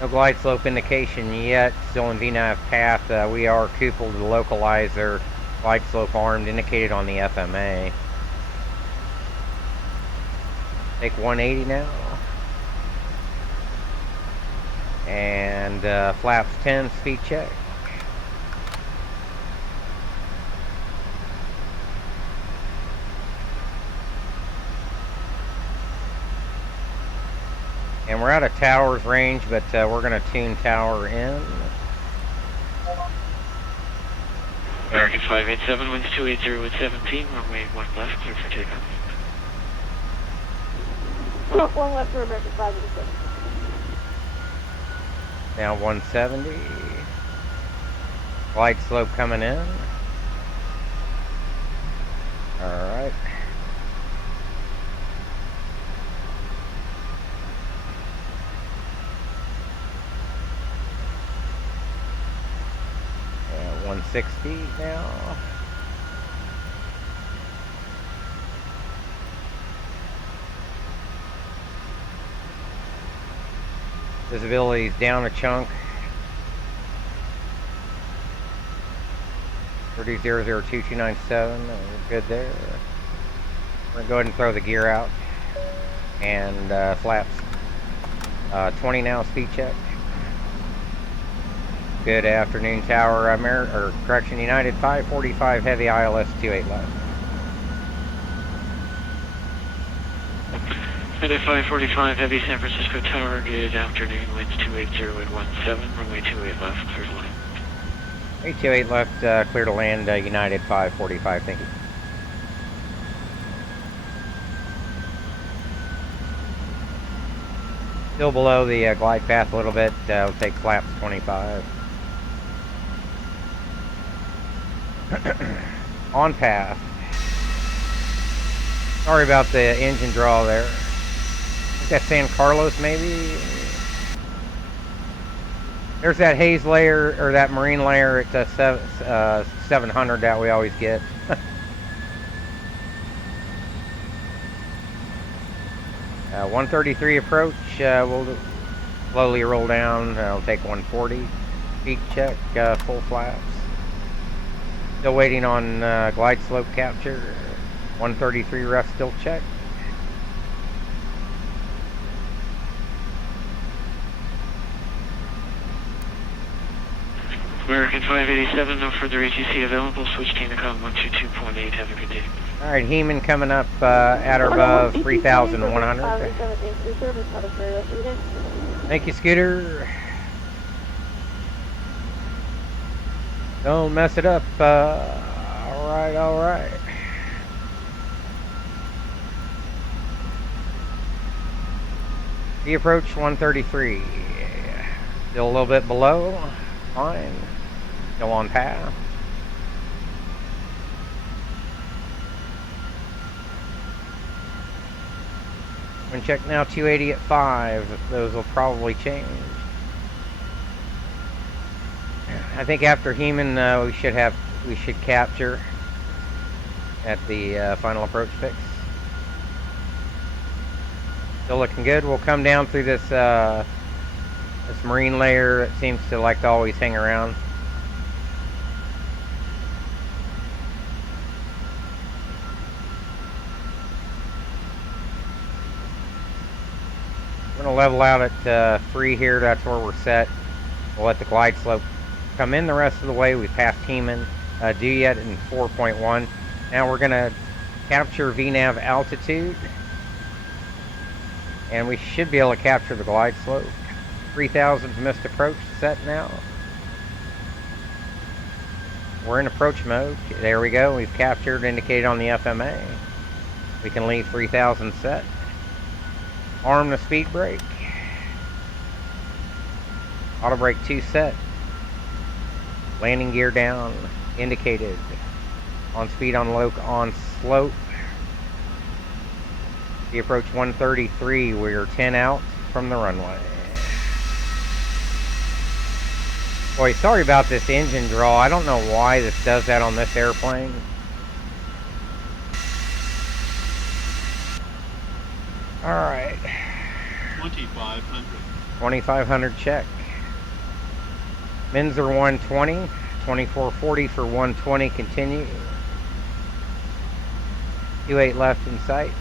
No glide slope indication yet. Still in VNAV path. We are coupled to the localizer. Glide slope armed, indicated on the FMA. Take 180 now. And flaps 10, speed check. And we're out of towers range, but we're going to tune tower in. American 587, winds 280 with 17, runway 1 left, clear for takeoff. 1 left for American 587. Now 170. Glide slope coming in. Alright. Yeah, 160 now. Visibility is down a chunk. 30-002-297, we're good there. We're gonna go ahead and throw the gear out. And flaps 20 now, speed check. Good afternoon, Tower, United 545, heavy ILS 28 left. United 545, heavy San Francisco Tower, good afternoon, winds 280 at 17, runway 28 left, clear to land. 828 left, clear to land, United 545, thank you. Still below the glide path a little bit, we'll take flaps 25. On path. Sorry about the engine draw there. I think that's San Carlos maybe? There's that haze layer, or that marine layer at 700 that we always get. 133 approach, we'll slowly roll down. I'll take 140. Speed check, full flaps. Still waiting on glide slope capture. 133 ref still check. American 587, no further ATC available, switch Kden-Ksfo 122.8, have a good day. Alright, Heeman coming up at or above 3,100. Thank you, Scooter. Don't mess it up. Alright. The approach 133. Still a little bit below. Fine. Still on path. Wind check now 280 at 5. Those will probably change. I think after Heeman, we should capture at the final approach fix. Still looking good. We'll come down through this this marine layer. It seems to like to always hang around. We're going to level out at 3 here. That's where we're set. We'll let the glide slope come in the rest of the way. We passed Heeman. Due yet in 4.1. Now we're going to capture VNAV altitude. And we should be able to capture the glide slope. 3000 missed approach set now. We're in approach mode. There we go. We've captured, indicated on the FMA. We can leave 3000 set. Arm the speed brake. Auto brake 2 set. Landing gear down, indicated. On speed on slope. The approach 133. We're 10 out from the runway. Boy, sorry about this engine draw. I don't know why this does that on this airplane. Alright. 2500. 2500 check. Mins are 120. 2440 for 120. Continue. 28 left in sight.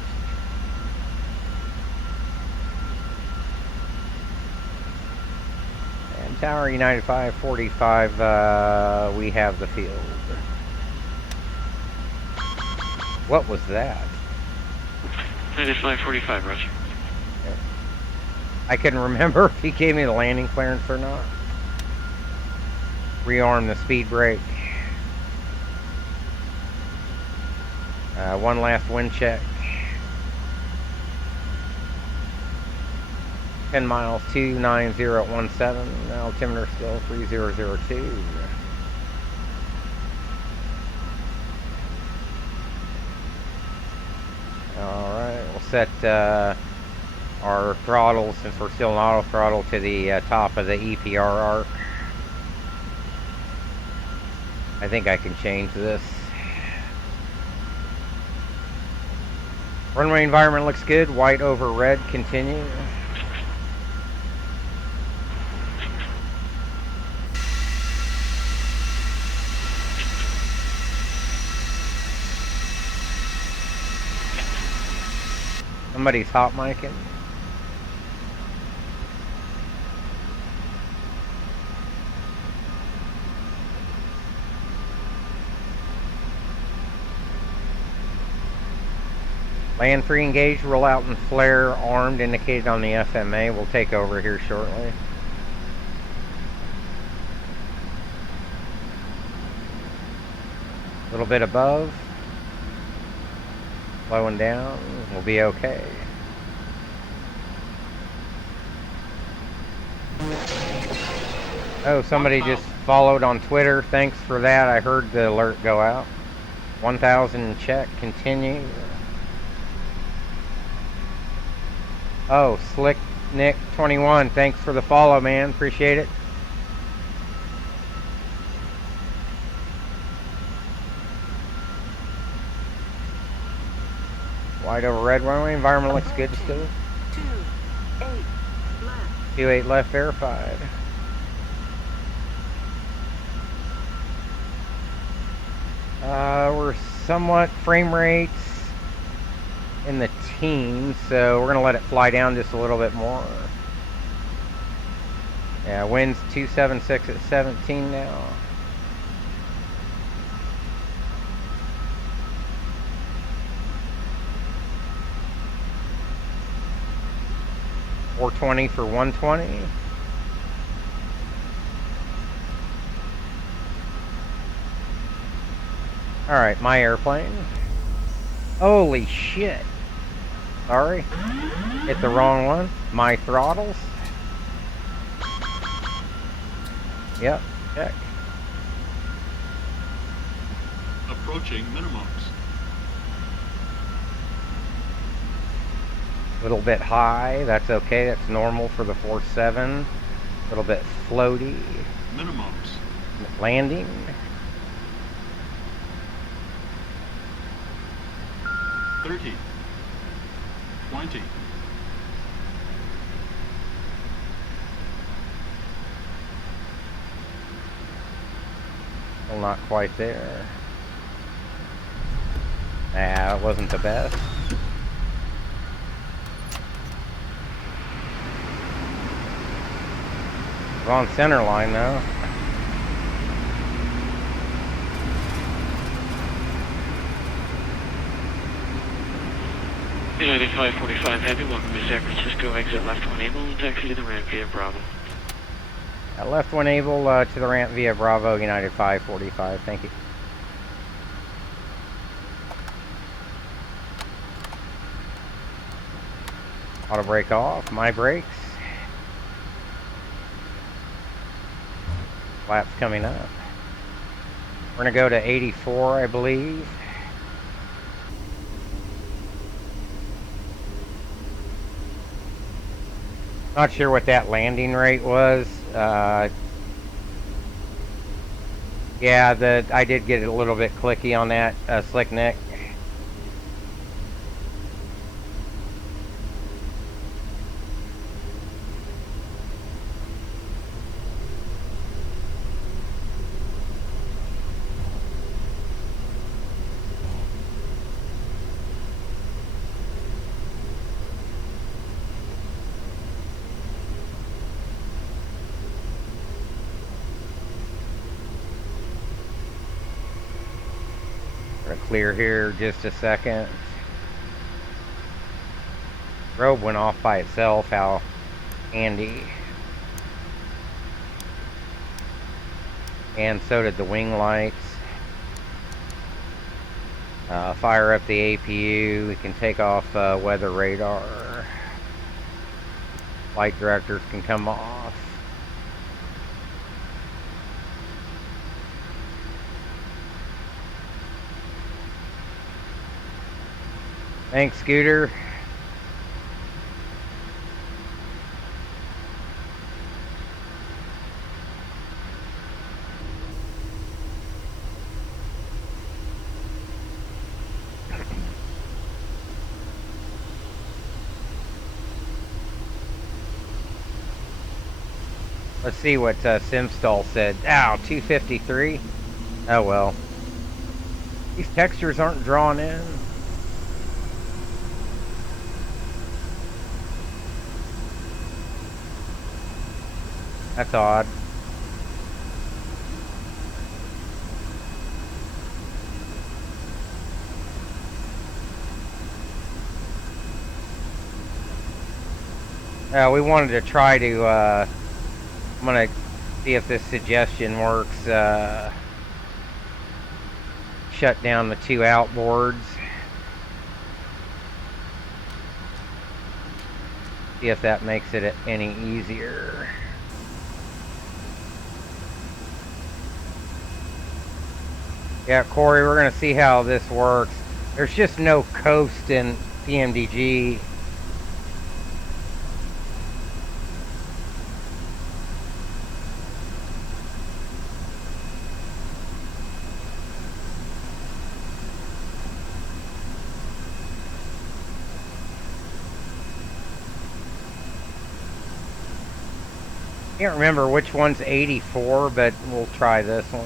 And Tower United 545, we have the field. What was that? United 545, roger. I couldn't remember if he gave me the landing clearance or not. Rearm the speed brake. One last wind check. 10 miles, 29017. Altimeter still 3002. Alright, we'll set our throttle, since we're still in auto throttle, to the top of the EPR arc. I think I can change this. Runway environment looks good. White over red. Continue. Somebody's hot micing. Land free engaged, roll out and flare armed, indicated on the FMA. We'll take over here shortly. A little bit above. Slowing down. We'll be okay. Oh, somebody just followed on Twitter. Thanks for that. I heard the alert go out. 1000 check. Continue. Oh, Slick Nick 21. Thanks for the follow, man. Appreciate it. White over red runway. Environment looks good still. 28 left. 28 left verified. We're somewhat frame rates in the teens, so we're going to let it fly down just a little bit more. Yeah, wind's 276 at 17 now. $420 for 120. Alright, my airplane. Holy shit. Sorry. Hit the wrong one. My throttles. Yep, check. Approaching minimums. A little bit high. That's okay. That's normal for the 47. A little bit floaty. Minimums. Landing. $30. 20. Well, not quite there. Nah, it wasn't the best. We're on center line though. United 545 Heavy, welcome to San Francisco, exit left 1 able, and taxi to the ramp via Bravo. Left when able to the ramp via Bravo United 545. Thank you. Auto brake off. My brakes. Flaps coming up. We're going to go to 84, I believe. Not sure what that landing rate was. Yeah, I did get a little bit clicky on that slick neck. Gonna clear here just a second. Robe went off by itself. How handy. And so did the wing lights. Fire up the APU. We can take off weather radar. Flight directors can come off. Thanks, Scooter. Let's see what Simstall said. Ow, 253. Oh well. These textures aren't drawn in. That's odd. We wanted to try to, I'm going to see if this suggestion works. Shut down the 2 outboards. See if that makes it any easier. Yeah, Corey, we're going to see how this works. There's just no coast in PMDG. Can't remember which one's 84, but we'll try this one.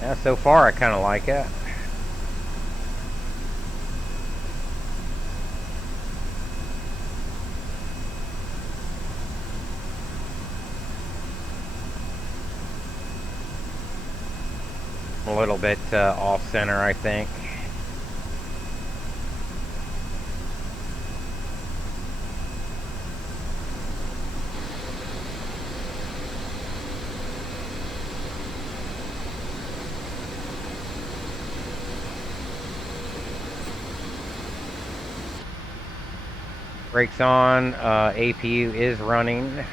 Yeah, so far I kind of like it. A little bit off center, I think. Brakes on, APU is running.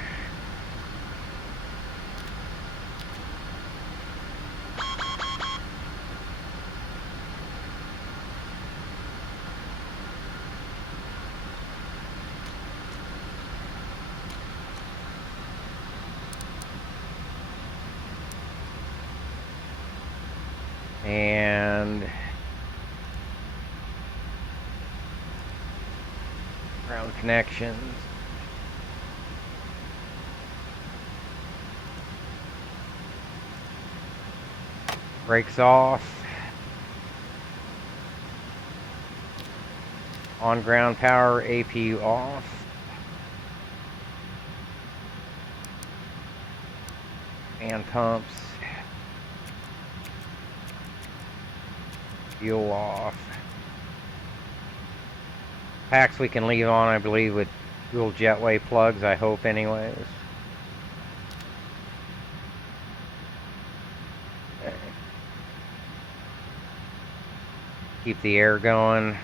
And ground connections. Brakes off. On ground power, APU off. Fan pumps. Fuel off. Packs we can leave on, I believe, with dual jetway plugs, I hope anyways. Okay. Keep the air going.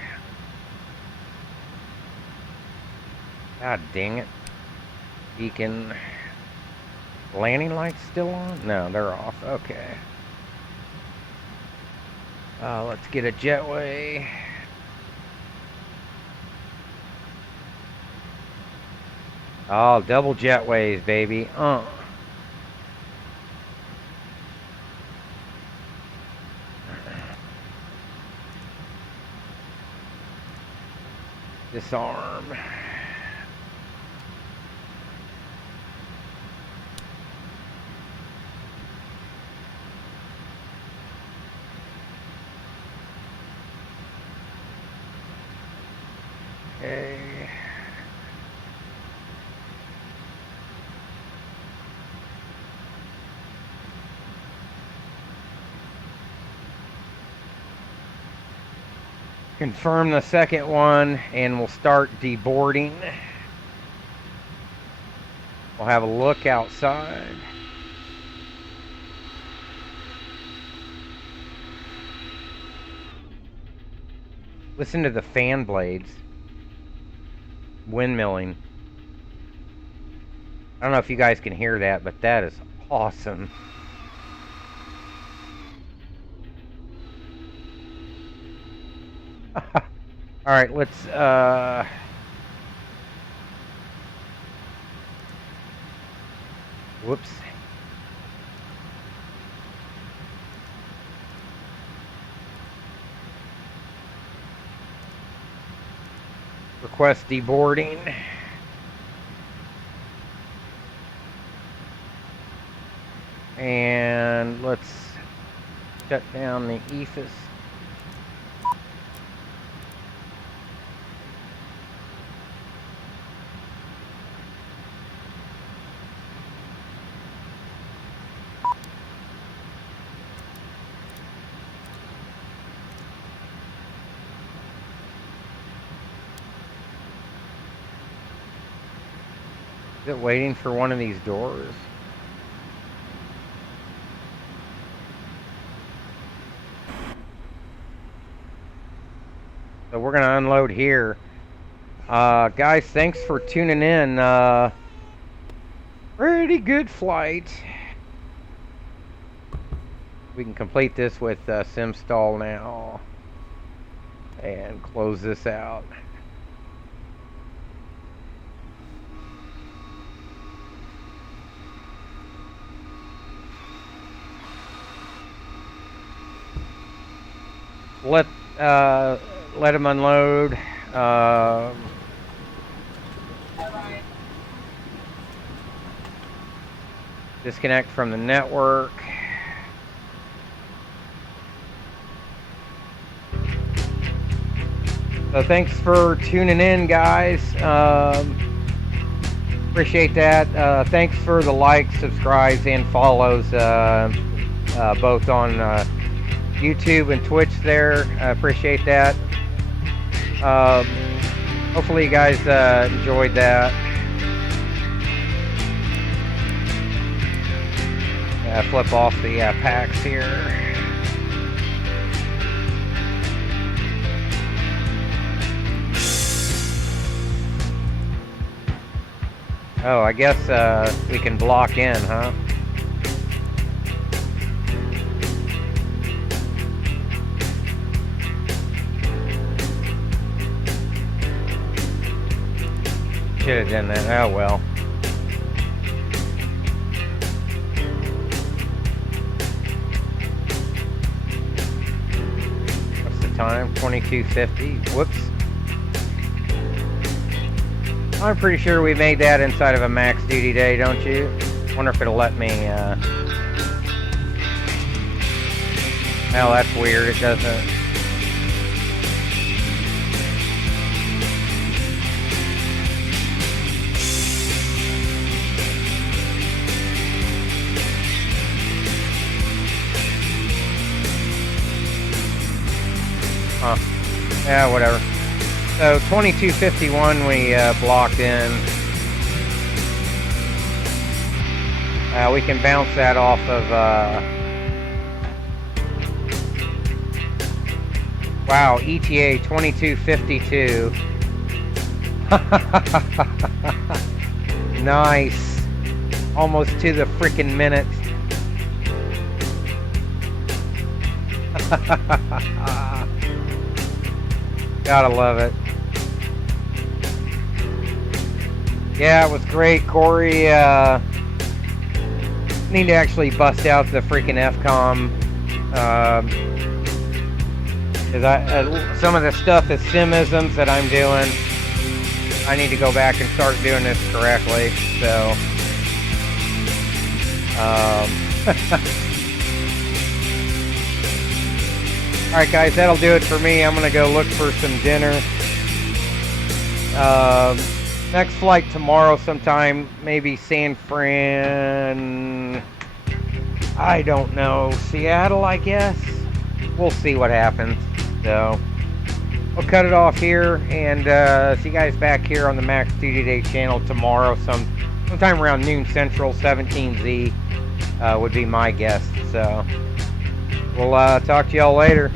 God dang it. Beacon. Landing lights still on? No, they're off. Okay. Let's get a jetway. Oh, double jetways, baby. Disarm. Okay. Confirm the second one and we'll start deboarding. We'll have a look outside. Listen to the fan blades windmilling. I don't know if you guys can hear that, but that is awesome. All right, let's whoops. Request deboarding. And let's shut down the EFIS. Is it waiting for one of these doors? So we're gonna unload here. Guys, thanks for tuning in. Pretty good flight. We can complete this with SimStall now. And close this out. Let him unload. Disconnect from the network. So thanks for tuning in, guys. Appreciate that. Thanks for the likes, subscribes, and follows, both on YouTube and Twitch there. I appreciate that. Hopefully you guys enjoyed that. Flip off the packs here. Oh, I guess we can block in, huh? Should have done that. Oh well. What's the time? 22:50. Whoops. I'm pretty sure we made that inside of a max duty day, don't you? Wonder if it'll let me. Oh, that's weird. It doesn't. Yeah, whatever. So 2251 we blocked in. We can bounce that off of, wow, ETA 2252. Nice. Almost to the frickin' minute. Gotta love it. Yeah, it was great, Corey. Need to actually bust out the freaking FCOM. Some of the stuff is simisms that I'm doing. I need to go back and start doing this correctly. So, all right, guys, that'll do it for me. I'm gonna go look for some dinner. Next flight tomorrow sometime, maybe San Fran. I don't know, Seattle, I guess. We'll see what happens. So, we'll cut it off here and see you guys back here on the Max Studio Day channel tomorrow, sometime around noon Central, 17Z would be my guess. So, we'll talk to y'all later.